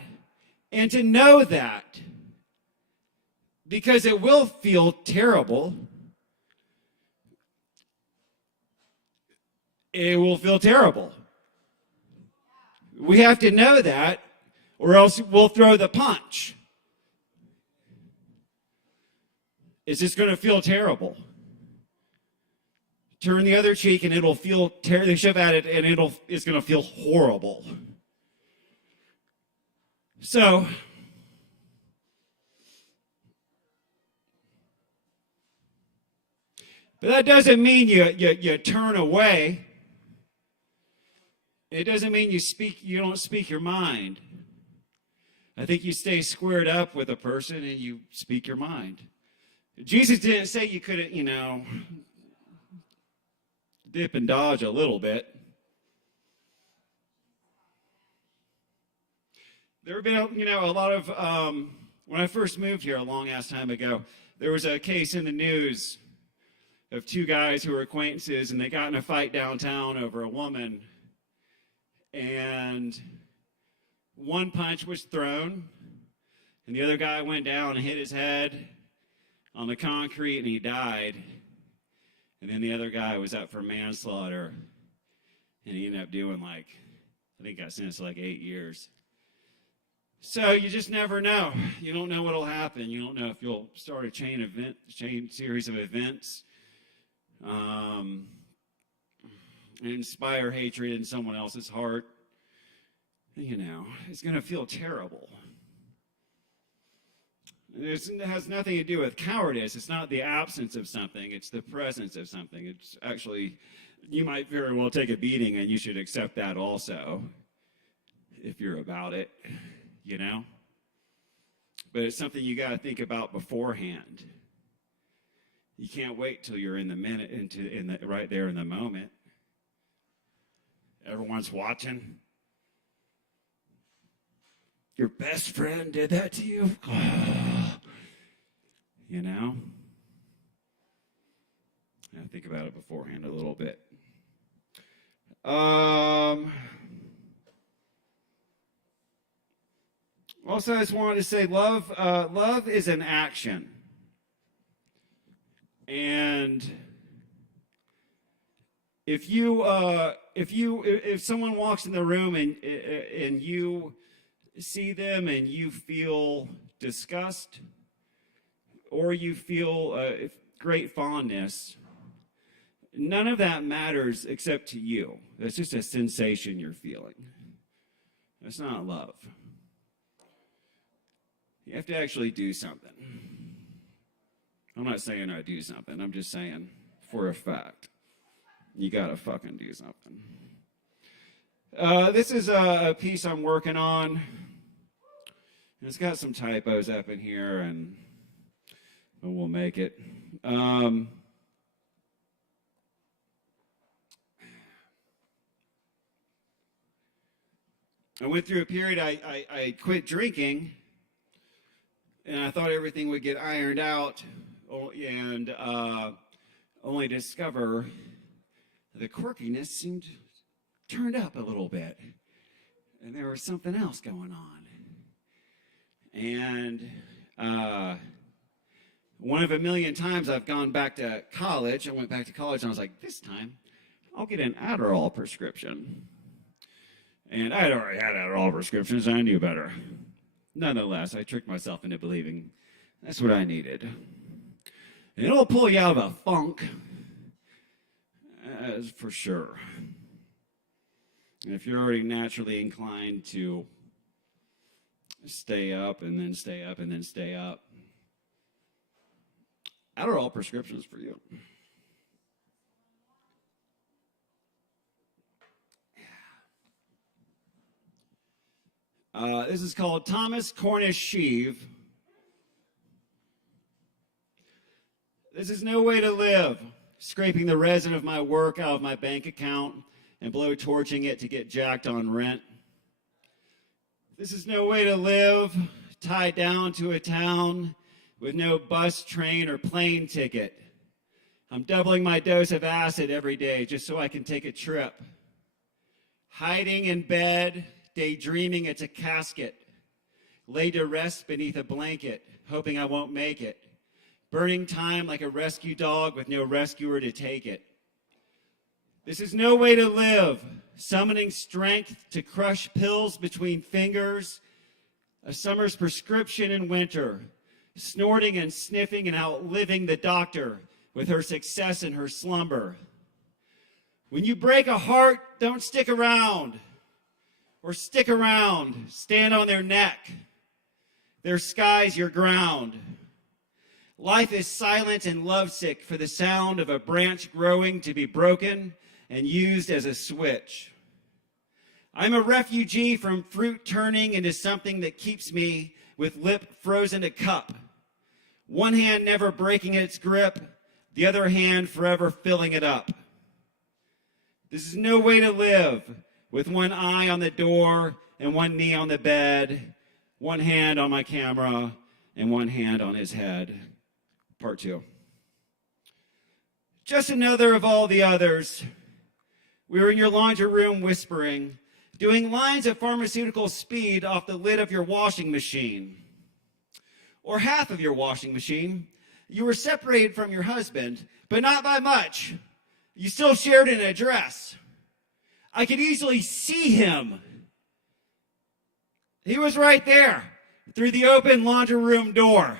and to know that. Because it will feel terrible. it will feel terrible. We have to know that, or else we'll throw the punch. It's just going to feel terrible. Turn the other cheek and it'll feel terrible. They shove at it and it's going to feel horrible. So, but that doesn't mean you turn away. It doesn't mean you don't speak your mind. I think you stay squared up with a person and you speak your mind. Jesus didn't say you couldn't, dip and dodge a little bit. There have been, a lot of, when I first moved here a long-ass time ago, there was a case in the news of two guys who were acquaintances, and they got in a fight downtown over a woman, and one punch was thrown, and the other guy went down and hit his head on the concrete, and he died. And then the other guy was up for manslaughter, and he ended up doing I think got sentenced to 8 years. So you just never know. You don't know what'll happen. You don't know if you'll start a chain series of events, and inspire hatred in someone else's heart. It's going to feel terrible. It has nothing to do with cowardice. It's not the absence of something. It's the presence of something. It's actually, you might very well take a beating, and you should accept that also if you're about it, But it's something you got to think about beforehand. You can't wait till you're in the minute, right there in the moment. Everyone's watching. Your best friend did that to you? I think about it beforehand a little bit. Also, I just wanted to say love is an action. And if someone walks in the room and you see them and you feel disgust or you feel great fondness, none of that matters except to you. That's just a sensation you're feeling. That's not love. You have to actually do something. I'm not saying I do something. I'm just saying for a fact. You gotta fucking do something. This is a piece I'm working on. It's got some typos up in here, but we'll make it. I went through a period, I quit drinking, and I thought everything would get ironed out, and only discover the quirkiness seemed turned up a little bit, and there was something else going on. And one of a million times I've gone back to college. I went back to college and I was like, this time I'll get an Adderall prescription. And I had already had Adderall prescriptions. I knew better. Nonetheless, I tricked myself into believing that's what I needed. And it'll pull you out of a funk, for sure. And if you're already naturally inclined to stay up and then stay up and then stay up, Adderall prescriptions for you. This is called Thomas Cornish Sheave. This is no way to live, scraping the resin of my work out of my bank account and blowtorching it to get jacked on rent. This is no way to live, tied down to a town with no bus, train, or plane ticket. I'm doubling my dose of acid every day just so I can take a trip. Hiding in bed, daydreaming it's a casket. Laid to rest beneath a blanket, hoping I won't make it. Burning time like a rescue dog with no rescuer to take it. This is no way to live. Summoning strength to crush pills between fingers, a summer's prescription in winter, snorting and sniffing and outliving the doctor with her success in her slumber. When you break a heart, don't stick around. Or stick around, stand on their neck. Their sky's your ground. Life is silent and lovesick for the sound of a branch growing to be broken and used as a switch. I'm a refugee from fruit turning into something that keeps me with lip frozen to cup. One hand never breaking its grip, the other hand forever filling it up. This is no way to live, with one eye on the door and one knee on the bed, one hand on my camera and one hand on his head. Part 2. Just another of all the others. We were in your laundry room whispering, doing lines at pharmaceutical speed off the lid of your washing machine. Or half of your washing machine. You were separated from your husband, but not by much. You still shared an address. I could easily see him. He was right there, through the open laundry room door.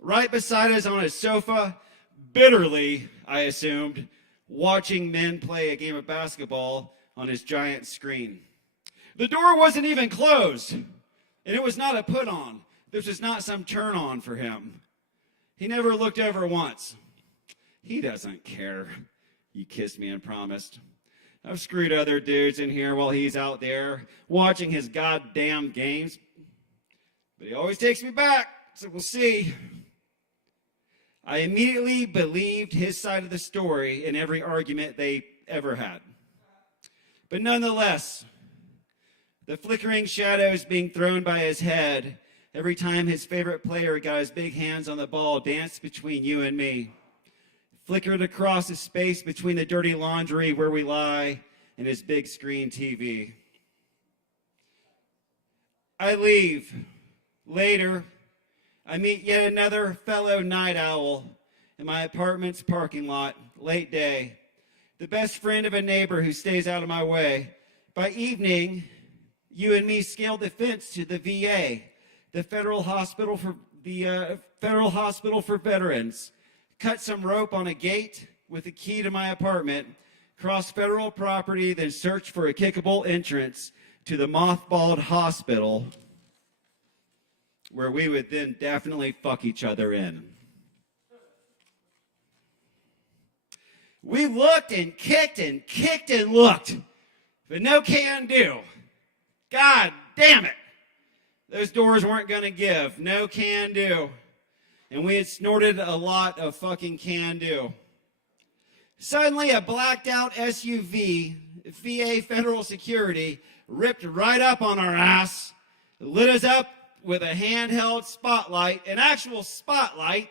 Right beside us on his sofa, bitterly, I assumed, watching men play a game of basketball on his giant screen. The door wasn't even closed, and it was not a put-on. This was not some turn-on for him. He never looked over once. He doesn't care. You kissed me and promised. I've screwed other dudes in here while he's out there watching his goddamn games. But he always takes me back, so we'll see. I immediately believed his side of the story in every argument they ever had. But nonetheless, the flickering shadows being thrown by his head every time his favorite player got his big hands on the ball danced between you and me. Flickered across the space between the dirty laundry where we lie and his big screen TV. I leave. Later, I meet yet another fellow night owl in my apartment's parking lot, late day. The best friend of a neighbor who stays out of my way. By evening, you and me scaled the fence to the VA, the Federal Hospital for Veterans. Cut some rope on a gate with a key to my apartment, cross federal property, then search for a kickable entrance to the mothballed hospital where we would then definitely fuck each other in. We looked and kicked and looked, but no can do. God damn it. Those doors weren't going to give. No can do. And we had snorted a lot of fucking can do. Suddenly, a blacked out SUV, VA Federal Security, ripped right up on our ass, lit us up with a handheld spotlight, an actual spotlight,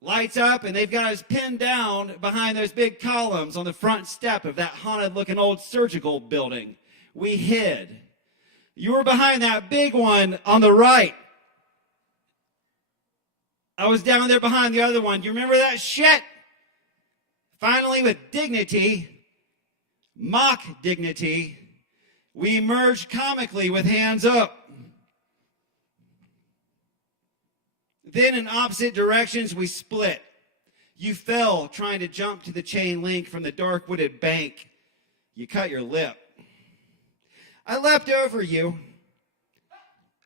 lights up, and they've got us pinned down behind those big columns on the front step of that haunted-looking old surgical building. We hid. You were behind that big one on the right. I was down there behind the other one. Do you remember that shit? Finally, with dignity, mock dignity, we emerged comically with hands up. Then in opposite directions, we split. You fell trying to jump to the chain link from the dark wooded bank. You cut your lip. I leapt over you,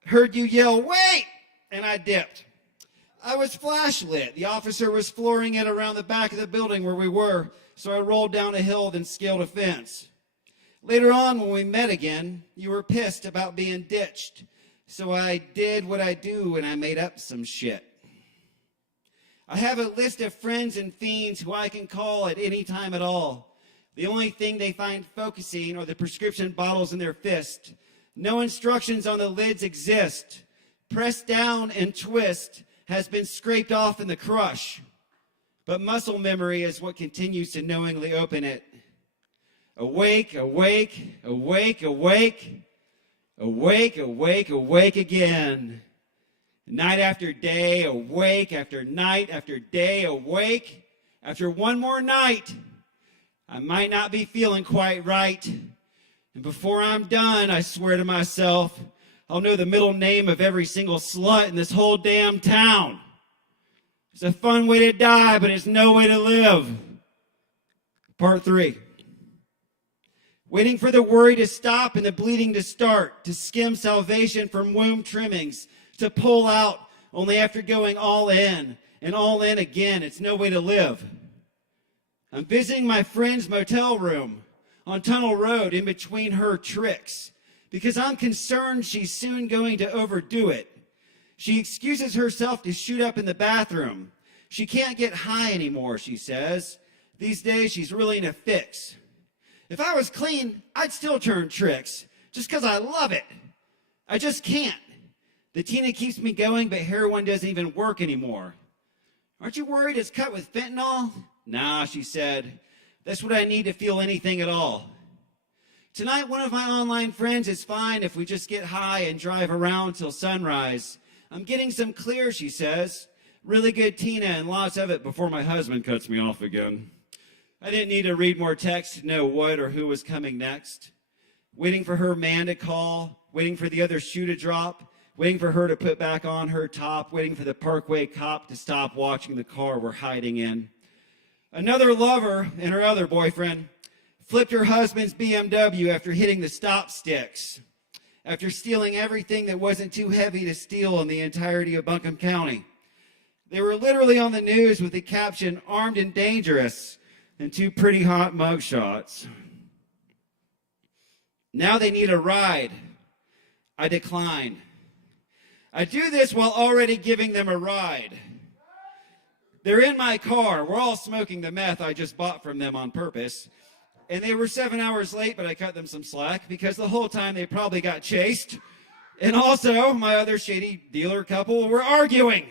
heard you yell, "Wait!" and I dipped. I was flashlit. The officer was flooring it around the back of the building where we were, so I rolled down a hill, then scaled a fence. Later on, when we met again, you were pissed about being ditched, so I did what I do and I made up some shit. I have a list of friends and fiends who I can call at any time at all. The only thing they find focusing are the prescription bottles in their fist. No instructions on the lids exist. Press down and twist has been scraped off in the crush, but muscle memory is what continues to knowingly open it. Awake, awake, awake, awake, awake, awake, awake again. Night after day, awake after night after day, awake, After one more night, I might not be feeling quite right. And before I'm done, I swear to myself, I'll know the middle name of every single slut in this whole damn town. It's a fun way to die, but it's no way to live. Part 3. Waiting for the worry to stop and the bleeding to start, to skim salvation from womb trimmings, to pull out only after going all in and all in again. It's no way to live. I'm visiting my friend's motel room on Tunnel Road in between her tricks because I'm concerned she's soon going to overdo it. She excuses herself to shoot up in the bathroom. She can't get high anymore, she says. These days she's really in a fix. If I was clean, I'd still turn tricks, just because I love it. I just can't. The Tina keeps me going, but heroin doesn't even work anymore. Aren't you worried it's cut with fentanyl? Nah, she said. That's what I need to feel anything at all. Tonight, one of my online friends is fine if we just get high and drive around till sunrise. I'm getting some clear, she says. Really good Tina and lots of it before my husband cuts me off again. I didn't need to read more text to know what or who was coming next. Waiting for her man to call, waiting for the other shoe to drop, waiting for her to put back on her top, waiting for the Parkway cop to stop watching the car we're hiding in. Another lover and her other boyfriend flipped her husband's BMW after hitting the stop sticks, after stealing everything that wasn't too heavy to steal in the entirety of Buncombe County. They were literally on the news with the caption, "Armed and Dangerous," and 2 pretty hot mugshots. Now they need a ride. I decline. I do this while already giving them a ride. They're in my car. We're all smoking the meth I just bought from them on purpose. And they were 7 hours late, but I cut them some slack because the whole time they probably got chased. And also, my other shady dealer couple were arguing.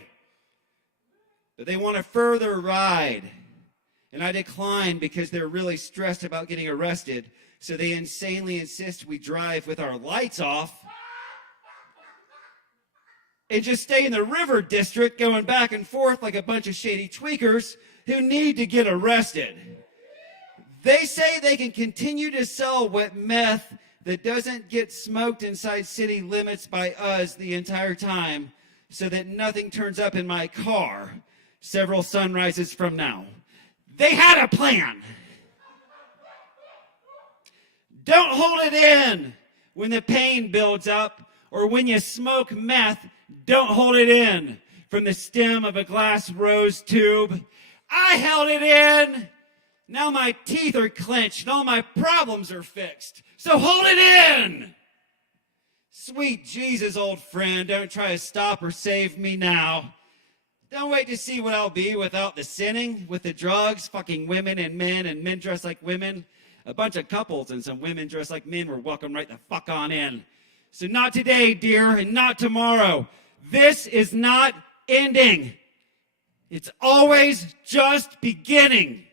But they want a further ride. And I decline because they're really stressed about getting arrested. So they insanely insist we drive with our lights off and just stay in the river district going back and forth like a bunch of shady tweakers who need to get arrested. They say they can continue to sell wet meth that doesn't get smoked inside city limits by us the entire time so that nothing turns up in my car several sunrises from now. They had a plan. Don't hold it in when the pain builds up, or when you smoke meth, don't hold it in from the stem of a glass rose tube. I held it in. Now my teeth are clenched and all my problems are fixed. So hold it in. Sweet Jesus, old friend, don't try to stop or save me now. Don't wait to see what I'll be without the sinning, with the drugs, fucking women and men dressed like women. A bunch of couples and some women dressed like men were welcome right the fuck on in. So not today, dear, and not tomorrow. This is not ending. It's always just beginning.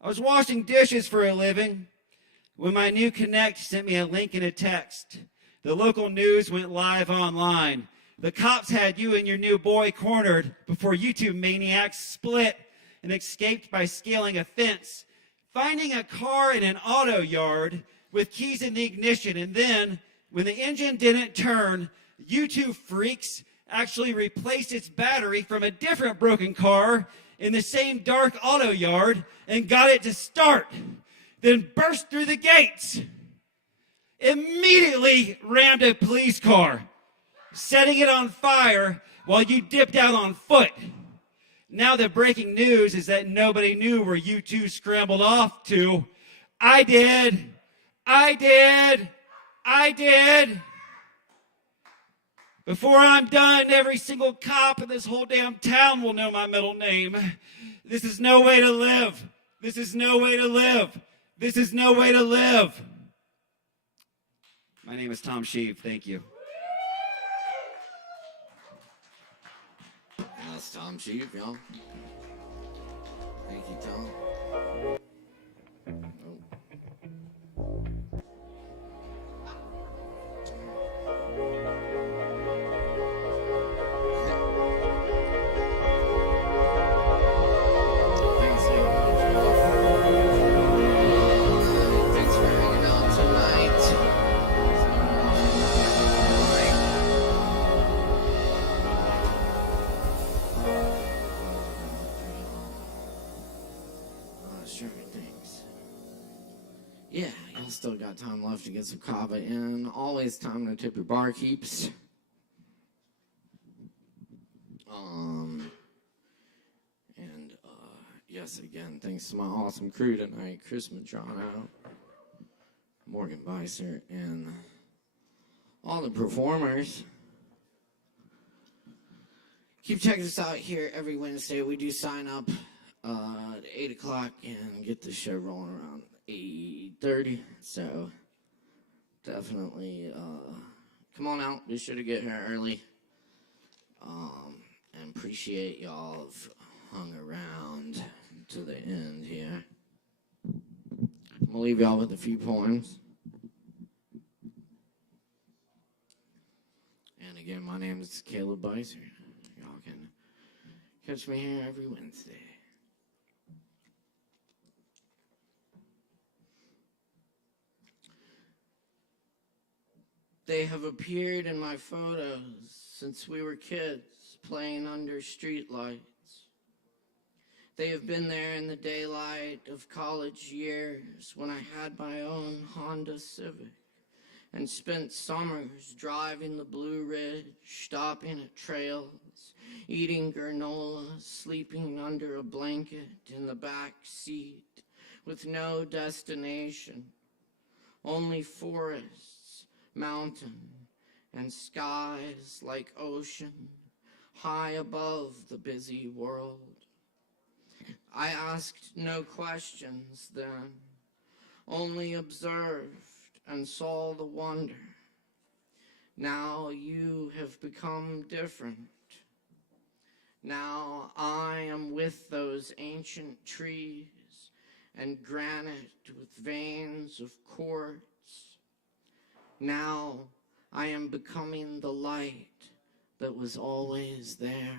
I was washing dishes for a living when my new connect sent me a link in a text. The local news went live online. The cops had you and your new boy cornered before you two maniacs split and escaped by scaling a fence, finding a car in an auto yard with keys in the ignition, and then, when the engine didn't turn, you two freaks actually replaced its battery from a different broken car in the same dark auto yard and got it to start, then burst through the gates. Immediately rammed a police car, setting it on fire while you dipped out on foot. Now the breaking news is that nobody knew where you two scrambled off to. I did. Before I'm done, every single cop in this whole damn town will know my middle name. This is no way to live. This is no way to live. This is no way to live. My name is Tom Sheave. Thank you. That's Tom Sheave, y'all. Thank you, Tom. still got time left to get some Kava in. Always time to tip your barkeeps. And yes, again, thanks to my awesome crew tonight, Chris Medrano, Morgan Beissert, and all the performers. Keep checking us out here every Wednesday. We do sign up at 8 o'clock and get the show rolling around 8:30. So definitely come on out. Be sure to get here early. And appreciate y'all have hung around to the end here. I'm going to leave y'all with a few poems. And again, my name is Caleb Beissert. Y'all can catch me here every Wednesday. They have appeared in my photos since we were kids, playing under streetlights. They have been there in the daylight of college years when I had my own Honda Civic and spent summers driving the Blue Ridge, stopping at trails, eating granola, sleeping under a blanket in the back seat with no destination, only forests, mountain, and skies like ocean high above the busy world. I asked no questions then, only observed and saw the wonder. Now you have become different. Now I am with those ancient trees and granite with veins of quartz. Now I am becoming the light that was always there.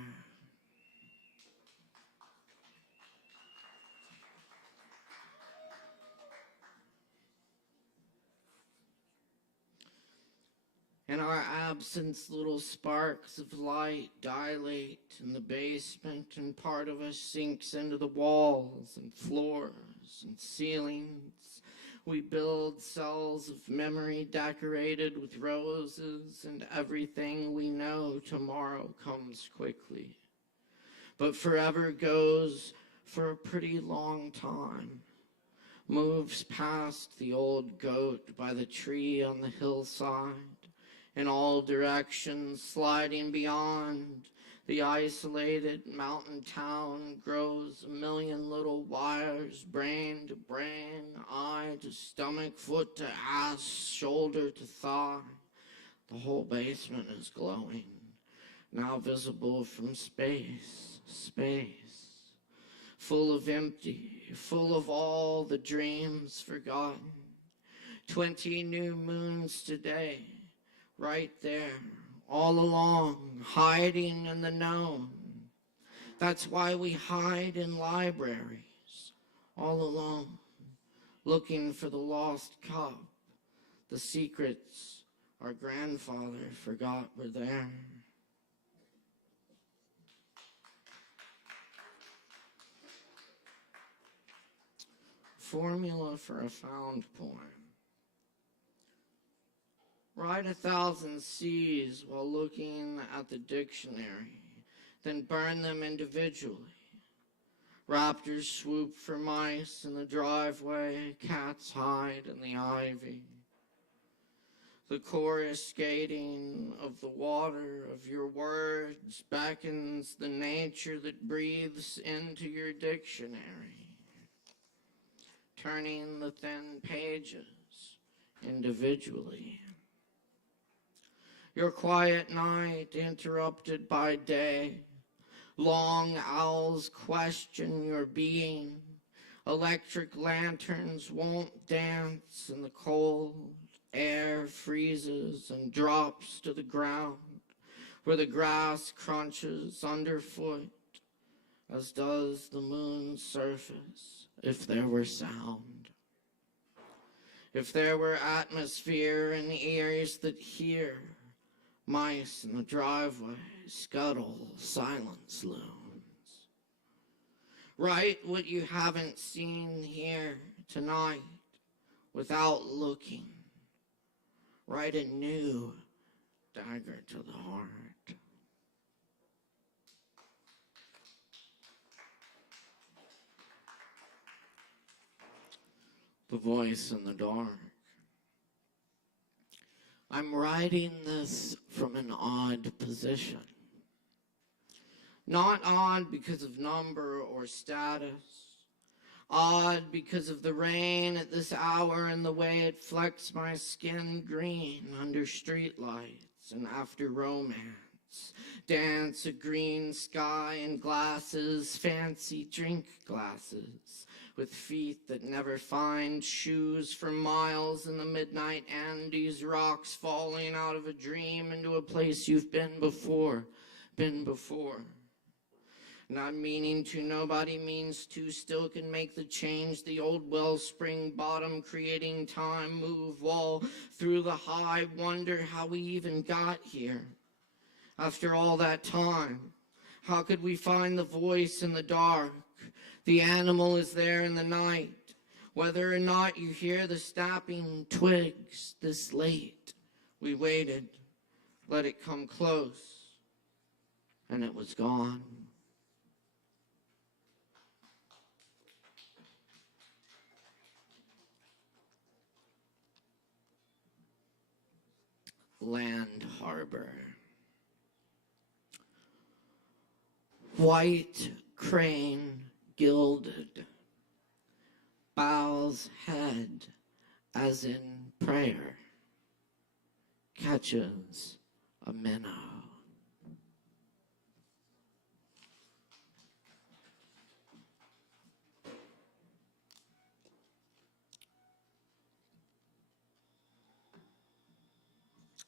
In our absence, little sparks of light dilate in the basement, and part of us sinks into the walls and floors and ceilings. We build cells of memory decorated with roses, and everything we know tomorrow comes quickly, but forever goes for a pretty long time. Moves past the old goat by the tree on the hillside, in all directions, sliding beyond the isolated mountain town, grows a million little wires, brain to brain, eye to stomach, foot to ass, shoulder to thigh. The whole basement is glowing, now visible from space, full of empty, full of all the dreams forgotten. 20 new moons today, right there, all along, hiding in the known. That's why we hide in libraries, all alone, looking for the lost cup, the secrets our grandfather forgot were there. Formula for a found poem. Write 1,000 C's while looking at the dictionary, then burn them individually. Raptors swoop for mice in the driveway, cats hide in the ivy. The chorus skating of the water of your words beckons the nature that breathes into your dictionary, turning the thin pages individually. Your quiet night interrupted by day. Long owls question your being. Electric lanterns won't dance and the cold air freezes and drops to the ground where the grass crunches underfoot, as does the moon's surface if there were sound. If there were atmosphere and ears that hear, mice in the driveway scuttle, silence looms. Write what you haven't seen here tonight. without looking, right a new dagger to the heart. The voice in the dark. I'm writing this from an odd position. Not odd because of number or status. Odd because of the rain at this hour and the way it flecks my skin green under streetlights and after romance. Dance a green sky and glasses, fancy drink glasses, with feet that never find shoes for miles in the midnight Andes, rocks falling out of a dream into a place you've been before. Not meaning to, nobody means to, still can make the change, the old wellspring bottom creating time, move wall through the high, wonder how we even got here. After all that time, how could we find the voice in the dark? The animal is there in the night, whether or not you hear the snapping twigs this late. We waited, let it come close, and it was gone. Land Harbor. White crane gilded, bows head as in prayer, catches a minnow.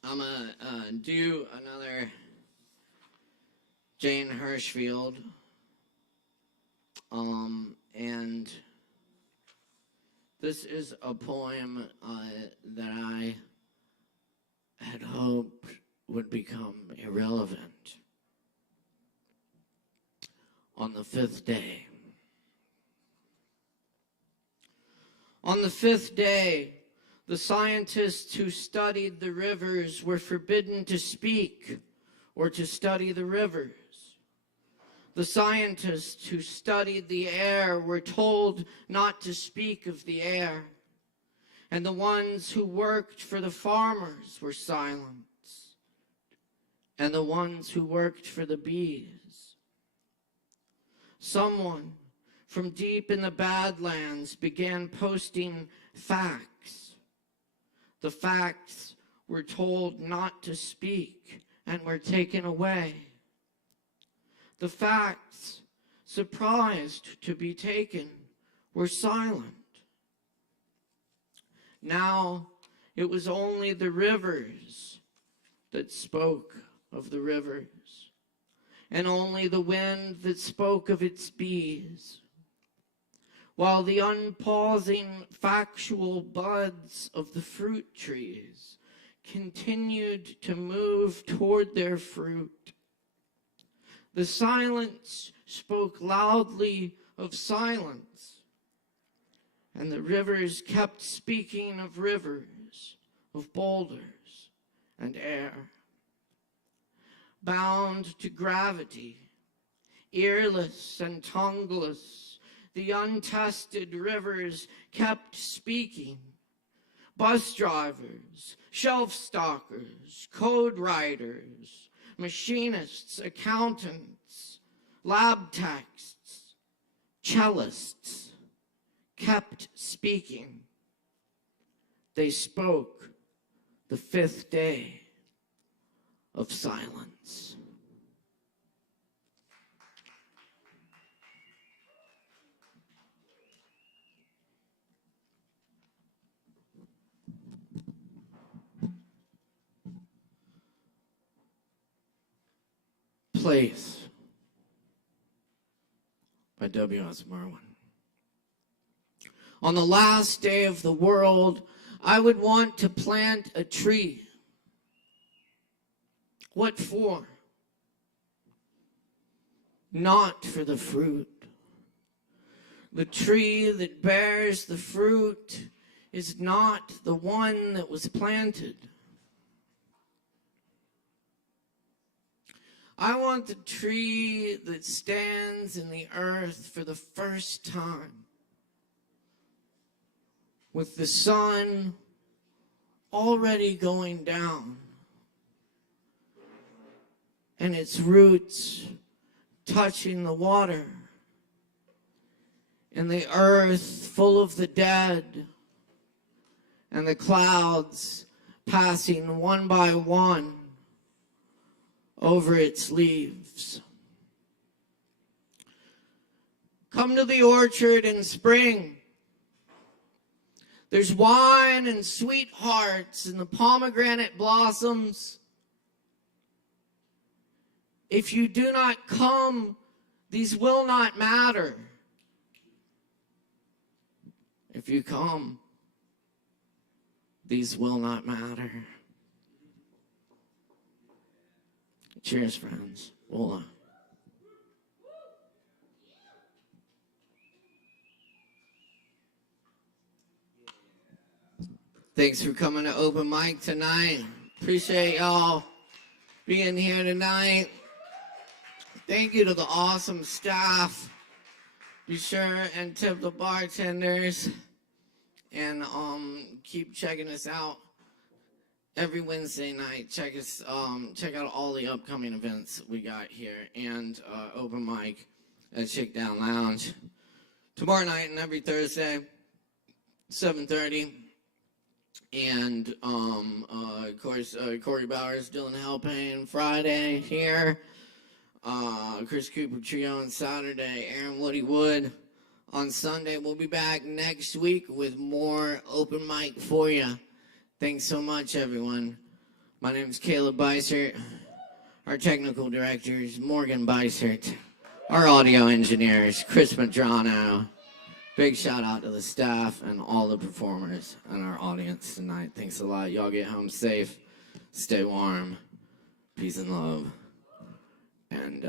I'm gonna do another Jane Hirschfield, and this is a poem that I had hoped would become irrelevant. On the fifth day. On the fifth day, the scientists who studied the rivers were forbidden to speak or to study the rivers. The scientists who studied the air were told not to speak of the air. And the ones who worked for the farmers were silenced. And the ones who worked for the bees. Someone from deep in the Badlands began posting facts. The facts were told not to speak and were taken away. The facts, surprised to be taken, were silent. Now it was only the rivers that spoke of the rivers, and only the wind that spoke of its bees, while the unpausing factual buds of the fruit trees continued to move toward their fruit. The silence spoke loudly of silence, and the rivers kept speaking of rivers, of boulders and air. Bound to gravity, earless and tongueless, the untested rivers kept speaking. Bus drivers, shelf stockers, code writers, machinists, accountants, lab techs, cellists kept speaking. They spoke the fifth day of silence. Place by W.S. Merwin. On the last day of the world, I would want to plant a tree. What for? Not for the fruit. The tree that bears the fruit is not the one that was planted. I want the tree that stands in the earth for the first time, with the sun already going down, and its roots touching the water, and the earth full of the dead, and the clouds passing one by one over its leaves. Come to the orchard in spring. There's wine and sweethearts and the pomegranate blossoms. If you do not come, these will not matter. If you come, these will not matter. Cheers, friends. Voila. Thanks for coming to open mic tonight. Appreciate y'all being here tonight. Thank you to the awesome staff. Be sure and tip the bartenders. And keep checking us out every Wednesday night. Check out all the upcoming events we got here, and open mic at Shakedown Lounge tomorrow night and every Thursday, 7:30. And of course, Corey Bowers, Dylan Halpane Friday here. Chris Cooper Trio on Saturday. Aaron Woody Wood on Sunday. We'll be back next week with more open mic for you. Thanks so much, everyone. My name is Caleb Beissert. Our technical director is Morgan Beissert. Our audio engineer is Chris Medrano. Big shout out to the staff and all the performers and our audience tonight. Thanks a lot. Y'all get home safe. Stay warm. Peace and love. And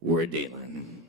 we're dealing.